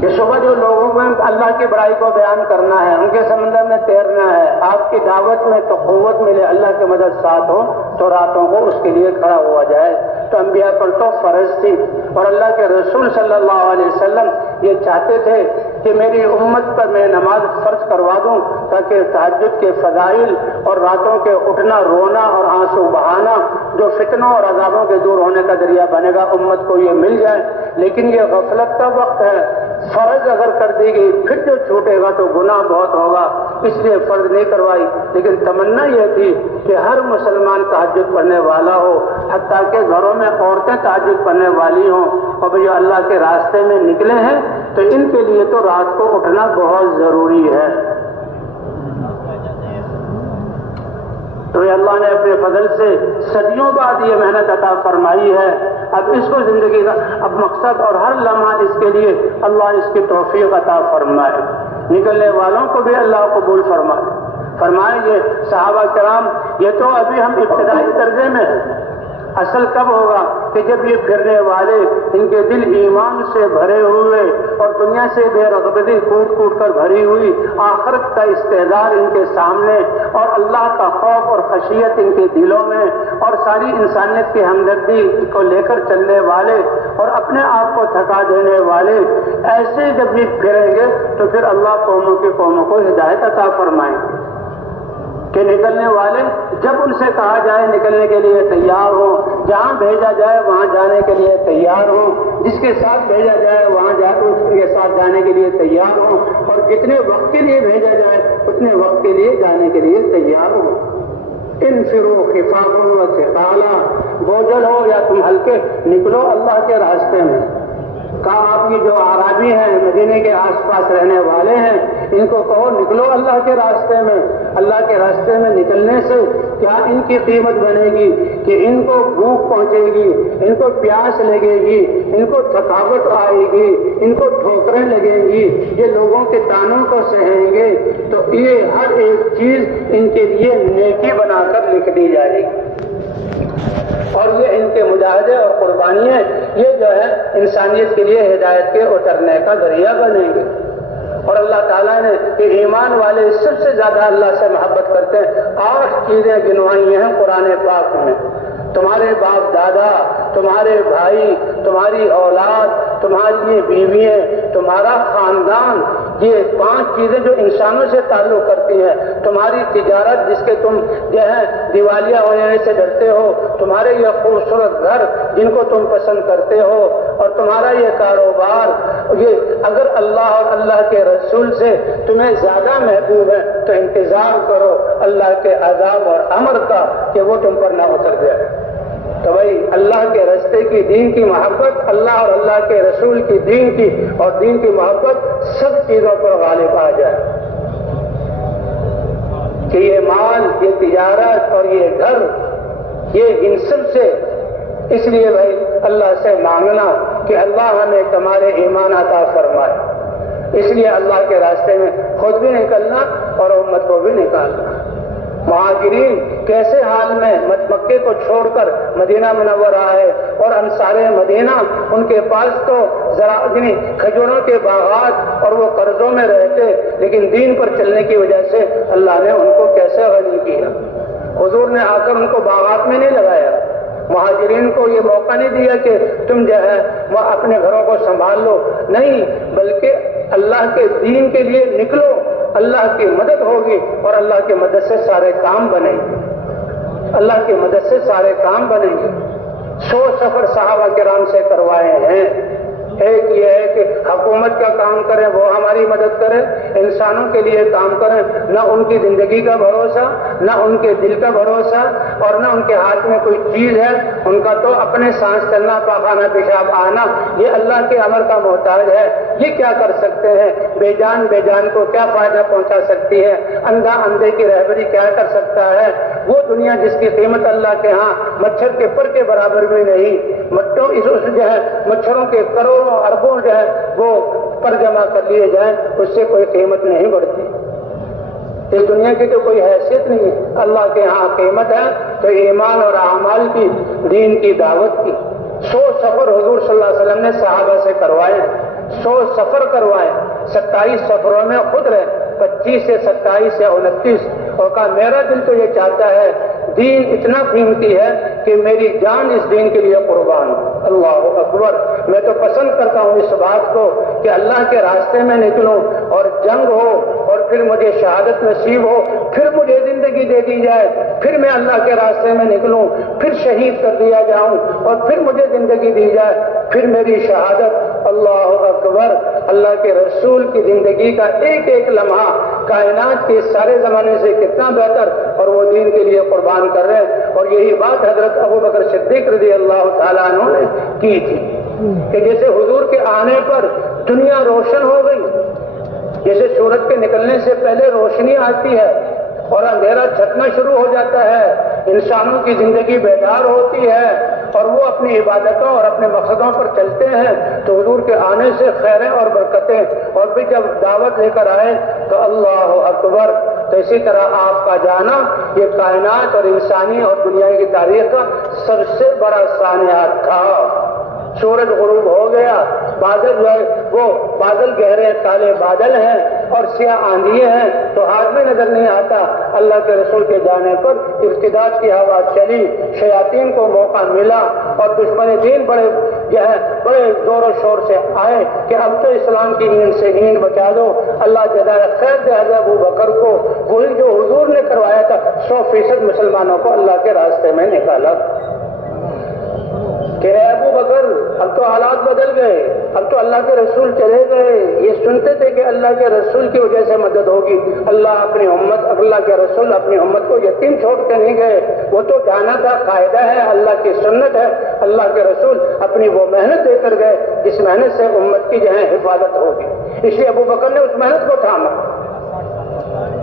کہ صبح جو لوگوں میں اللہ کی بڑائی کو بیان کرنا ہے، ان کے سمندر میں تیرنا ہے، آپ کی دعوت میں تو قوت ملے، اللہ کی مدد ساتھ ہو تو راتوں کو اس کے لیے کھڑا ہوا جائے۔ تو انبیاء پر تو فرض تھی، اور اللہ کے رسول صلی اللہ علیہ وسلم یہ چاہتے تھے کہ میری امت پر میں نماز فرض کروا دوں تاکہ تہجد کے فضائل اور راتوں کے اٹھنا رونا اور آنسو بہانا جو فتنوں اور عذابوں کے دور ہونے کا ذریعہ بنے گا امت کو یہ مل جائے۔ لیکن یہ غفلت کا وقت ہے، فرض اگر کر دی گئی پھر جو چھوٹے گا تو گناہ بہت ہوگا، اس لیے فرض نہیں کروائی۔ لیکن تمنا یہ تھی کہ ہر مسلمان تہجد پڑھنے والا ہو، حتیٰ کہ گھروں میں عورتیں تہجد پڑھنے والی ہوں، اور جو اللہ کے راستے میں نکلے ہیں تو ان کے لیے تو رات کو اٹھنا بہت ضروری ہے۔ تو یہ اللہ نے اپنے فضل سے صدیوں بعد یہ محنت عطا فرمائی ہے، اب اس کو زندگی کا اب مقصد اور ہر لمحہ اس کے لیے اللہ اس کی توفیق عطا فرمائے، نکلنے والوں کو بھی اللہ قبول فرمائے۔ یہ صحابہ کرام یہ تو ابھی ہم ابتدائی درجے میں ہیں، اصل کب ہوگا کہ جب یہ پھرنے والے ان کے دل ایمان سے بھرے ہوئے اور دنیا سے بے رغبتی کوٹ کر بھری ہوئی، آخرت کا استعداد ان کے سامنے اور اللہ کا خوف اور خشیت ان کے دلوں میں اور ساری انسانیت کی ہمدردی کو لے کر چلنے والے اور اپنے آپ کو تھکا دینے والے، ایسے جب یہ پھریں گے تو پھر اللہ قوموں کو ہدایت عطا فرمائیں کہ نکلنے والے جب ان سے کہا جائے نکلنے کے لیے تیار ہوں، جہاں بھیجا جائے وہاں جانے کے لیے تیار ہوں، جس کے ساتھ بھیجا جائے وہاں اس کے ساتھ جانے کے لیے تیار ہوں، اور جتنے وقت کے لیے بھیجا جائے اتنے وقت کے لیے جانے کے لیے تیار ہوں۔ انفروا خفافا وثقالا، بوجھل ہو یا تم ہلکے، نکلو اللہ کے راستے میں۔ کہا آپ یہ جو اعرابی ہیں، مدینے کے آس پاس رہنے والے ہیں، ان کو کہو نکلو اللہ کے راستے میں۔ اللہ کے راستے میں نکلنے سے کیا ان کی قیمت بنے گی کہ ان کو بھوک پہنچے گی، ان کو پیاس لگے گی، ان کو تھکاوٹ آئے گی، ان کو ٹھوکریں لگیں گی، یہ لوگوں کے تانوں کو سہیں گے، تو یہ ہر ایک چیز ان کے لیے نیکی بنا کر لکھ دی جائے گی، اور یہ ان کے مجاہدے اور قربانیاں یہ جو ہے انسانیت کے لیے ہدایت کے اترنے کا ذریعہ بنیں گے۔ اور اللہ تعالیٰ نے کہ ایمان والے سب سے زیادہ اللہ سے محبت کرتے ہیں، 8 چیزیں گنوائی ہیں قرآن پاک میں۔ تمہارے باپ دادا، تمہارے بھائی، تمہاری اولاد، تمہاری بیویاں، تمہارا خاندان، یہ 5 چیزیں جو انسانوں سے تعلق کرتی ہیں، تمہاری تجارت جس کے تم جو ہے دیوالیہ ہونے سے ڈرتے ہو، تمہارے یہ خوبصورت گھر جن کو تم پسند کرتے ہو، اور تمہارا یہ کاروبار، یہ اگر اللہ اور اللہ کے رسول سے تمہیں زیادہ محبوب ہے تو انتظار کرو اللہ کے عذاب اور امر کا کہ وہ تم پر نہ اتر جائے۔ تو بھائی اللہ کے راستے کی، دین کی محبت، اللہ اور اللہ کے رسول کی دین کی اور دین کی محبت سب چیزوں پر غالب آ جائے، کہ یہ مال، یہ تجارت اور یہ گھر، یہ ان سب سے اس لیے بھائی اللہ سے مانگنا کہ اللہ ہمیں تمہارے ایمان عطا فرمائے، اس لیے اللہ کے راستے میں خود بھی نکلنا اور امت کو بھی نکالنا۔ مہاجرین کیسے حال میں مکے کو چھوڑ کر مدینہ منورہ آئے، اور انصار مدینہ ان کے پاس تو کھجوروں کے باغات اور وہ قرضوں میں رہتے، لیکن دین پر چلنے کی وجہ سے اللہ نے ان کو کیسے غنی کیا۔ حضور نے آ کر ان کو باغات میں نہیں لگایا، مہاجرین کو یہ موقع نہیں دیا کہ تم جو ہے وہ اپنے گھروں کو سنبھال لو، نہیں، بلکہ اللہ کے دین کے لیے نکلو، اللہ کی مدد ہوگی اور اللہ کی مدد سے سارے کام بنیں گے، اللہ کی مدد سے سارے کام بنیں گے۔ 100 سفر صحابہ کرام سے کروائے ہیں، ایک یہ ہے کہ حکومت کا کام کریں، وہ ہماری مدد کرے، انسانوں کے لیے کام کریں، نہ ان کی زندگی کا بھروسہ، نہ ان کے دل کا بھروسہ، اور نہ ان کے ہاتھ میں کوئی چیز ہے، ان کا تو اپنے سانس چلنا، پاخانہ پیشاب آنا، یہ اللہ کے امر کا محتاج ہے، یہ کیا کر سکتے ہیں؟ بے جان کو کیا فائدہ پہنچا سکتی ہے؟ اندھا اندھے کی رہبری کیا کر سکتا ہے؟ وہ دنیا جس کی قیمت اللہ کے ہاں مچھر کے پر کے برابر بھی نہیں، جو ہے مچھروں کے کروڑوں اربوں جو ہے وہ پر جمع کر لیے جائیں، اس سے کوئی قیمت نہیں بڑھتی، اس دنیا کی تو کوئی حیثیت نہیں ہے، اللہ کے ہاں قیمت ہے تو ایمان اور اعمال کی، دین کی دعوت کی۔ 100 سفر حضور صلی اللہ علیہ وسلم نے صحابہ سے کروائے ہیں، 100 سفر کروائے، 27 سفروں میں خود رہے، 25 سے 27 یا 29، اور کہا میرا دل تو یہ چاہتا ہے، دین اتنا قیمتی ہے کہ میری جان اس دین کے لیے قربان ہو۔ اللہ اکبر! میں تو پسند کرتا ہوں اس بات کو کہ اللہ کے راستے میں نکلوں اور جنگ ہو، اور پھر مجھے شہادت نصیب ہو، پھر مجھے زندگی دے دی جائے، پھر میں اللہ کے راستے میں نکلوں، پھر شہید کر دیا جاؤں، اور پھر مجھے زندگی دی جائے، پھر میری شہادت۔ اللہ اکبر! اللہ کے رسول کی زندگی کا ایک ایک لمحہ کائنات کے سارے زمانے سے کتنا بہتر، اور وہ دین کے لیے قربان کر رہے ہیں۔ اور یہی بات حضرت ابو بکر صدیق رضی اللہ تعالیٰ عنہ نے کی تھی کہ جیسے حضور کے آنے پر دنیا روشن ہو گئی، جیسے سورج کے نکلنے سے پہلے روشنی آتی ہے اور اندھیرا چھٹنا شروع ہو جاتا ہے، انسانوں کی زندگی بیدار ہوتی ہے اور وہ اپنی عبادتوں اور اپنے مقصدوں پر چلتے ہیں، تو حضور کے آنے سے خیریں اور برکتیں، اور پھر جب دعوت لے کر آئے تو اللہ اکبر! تو اسی طرح آپ کا جانا یہ کائنات اور انسانی اور دنیا کی تاریخ کا سب سے بڑا سانحہ تھا۔ سورج غروب ہو گیا، بادل جو ہے وہ بادل گہرے کالے بادل ہیں اور سیاہ آندھیے ہیں، تو ہاتھ میں نظر نہیں آتا۔ اللہ کے رسول کے جانے پر ارتداد کی ہوا چلی، شیاطین کو موقع ملا، اور دشمن دین بڑے زور و شور سے آئے کہ اب تو اسلام کی اینٹ سے اینٹ بچا دو۔ اللہ جزائے خیر دے حضرت ابو بکر کو، وہی جو حضور نے کروایا تھا، 100% مسلمانوں کو اللہ کے راستے میں نکالا کہ اے ابو بکر اب تو حالات بدل گئے، اب تو اللہ کے رسول چلے گئے۔ یہ سنتے تھے کہ اللہ کے رسول کی وجہ سے مدد ہوگی، اللہ کے رسول اپنی امت کو یتیم چھوڑ کے نہیں گئے، وہ تو جانا تھا، قاعدہ ہے، اللہ کی سنت ہے، اللہ کے رسول اپنی وہ محنت دے کر گئے جس محنت سے امت کی جو ہے حفاظت ہوگی، اس لیے ابو بکر نے اس محنت کو تھاما۔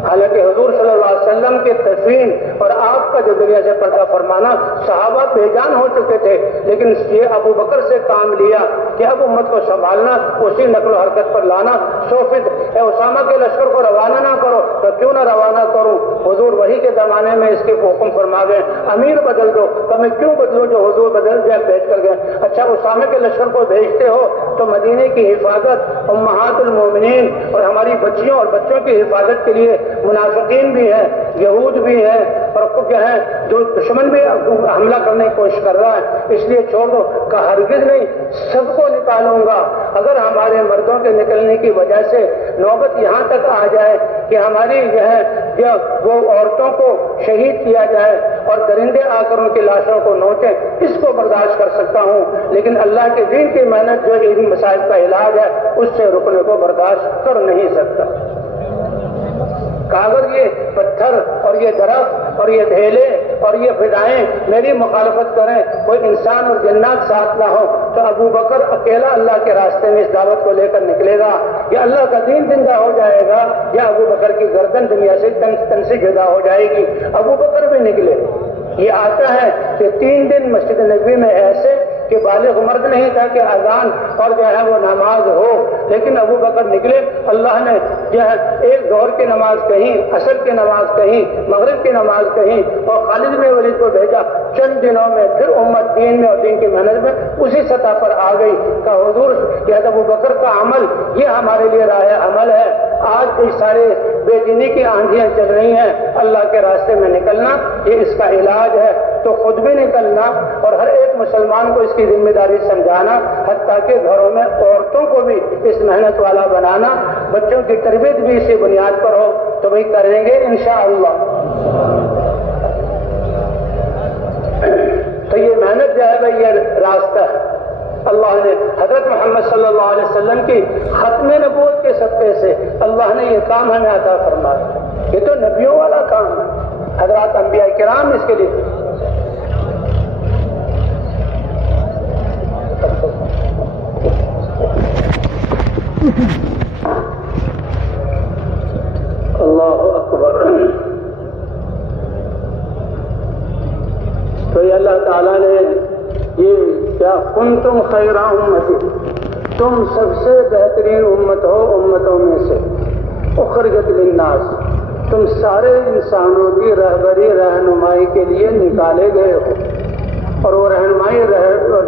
حالانکہ حضور صلی اللہ علیہ وسلم کے تدفین اور آپ کا جو دنیا سے پردہ فرمانا صحابہ بے جان ہو چکے تھے، لیکن یہ ابو بکر سے کام لیا کہ اب امت کو سنبھالنا، اسی نقل و حرکت پر لانا۔ 100% اے اسامہ کے لشکر کو روانہ نہ کرو، تو کیوں نہ روانہ کروں؟ حضور وہی کے زمانے میں اس کے حکم فرما گئے، امیر بدل دو، تو میں کیوں بدلوں جو حضور بدل جائے بھیج کر گئے۔ اچھا اسامہ کے لشکر کو بھیجتے ہو تو مدینے کی حفاظت، امہات المومنین اور ہماری بچیوں اور بچوں کی حفاظت کے لیے منافقین بھی ہیں، یہود بھی ہیں، اور کیا ہے جو دشمن بھی حملہ کرنے کی کوشش کر رہا ہے، اس لیے چھوڑ دو۔ کہ ہرگز نہیں، سب کو نکالوں گا۔ اگر ہمارے مردوں کے نکلنے کی وجہ سے نوبت یہاں تک آ جائے کہ ہماری جو ہے وہ عورتوں کو شہید کیا جائے اور درندے آ کر ان کی لاشوں کو نوچیں، اس کو برداشت کر سکتا ہوں، لیکن اللہ کے دین کی محنت جو ان مسائل کا علاج ہے اس سے رکنے کو برداشت کر نہیں سکتا۔ اگر یہ پتھر اور یہ درخت اور یہ ڈھیلے اور یہ فضائیں میری مخالفت کریں، کوئی انسان اور جنات ساتھ نہ ہو، تو ابو بکر اکیلا اللہ کے راستے میں اس دعوت کو لے کر نکلے گا، یا اللہ کا دین زندہ ہو جائے گا، یا ابو بکر کی گردن دنیا سے تن سے جدا ہو جائے گی۔ ابو بکر بھی نکلے۔ یہ آتا ہے کہ 3 دن مسجد نبوی میں ایسے کہ بالغ مرد نہیں تھا کہ اذان اور جو ہے وہ نماز ہو، لیکن ابو بکر نکلے۔ اللہ نے جو ہے ایک ظہر کی نماز کہیں، عصر کی نماز کہیں، مغرب کی نماز کہیں، اور خالد بن ولید کو بھیجا۔ چند دنوں میں پھر امت دین میں اور دین کی محنت میں اسی سطح پر آ گئی کہ حضور کہ ابو بکر کا عمل یہ ہمارے لیے راہ عمل ہے۔ آج کوئی سارے بے دینی کی آندھیاں چل رہی ہیں، اللہ کے راستے میں نکلنا یہ اس کا علاج ہے، تو خود بھی نکلنا اور ہر ایک مسلمان کو اس کی ذمہ داری سمجھانا، حتیٰ کہ گھروں میں عورتوں کو بھی اس محنت والا بنانا، بچوں کی تربیت بھی اسی بنیاد پر ہو، تو وہی کریں گے انشاءاللہ۔ تو یہ محنت جو ہے بھائی یہ راستہ ہے۔ اللہ نے حضرت محمد صلی اللہ علیہ وسلم کی ختم نبوت کے صدقے سے اللہ نے یہ کام ہمیں عطا فرمایا۔ یہ تو نبیوں والا کام ہے، حضرات انبیاء کرام اس کے لیے اللہ اکبر۔ تو یہ اللہ تعالیٰ نے یہ کیا کنتم خیر امتی، تم سب سے بہترین امت ہو امتوں میں سے، اخرجت للناس، تم سارے انسانوں کی رہبری رہنمائی کے لیے نکالے گئے ہو، اور وہ رہنمائی جو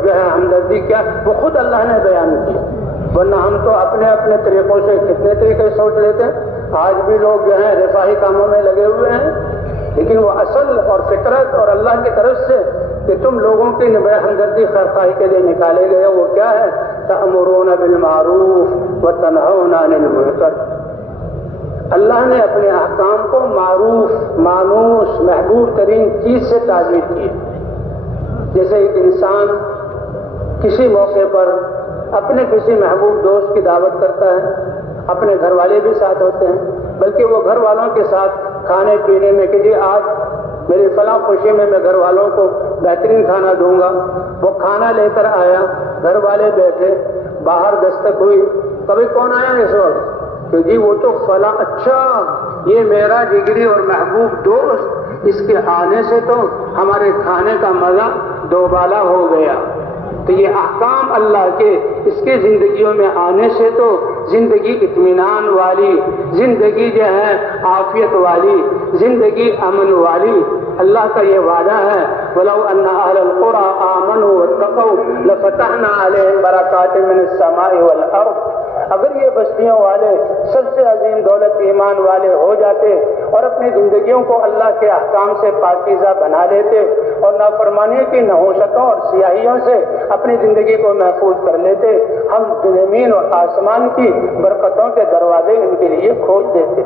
ہے ہمدردی کیا وہ خود اللہ نے بیان کیا ورنہ ہم تو اپنے اپنے طریقوں سے کتنے طریقے سوچ لیتے ہیں. آج بھی لوگ جو ہیں رفاہی کاموں میں لگے ہوئے ہیں، لیکن وہ اصل اور فطرت اور اللہ کی طرف سے کہ تم لوگوں کی ہمدردی خیرخواہی کے لیے نکالے گئے، وہ کیا ہے؟ تأمرون بالمعروف وتنہون عن المنکر. اللہ نے اپنے احکام کو معروف، مانوس، محبوب ترین چیز سے تعبیر کی. جیسے ایک انسان کسی موقع پر اپنے کسی محبوب دوست کی دعوت کرتا ہے، اپنے گھر والے بھی ساتھ ہوتے ہیں، بلکہ وہ گھر والوں کے ساتھ کھانے پینے میں کہ جی آج میری فلاں خوشی میں گھر والوں کو بہترین کھانا دوں گا. وہ کھانا لے کر آیا، گھر والے بیٹھے، باہر دستک ہوئی، کبھی کون آیا اس وقت کہ جی وہ تو فلاں، اچھا یہ میرا جگری اور محبوب دوست، اس کے آنے سے تو ہمارے کھانے کا مزہ دوبالا ہو گیا. تو یہ احکام اللہ کے اس کے زندگیوں میں آنے سے تو زندگی اطمینان والی، زندگی جو ہے عافیت والی، زندگی امن والی. اللہ کا یہ وعدہ ہے وَلَوْ أَنَّ أَهْلَ الْقُرَىٰ آمَنُوا وَاتَّقَوْا لَفَتَحْنَا عَلَيْهِمْ بَرَكَاتٍ مِّنَ السَّمَاءِ وَالْأَرْضِ. اگر یہ بستیوں والے سب سے عظیم دولت ایمان والے ہو جاتے اور اپنی زندگیوں کو اللہ کے احکام سے پاکیزہ بنا لیتے اور نافرمانی کی نحوستوں اور سیاہیوں سے اپنی زندگی کو محفوظ کر لیتے، ہم زمین اور آسمان کی برکتوں کے دروازے ان کے لیے کھول دیتے.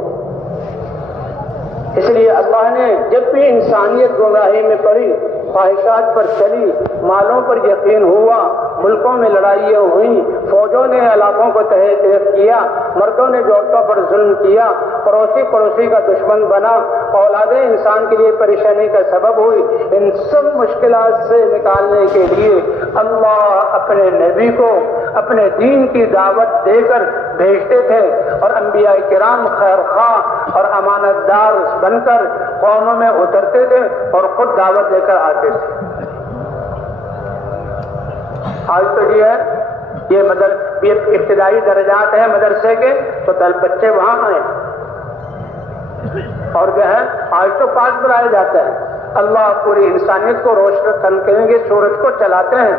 اس لیے اللہ نے جب بھی انسانیت گمراہی میں پڑی، خواہشات پر چلی، مالوں پر یقین ہوا، ملکوں میں لڑائیاں ہوئیں، فوجوں نے علاقوں کو تحت کیا، مردوں نے عورتوں پر ظلم کیا، پڑوسی کا دشمن بنا، اولادیں انسان کے لیے پریشانی کا سبب ہوئی. ان سب مشکلات سے نکالنے کے لیے اللہ اپنے نبی کو اپنے دین کی دعوت دے کر بھیجتے تھے، اور انبیاء کرام خیر خواہ اور امانت دار بن کر قوموں میں اترتے تھے اور خود دعوت دے کر آتے تھے. آج تو یہ ابتدائی درجات ہیں مدرسے کے، تو بچے وہاں آئے اور جو ہے آج تو پاس بلائے جاتے ہیں. اللہ پوری انسانیت کو روشن کرنے کے سورج کو چلاتے ہیں،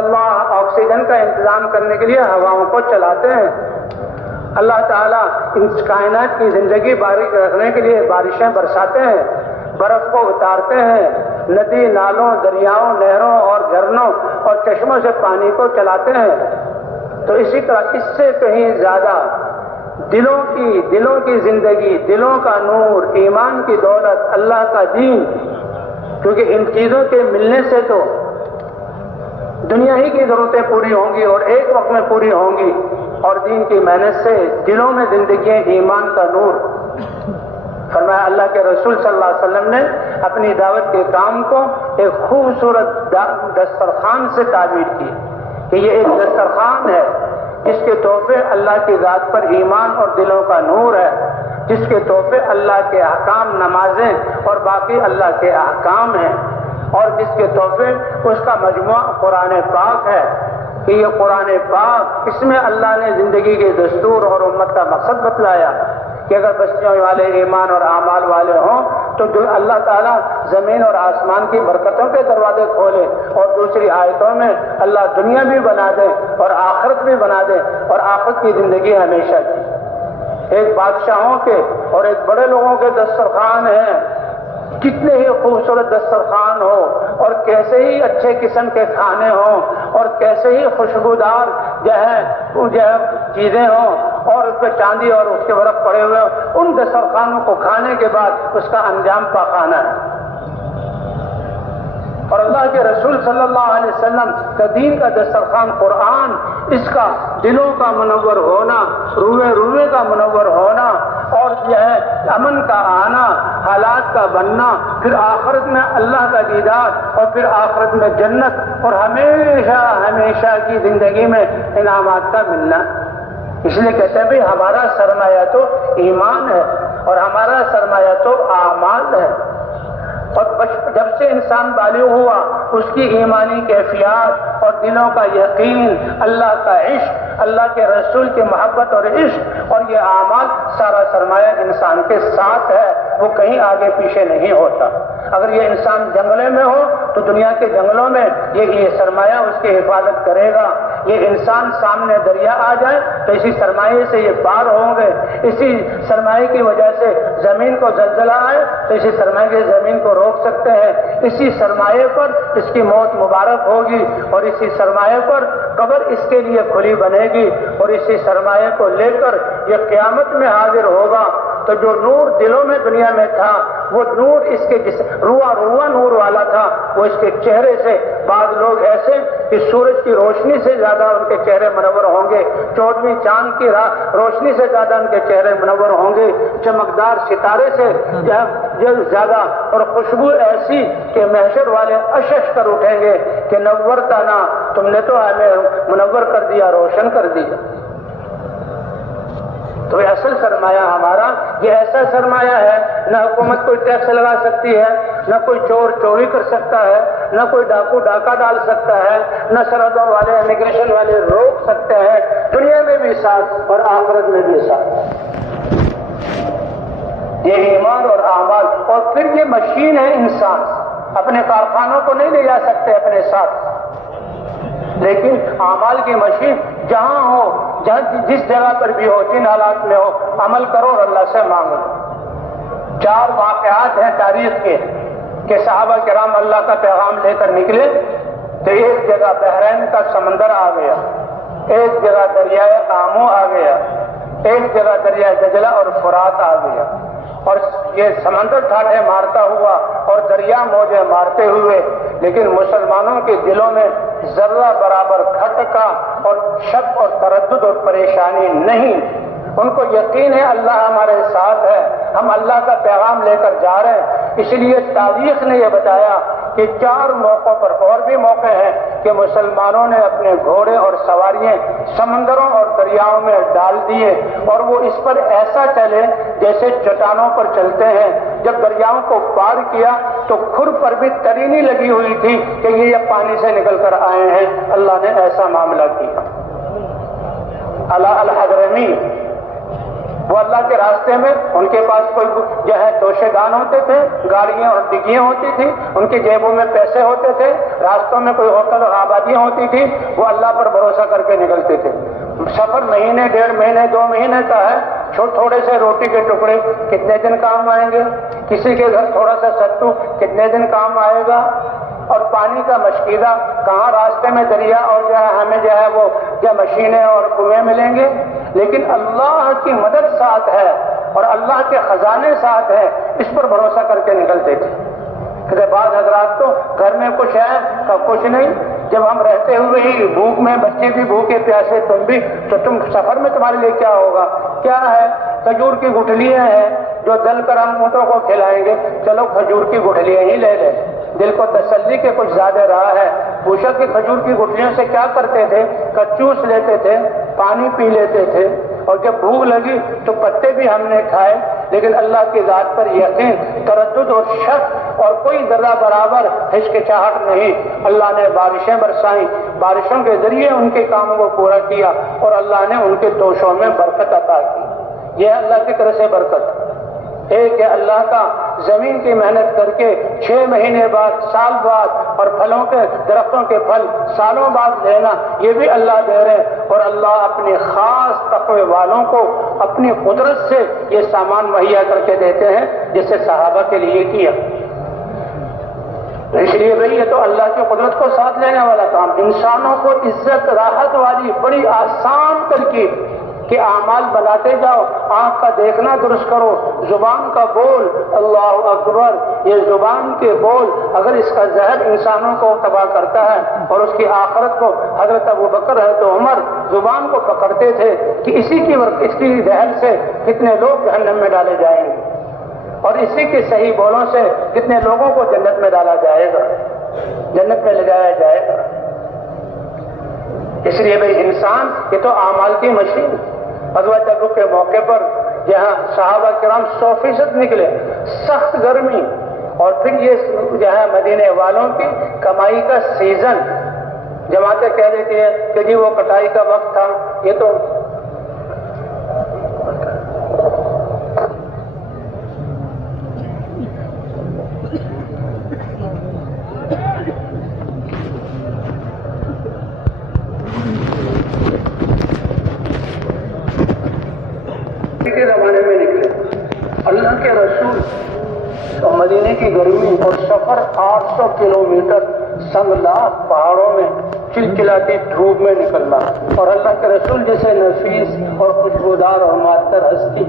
اللہ آکسیجن کا انتظام کرنے کے لیے ہواؤں کو چلاتے ہیں، اللہ تعالیٰ ان کائنات کی زندگی باریک رکھنے کے لیے بارشیں برساتے ہیں، برف کو اتارتے ہیں، ندی نالوں، دریاؤں، نہروں اور جھرنوں اور چشموں سے پانی کو چلاتے ہیں. تو اسی طرح اس سے کہیں زیادہ دلوں کی زندگی، دلوں کا نور، ایمان کی دولت، اللہ کا دین، کیونکہ ان چیزوں کے ملنے سے تو دنیا ہی کی ضرورتیں پوری ہوں گی اور ایک وقت میں پوری ہوں گی، اور دین کی محنت سے دلوں میں زندگی ایمان کا نور. فرمایا اللہ کے رسول صلی اللہ علیہ وسلم نے اپنی دعوت کے کام کو ایک خوبصورت دسترخوان سے تعبیر کی کہ یہ ایک دسترخوان ہے جس کے تحفے اللہ کی ذات پر ایمان اور دلوں کا نور ہے، جس کے تحفے اللہ کے احکام، نمازیں اور باقی اللہ کے احکام ہیں، اور جس کے تحفے اس کا مجموعہ قرآن پاک ہے کہ یہ قرآن پاک، اس میں اللہ نے زندگی کے دستور اور امت کا مقصد بتلایا کہ اگر بستیوں والے ایمان اور اعمال والے ہوں تو اللہ تعالیٰ زمین اور آسمان کی برکتوں کے دروازے کھولے، اور دوسری آیتوں میں اللہ دنیا بھی بنا دے اور آخرت بھی بنا دے، اور آخرت کی زندگی ہمیشہ کی. ایک بادشاہوں کے اور ایک بڑے لوگوں کے دسترخوان ہیں، کتنے ہی خوبصورت دسترخوان ہو اور کیسے ہی اچھے قسم کے کھانے ہوں اور کیسے ہی خوشبودار جو ہے چیزیں ہوں اور اس پہ چاندی اور اس کے برف پڑے ہوئے ہوں، ان دسترخوانوں کو کھانے کے بعد اس کا انجام پاخانہ ہے. اور اللہ کے رسول صلی اللہ علیہ وسلم کا دین کا دسترخوان قرآن، اس کا دلوں کا منور ہونا، روئے کا منور ہونا، اور جو ہے امن کا آنا، حالات کا بننا، پھر آخرت میں اللہ کا دیدار، اور پھر آخرت میں جنت، اور ہمیشہ کی زندگی میں انعامات کا ملنا. اس لیے کہتے ہیں بھائی ہمارا سرمایہ تو ایمان ہے اور ہمارا سرمایہ تو اعمال ہے. اور جب سے انسان بالغ ہوا اس کی ایمانی کیفیات اور دلوں کا یقین، اللہ کا عشق، اللہ کے رسول کی محبت اور عشق اور یہ اعمال سارا سرمایہ انسان کے ساتھ ہے، وہ کہیں آگے پیچھے نہیں ہوتا۔ اگر یہ انسان جنگلے میں ہو تو دنیا کے جنگلوں میں یہ سرمایہ اس کی حفاظت کرے گا۔ یہ انسان سامنے دریا آ جائے تو اسی سرمایے سے یہ پار ہوں گے، اسی سرمایے کی وجہ سے زمین کو زلزلہ آئے تو اسی سرمایے کی زمین کو روک سکتے ہیں، اسی سرمایے پر اس کی موت مبارک ہوگی اور اسی سرمایے پر قبر اس کے لیے کھلی بنے گی اور اسی سرمایے کو لے کر یہ قیامت میں حاضر ہوگا۔ تو جو نور دلوں میں دنیا میں تھا وہ نور اس کے جس رواں نور والا تھا وہ اس کے چہرے سے، بعض لوگ ایسے کہ سورج کی روشنی سے زیادہ ان کے چہرے منور ہوں گے، 14ویں چاند کی روشنی سے زیادہ ان کے چہرے منور ہوں گے، چمکدار ستارے سے زیادہ، اور خوشبو ایسی کہ محشر والے اشش کر اٹھیں گے کہ نورتنا، تم نے تو ہمیں منور کر دیا، روشن کر دیا۔ تو یہ اصل سرمایہ ہمارا یہ ایسا سرمایہ ہے، نہ حکومت کوئی ٹیکس لگا سکتی ہے، نہ کوئی چور چوری کر سکتا ہے، نہ کوئی ڈاکو ڈاکہ ڈال سکتا ہے، نہ سرحدوں والے امیگریشن والے روک سکتے ہیں، دنیا میں بھی ساتھ اور آخرت میں بھی ساتھ۔ یہ ایمان اور اعمال، اور پھر یہ مشین ہے انسان، اپنے کارخانوں کو نہیں لے جا سکتے اپنے ساتھ، لیکن اعمال کی مشین جہاں ہو، جس جگہ پر بھی ہو، جن حالات میں ہو، عمل کرو اور اللہ سے مانگو۔ 4 واقعات ہیں تاریخ کے کہ صحابہ کرام اللہ کا پیغام لے کر نکلے تو ایک جگہ بحرین کا سمندر آ گیا، ایک جگہ دریائے آمو آ گیا، ایک جگہ دریائے دجلہ اور فرات آ گیا، اور یہ سمندر ٹھاٹھے مارتا ہوا اور دریا موجیں مارتے ہوئے، لیکن مسلمانوں کے دلوں میں ذرہ برابر کھٹکا اور شک اور تردد اور پریشانی نہیں۔ ان کو یقین ہے اللہ ہمارے ساتھ ہے، ہم اللہ کا پیغام لے کر جا رہے ہیں۔ اس لیے تاریخ نے یہ بتایا کہ 4 موقعوں پر، اور بھی موقع ہیں کہ مسلمانوں نے اپنے گھوڑے اور سواریاں سمندروں اور دریاؤں میں ڈال دیے اور وہ اس پر ایسا چلے جیسے چٹانوں پر چلتے ہیں۔ جب دریاؤں کو پار کیا تو کھر پر بھی تری نہیں لگی ہوئی تھی کہ یہ پانی سے نکل کر آئے ہیں، اللہ نے ایسا معاملہ کیا۔ الحضرمی، وہ اللہ کے راستے میں ان کے پاس کوئی جو ہے توشے دان ہوتے تھے، گاڑیاں اور ڈگیاں ہوتی تھی، ان کی جیبوں میں پیسے ہوتے تھے، راستوں میں کوئی ہوٹل اور آبادیاں ہوتی تھی، وہ اللہ پر بھروسہ کر کے نکلتے تھے۔ سفر مہینے، 1.5 مہینے، 2 مہینے کا ہے، تھوڑے سے روٹی کے ٹکڑے کتنے دن کام آئیں گے، کسی کے گھر تھوڑا سا ستو کتنے دن کام آئے گا، اور پانی کا مشکیزہ کہاں راستے میں دریا اور جو ہے ہمیں جو ہے وہ کیا مشینیں اور کنویں ملیں گے، لیکن اللہ کی مدد ساتھ ہے اور اللہ کے خزانے ساتھ ہے، اس پر بھروسہ کر کے نکلتے تھے۔ کہ بعض حضرات تو گھر میں کچھ ہے تو کچھ نہیں، جب ہم رہتے ہوئے ہی بھوک میں، بچے بھی بھوکے پیاسے، تم بھی، تو تم سفر میں تمہارے لیے کیا ہوگا؟ کیا ہے؟ کھجور کی گٹھلیاں ہیں جو دل کر ہم اونٹوں کو کھلائیں گے، چلو کھجور کی گٹھلیاں ہی لے لیں، دل کو تسلی کے کچھ زیادہ راہ ہے۔ پوچھا کہ کھجور کی گٹھلیوں سے کیا کرتے تھے؟ چوس لیتے تھے، پانی پی لیتے تھے، اور جب بھوک لگی تو پتے بھی ہم نے کھائے، لیکن اللہ کی ذات پر یقین، تردد اور شک اور کوئی ذرہ برابر ہچکچاہٹ نہیں۔ اللہ نے بارشیں برسائیں، بارشوں کے ذریعے ان کے کاموں کو پورا کیا اور اللہ نے ان کے توشوں میں برکت عطا کی۔ یہ اللہ کی طرف سے برکت۔ ایک ہے اللہ کا زمین کی محنت کر کے 6 مہینے بعد، سال بعد، اور پھلوں کے درختوں کے پھل سالوں بعد لینا، یہ بھی اللہ دے رہے ہیں، اور اللہ اپنے خاص تقوی والوں کو اپنی قدرت سے یہ سامان مہیا کر کے دیتے ہیں، جسے صحابہ کے لیے کیا۔ تو اس لیے بھائی یہ تو اللہ کی قدرت کو ساتھ لینے والا کام، انسانوں کو عزت راحت والی بڑی آسان ترکیب کہ اعمال بناتے جاؤ، آنکھ کا دیکھنا درست کرو، زبان کا بول، اللہ اکبر، یہ زبان کے بول اگر اس کا زہر انسانوں کو تباہ کرتا ہے، اور اس کی آخرت کو، حضرت ابوبکر حضرت عمر زبان کو پکڑتے تھے کہ اس کی زہر سے کتنے لوگ جہنم میں ڈالے جائیں گے، اور اسی کے صحیح بولوں سے کتنے لوگوں کو جنت میں ڈالا جائے گا، جنت میں لے جایا جائے گا۔ اس لیے بھائی انسان یہ تو اعمال کی مشین۔ غزوہ تبوک کے موقع پر جہاں صحابہ کرام 100% نکلے، سخت گرمی، اور پھر یہ جہاں مدینے والوں کی کمائی کا سیزن، جماعتیں کہہ دیتی ہیں کہ جی وہ کٹائی کا وقت تھا، یہ تو اللہ کے رسول تو مدینے کی گرمی اور سفر 800 کلومیٹر سنگلاخ پہاڑوں میں چلچلاتی دھوپ میں نکلنا، اور اللہ کے رسول جیسے نفیس اور خوشبودار اور معطر ہستی،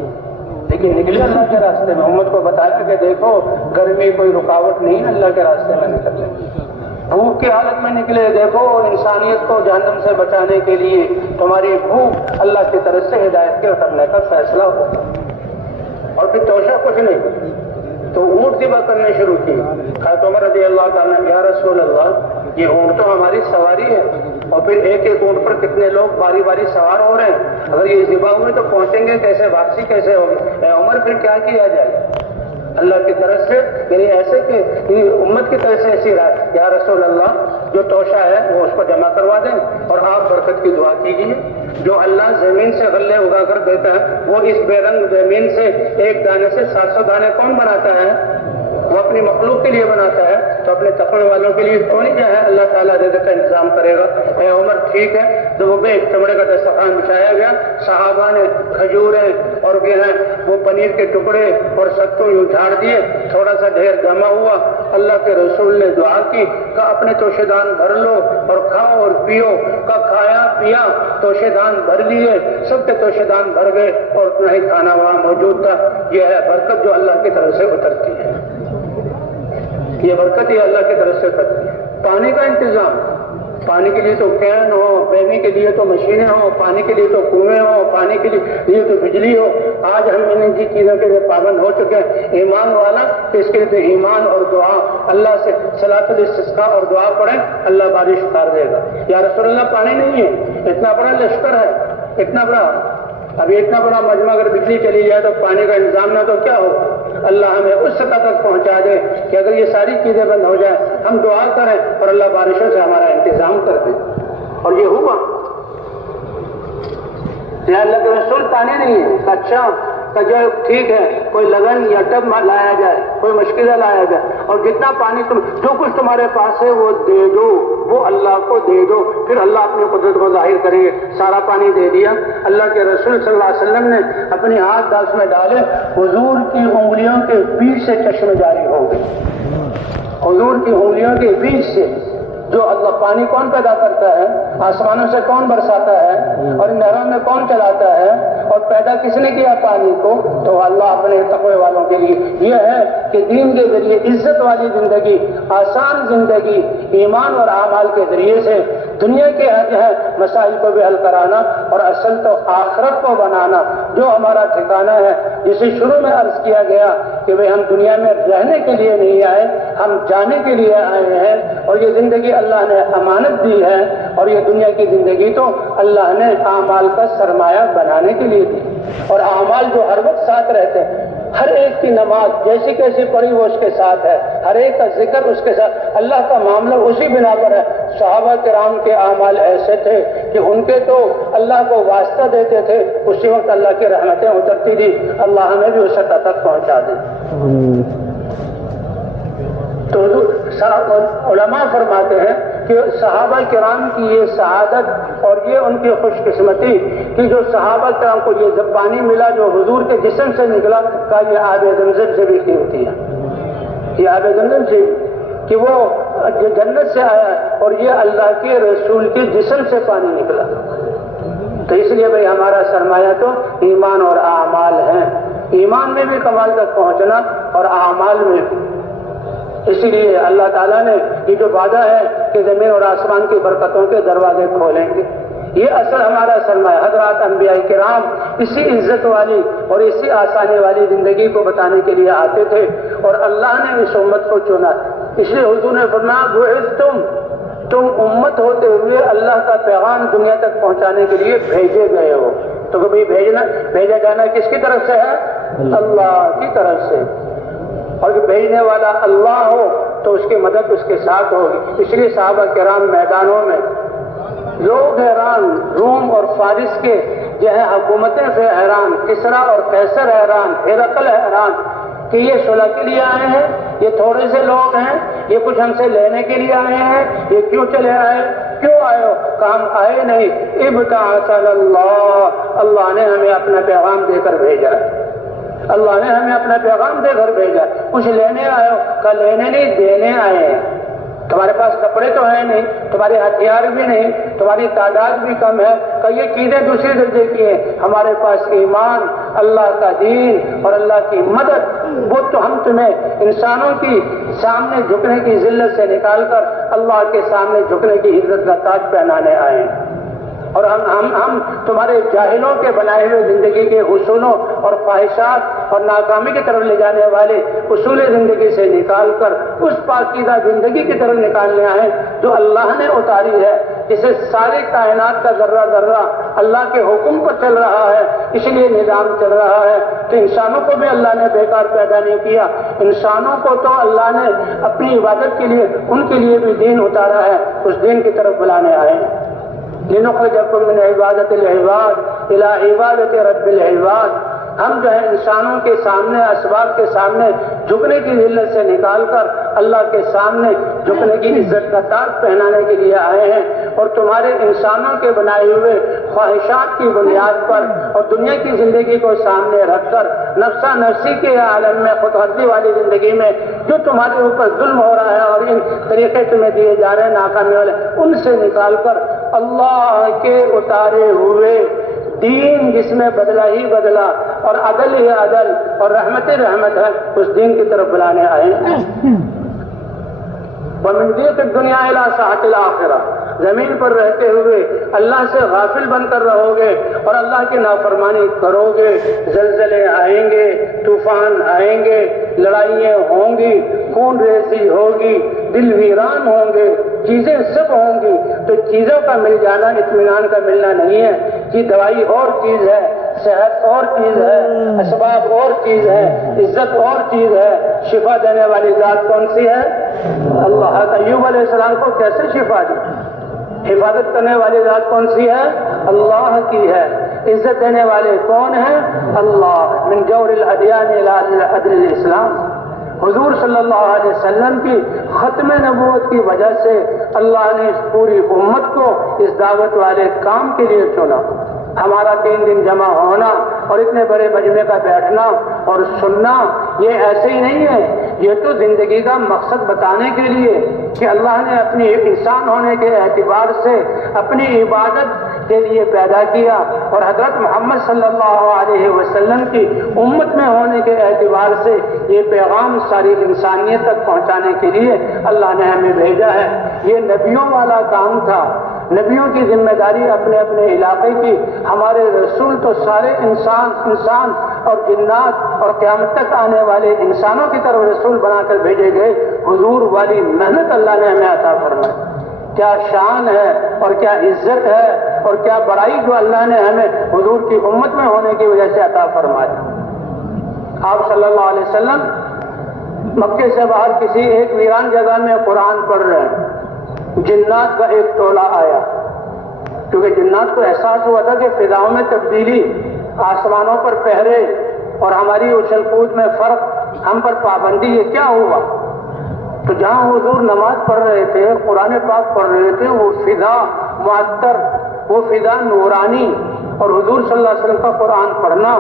لیکن نکلے اللہ کے راستے میں، امت کو بتایا کہ دیکھو گرمی کوئی رکاوٹ نہیں ہے، اللہ کے راستے میں نکلے، بھوک کی حالت میں نکلے، دیکھو انسانیت کو جہنم سے بچانے کے لیے تمہاری بھوک اللہ کی طرف سے ہدایت کے اترنے کا فیصلہ ہو، اور پھر توشہ کچھ نہیں تو اونٹ ذبح کرنے شروع کی۔ حضرت عمر رضی اللہ تعالیٰ یا رسول اللہ یہ اونٹ تو ہماری سواری ہے، اور پھر ایک ایک اونٹ پر کتنے لوگ باری باری سوار ہو رہے ہیں، اگر یہ ذبح ہوئے تو پہنچیں گے کیسے، واپسی کیسے ہوگی، اے عمر پھر کیا کیا جائے؟ اللہ کی طرف سے یعنی ایسے کہ امت کی طرف سے ایسی رائے، یا رسول اللہ جو توشہ ہے وہ اس کو جمع کروا دیں اور آپ برکت کی دعا کیجیے۔ جو اللہ زمین سے غلے اگا کر دیتا ہے وہ اس بے رنگ زمین سے ایک دانے سے 700 دانے کون بناتا ہے؟ وہ اپنی مخلوق کے لیے بناتا ہے، تو اپنے تقوی والوں کے لیے کون ہی جو ہے اللہ تعالیٰ رزق کا انتظام کرے گا۔ اے عمر ٹھیک ہے، تو وہ ایک چمڑے کا دسترخوان بچھایا گیا، صحابہ نے کھجوریں اور جو ہے وہ پنیر کے ٹکڑے اور ستو یوں جھاڑ دیے، تھوڑا سا ڈھیر جمع ہوا، اللہ کے رسول نے دعا کی کہ اپنے توشے دان بھر لو اور کھاؤ اور پیو، کا کھایا پیا، توشے دان بھر لیے، سب کے توشے دان بھر گئے اور اتنا ہی کھانا وہاں موجود تھا۔ یہ ہے برکت جو اللہ کی طرف سے اترتی ہے، یہ برکت یہ اللہ کی طرف سے کرتی ہے۔ پانی کا انتظام، پانی کے لیے تو کین ہو، بیوی کے لیے تو مشینیں ہوں، پانی کے لیے تو کنویں ہوں، پانی کے لیے تو بجلی ہو۔ آج ہم ان کی چیزوں کے لیے پابند ہو چکے ہیں۔ ایمان والا تو اس کے لیے تو ایمان اور دعا، اللہ سے صلاۃ الاستسقاء اور دعا پڑھیں، اللہ بارش اتار دے گا۔ یا رسول اللہ پانی نہیں ہے، اتنا بڑا لشکر ہے، اتنا بڑا، ابھی اتنا بڑا مجمع اگر بجلی چلی جائے تو پانی کا انتظام نہ تو کیا ہوگا؟ اللہ ہمیں اس سطح تک پہنچا دے کہ اگر یہ ساری چیزیں بند ہو جائیں ہم دعا کریں اور اللہ بارشوں سے ہمارا انتظام کر دے، اور یہ ہوا۔ یا اللہ کے رسول پانی نہیں ہے، اچھا جو ٹھیک ہے کوئی لگن یا ٹب لایا جائے، کوئی مشکلہ لایا جائے، اور جتنا پانی جو کچھ تمہارے پاس ہے وہ دے دو، وہ اللہ کو دے دو، پھر اللہ اپنی قدرت کو ظاہر کریں گے۔ سارا پانی دے دیا، اللہ کے رسول صلی اللہ علیہ وسلم نے اپنے ہاتھ داس میں ڈالے، حضور کی انگلیوں کے بیچ سے چشمے جاری ہو گئے، حضور کی انگلیوں کے بیچ سے۔ جو اللہ پانی کون پیدا کرتا ہے؟ آسمانوں سے کون برساتا ہے اور نہروں میں کون چلاتا ہے، اور پیدا کس نے کیا پانی کو؟ تو اللہ اپنے تقوی والوں کے لیے۔ یہ ہے کہ دین کے ذریعے عزت والی زندگی، آسان زندگی، ایمان اور اعمال کے ذریعے سے دنیا کے جو ہے مسائل کو بھی حل کرانا، اور اصل تو آخرت کو بنانا جو ہمارا ٹھکانہ ہے، جسے شروع میں عرض کیا گیا کہ بھئی ہم دنیا میں رہنے کے لیے نہیں آئے، ہم جانے کے لیے آئے ہیں، اور یہ زندگی اللہ نے امانت دی ہے، اور یہ دنیا کی زندگی تو اللہ نے اعمال کا سرمایہ بنانے کے لیے دی، اور اعمال جو ہر وقت ساتھ رہتے ہیں، ہر ایک کی نماز جیسی کیسی پڑھی وہ اس کے ساتھ ہے، ہر ایک کا ذکر اس کے ساتھ، اللہ کا معاملہ اسی بنا پر ہے۔ صحابہ کرام کے اعمال ایسے تھے کہ ان کے تو اللہ کو واسطہ دیتے تھے، اسی وقت اللہ کی رحمتیں اترتی تھی۔ اللہ ہمیں بھی اس سطح تک پہنچا دے۔ تو علماء فرماتے ہیں کہ صحابہ کرام کی یہ سعادت اور یہ ان کی خوش قسمتی کہ جو صحابہ کرام کو یہ جب پانی ملا جو حضور کے جسم سے نکلا، کا یہ آب زمزم سے بھی قیمتی ہے، یہ آب زمزم سے کہ وہ جنت سے آیا اور یہ اللہ کے رسول کے جسم سے پانی نکلا۔ تو اس لیے بھائی ہمارا سرمایہ تو ایمان اور اعمال ہیں، ایمان میں بھی کمال تک پہنچنا اور اعمال میں بھی۔ اسی لیے اللہ تعالیٰ نے یہ جو وعدہ ہے کہ زمین اور آسمان کی برکتوں کے دروازے کھولیں گے، یہ اصل ہمارا سرمایہ۔ حضرات انبیاء کرام اسی عزت والی اور اسی آسانی والی زندگی کو بتانے کے لیے آتے تھے، اور اللہ نے اس امت کو چنا۔ اس لیے حضور نے فرمایا بعثتم، تم امت ہوتے ہوئے اللہ کا پیغام دنیا تک پہنچانے کے لیے بھیجے گئے ہو۔ تو کبھی بھیجا جانا کس کی طرف سے ہے؟ اللہ کی طرف سے، اور جو بھیجنے والا اللہ ہو تو اس کی مدد اس کے ساتھ ہوگی۔ اس لیے صحابہ کرام میدانوں میں لوگ حیران، روم اور فارس کے جو ہے حکومتیں سے حیران، کسرا اور قیصر حیران، ہرقل حیران کہ یہ صلح کے لیے آئے ہیں، یہ تھوڑے سے لوگ ہیں، یہ کچھ ہم سے لینے کے لیے آئے ہیں، یہ کیوں چلے آئے؟ کیوں آئے ہو؟ کہ ہم آئے نہیں، ابتعثنا اللہ، اللہ نے ہمیں اپنا پیغام دے کر بھیجا ہے۔ اللہ نے ہمیں اپنا پیغام دے کر بھیجا. کچھ لینے آئے ہو؟ کہ لینے نہیں دینے آئے ہیں. تمہارے پاس کپڑے تو ہیں نہیں, تمہارے ہتھیار بھی نہیں, تمہاری تعداد بھی کم ہے, کہ یہ چیزیں دوسرے درجے کی ہیں. ہمارے پاس ایمان, اللہ کا دین اور اللہ کی مدد, وہ تو ہم تمہیں انسانوں کی سامنے جھکنے کی ذلت سے نکال کر اللہ کے سامنے جھکنے کی عزت کا تاج پہنانے آئے ہیں. اور ہم تمہارے جاہلوں کے بنائے ہوئے زندگی کے اصولوں اور خواہشات اور ناکامی کی طرف لے جانے والے اصول زندگی سے نکال کر اس پاکیزہ زندگی کی طرف نکالنے آئے جو اللہ نے اتاری ہے, جسے ساری کائنات کا ذرہ ذرہ اللہ کے حکم پر چل رہا ہے, اس لیے نظام چل رہا ہے. تو انسانوں کو بھی اللہ نے بیکار پیدا نہیں کیا, انسانوں کو تو اللہ نے اپنی عبادت کے لیے ان کے لیے بھی دین اتارا ہے, اس دین کی طرف بلانے آئے. لنخرجکم من عبادت العباد الى عبادت رب العباد. ہم جو ہے انسانوں کے سامنے, اسباب کے سامنے جھکنے کی ذلت سے نکال کر اللہ کے سامنے جھکنے کی عزت کا تاج پہنانے کے لیے آئے ہیں. اور تمہارے انسانوں کے بنائے ہوئے خواہشات کی بنیاد پر اور دنیا کی زندگی کو سامنے رکھ کر نفسا نفسی کے عالم میں, خود غرضی والی زندگی میں جو تمہارے اوپر ظلم ہو رہا ہے اور ان طریقے تمہیں دیے جا رہے ہیں ناکامی والے, ان سے نکال کر اللہ کے اتارے ہوئے دین جس میں بدلہ ہی بدلہ اور عدل ہی عدل اور رحمت رحمت ہے, اس دین کی طرف بلانے آئے ہیں. وَمِن ضِيقِ الدُّنْيَا إِلَىٰ سَعَةِ الْآخِرَةِ. زمین پر رہتے ہوئے اللہ سے غافل بن کر رہو گے اور اللہ کی نافرمانی کرو گے, زلزلے آئیں گے, طوفان آئیں گے, لڑائیاں ہوں گی, خون ریزی ہوگی, دل ویران ہوں گے, چیزیں سب ہوں گی. تو چیزوں کا مل جانا اطمینان کا ملنا نہیں ہے. یہ دوائی اور چیز ہے, صحت اور چیز ہے, اسباب اور چیز ہے, عزت اور چیز ہے. شفا دینے والی ذات کون سی ہے؟ اللہ. ایوب علیہ السلام کو کیسے شفا دی؟ حفاظت کرنے والی ذات کون سی ہے؟ اللہ کی ہے. عزت دینے والے کون ہیں؟ اللہ. من جور الادیان الى عدل الاسلام. حضور صلی اللہ علیہ وسلم کی ختم نبوت کی وجہ سے اللہ نے اس پوری امت کو اس دعوت والے کام کے لیے چنا. ہمارا 3 دن جمع ہونا اور اتنے بڑے مجمع کا بیٹھنا اور سننا یہ ایسے ہی نہیں ہے, یہ تو زندگی کا مقصد بتانے کے لیے کہ اللہ نے اپنی انسان ہونے کے اعتبار سے اپنی عبادت کے لیے پیدا کیا, اور حضرت محمد صلی اللہ علیہ وسلم کی امت میں ہونے کے اعتبار سے یہ پیغام ساری انسانیت تک پہنچانے کے لیے اللہ نے ہمیں بھیجا ہے. یہ نبیوں والا کام تھا, نبیوں کی ذمہ داری اپنے اپنے علاقے کی. ہمارے رسول تو سارے انسان اور جنات اور قیامت تک آنے والے انسانوں کی طرف رسول بنا کر بھیجے گئے. حضور والی محنت اللہ نے ہمیں عطا فرمائی. کیا شان ہے اور کیا عزت ہے اور کیا بڑائی جو اللہ نے ہمیں حضور کی امت میں ہونے کی وجہ سے عطا فرمائی. آپ صلی اللہ علیہ وسلم مکے سے باہر کسی ایک ویران جگہ میں قرآن پڑھ رہے ہیں. جنات کا ایک ٹولہ آیا, کیونکہ جنات کو احساس ہوا تھا کہ فضاؤں میں تبدیلی, آسمانوں پر پہرے اور ہماری اچھل کود میں فرق, ہم پر پابندی, یہ کیا ہوا. تو جہاں حضور نماز پڑھ رہے تھے, قرآن پاک پڑھ رہے تھے, وہ فضا معطر, وہ فضا نورانی, اور حضور صلی اللہ علیہ وسلم کا قرآن پڑھنا,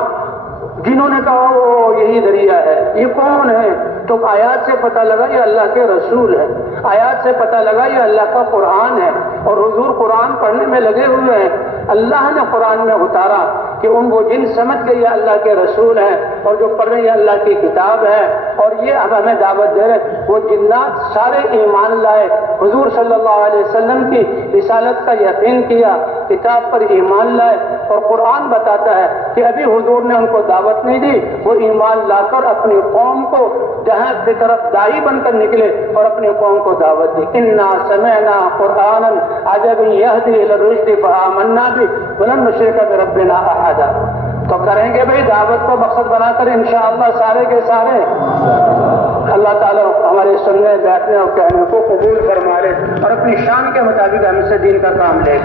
جنہوں نے کہا وہ یہی ذریعہ ہے. یہ کون ہے؟ تو آیات سے پتہ لگا یہ اللہ کے رسول ہے, آیات سے پتہ لگا یہ اللہ کا قرآن ہے, اور حضور قرآن پڑھنے میں لگے ہوئے ہیں. اللہ نے قرآن میں اتارا کہ ان وہ جن سمجھ گئے یہ اللہ کے رسول ہیں اور جو پڑھ رہے ہیں یہ اللہ کی کتاب ہے, اور یہ اب ہمیں دعوت دے رہے. وہ جنات سارے ایمان لائے, حضور صلی اللہ علیہ وسلم کی رسالت کا یقین کیا, کتاب پر ایمان لائے, اور قرآن بتاتا ہے کہ ابھی حضور نے ان کو دعوت نہیں دی, وہ ایمان لا کر اپنی قوم کو جہاں کی طرف داعی بن کر نکلے اور اپنی قوم کو دعوت دی. انا سمعنا قرآنا عجبا یہدی الی الرشد فآمنا بہ ولن نشرک بربنا احدا. تو کریں گے بھائی دعوت کو مقصد بنا کر انشاءاللہ سارے کے سارے. اللہ تعالیٰ ہمارے سننے, بیٹھنے اور کہنے کو قبول فرما لے اور اپنی شان کے مطابق ہم سے دین کا کام لے.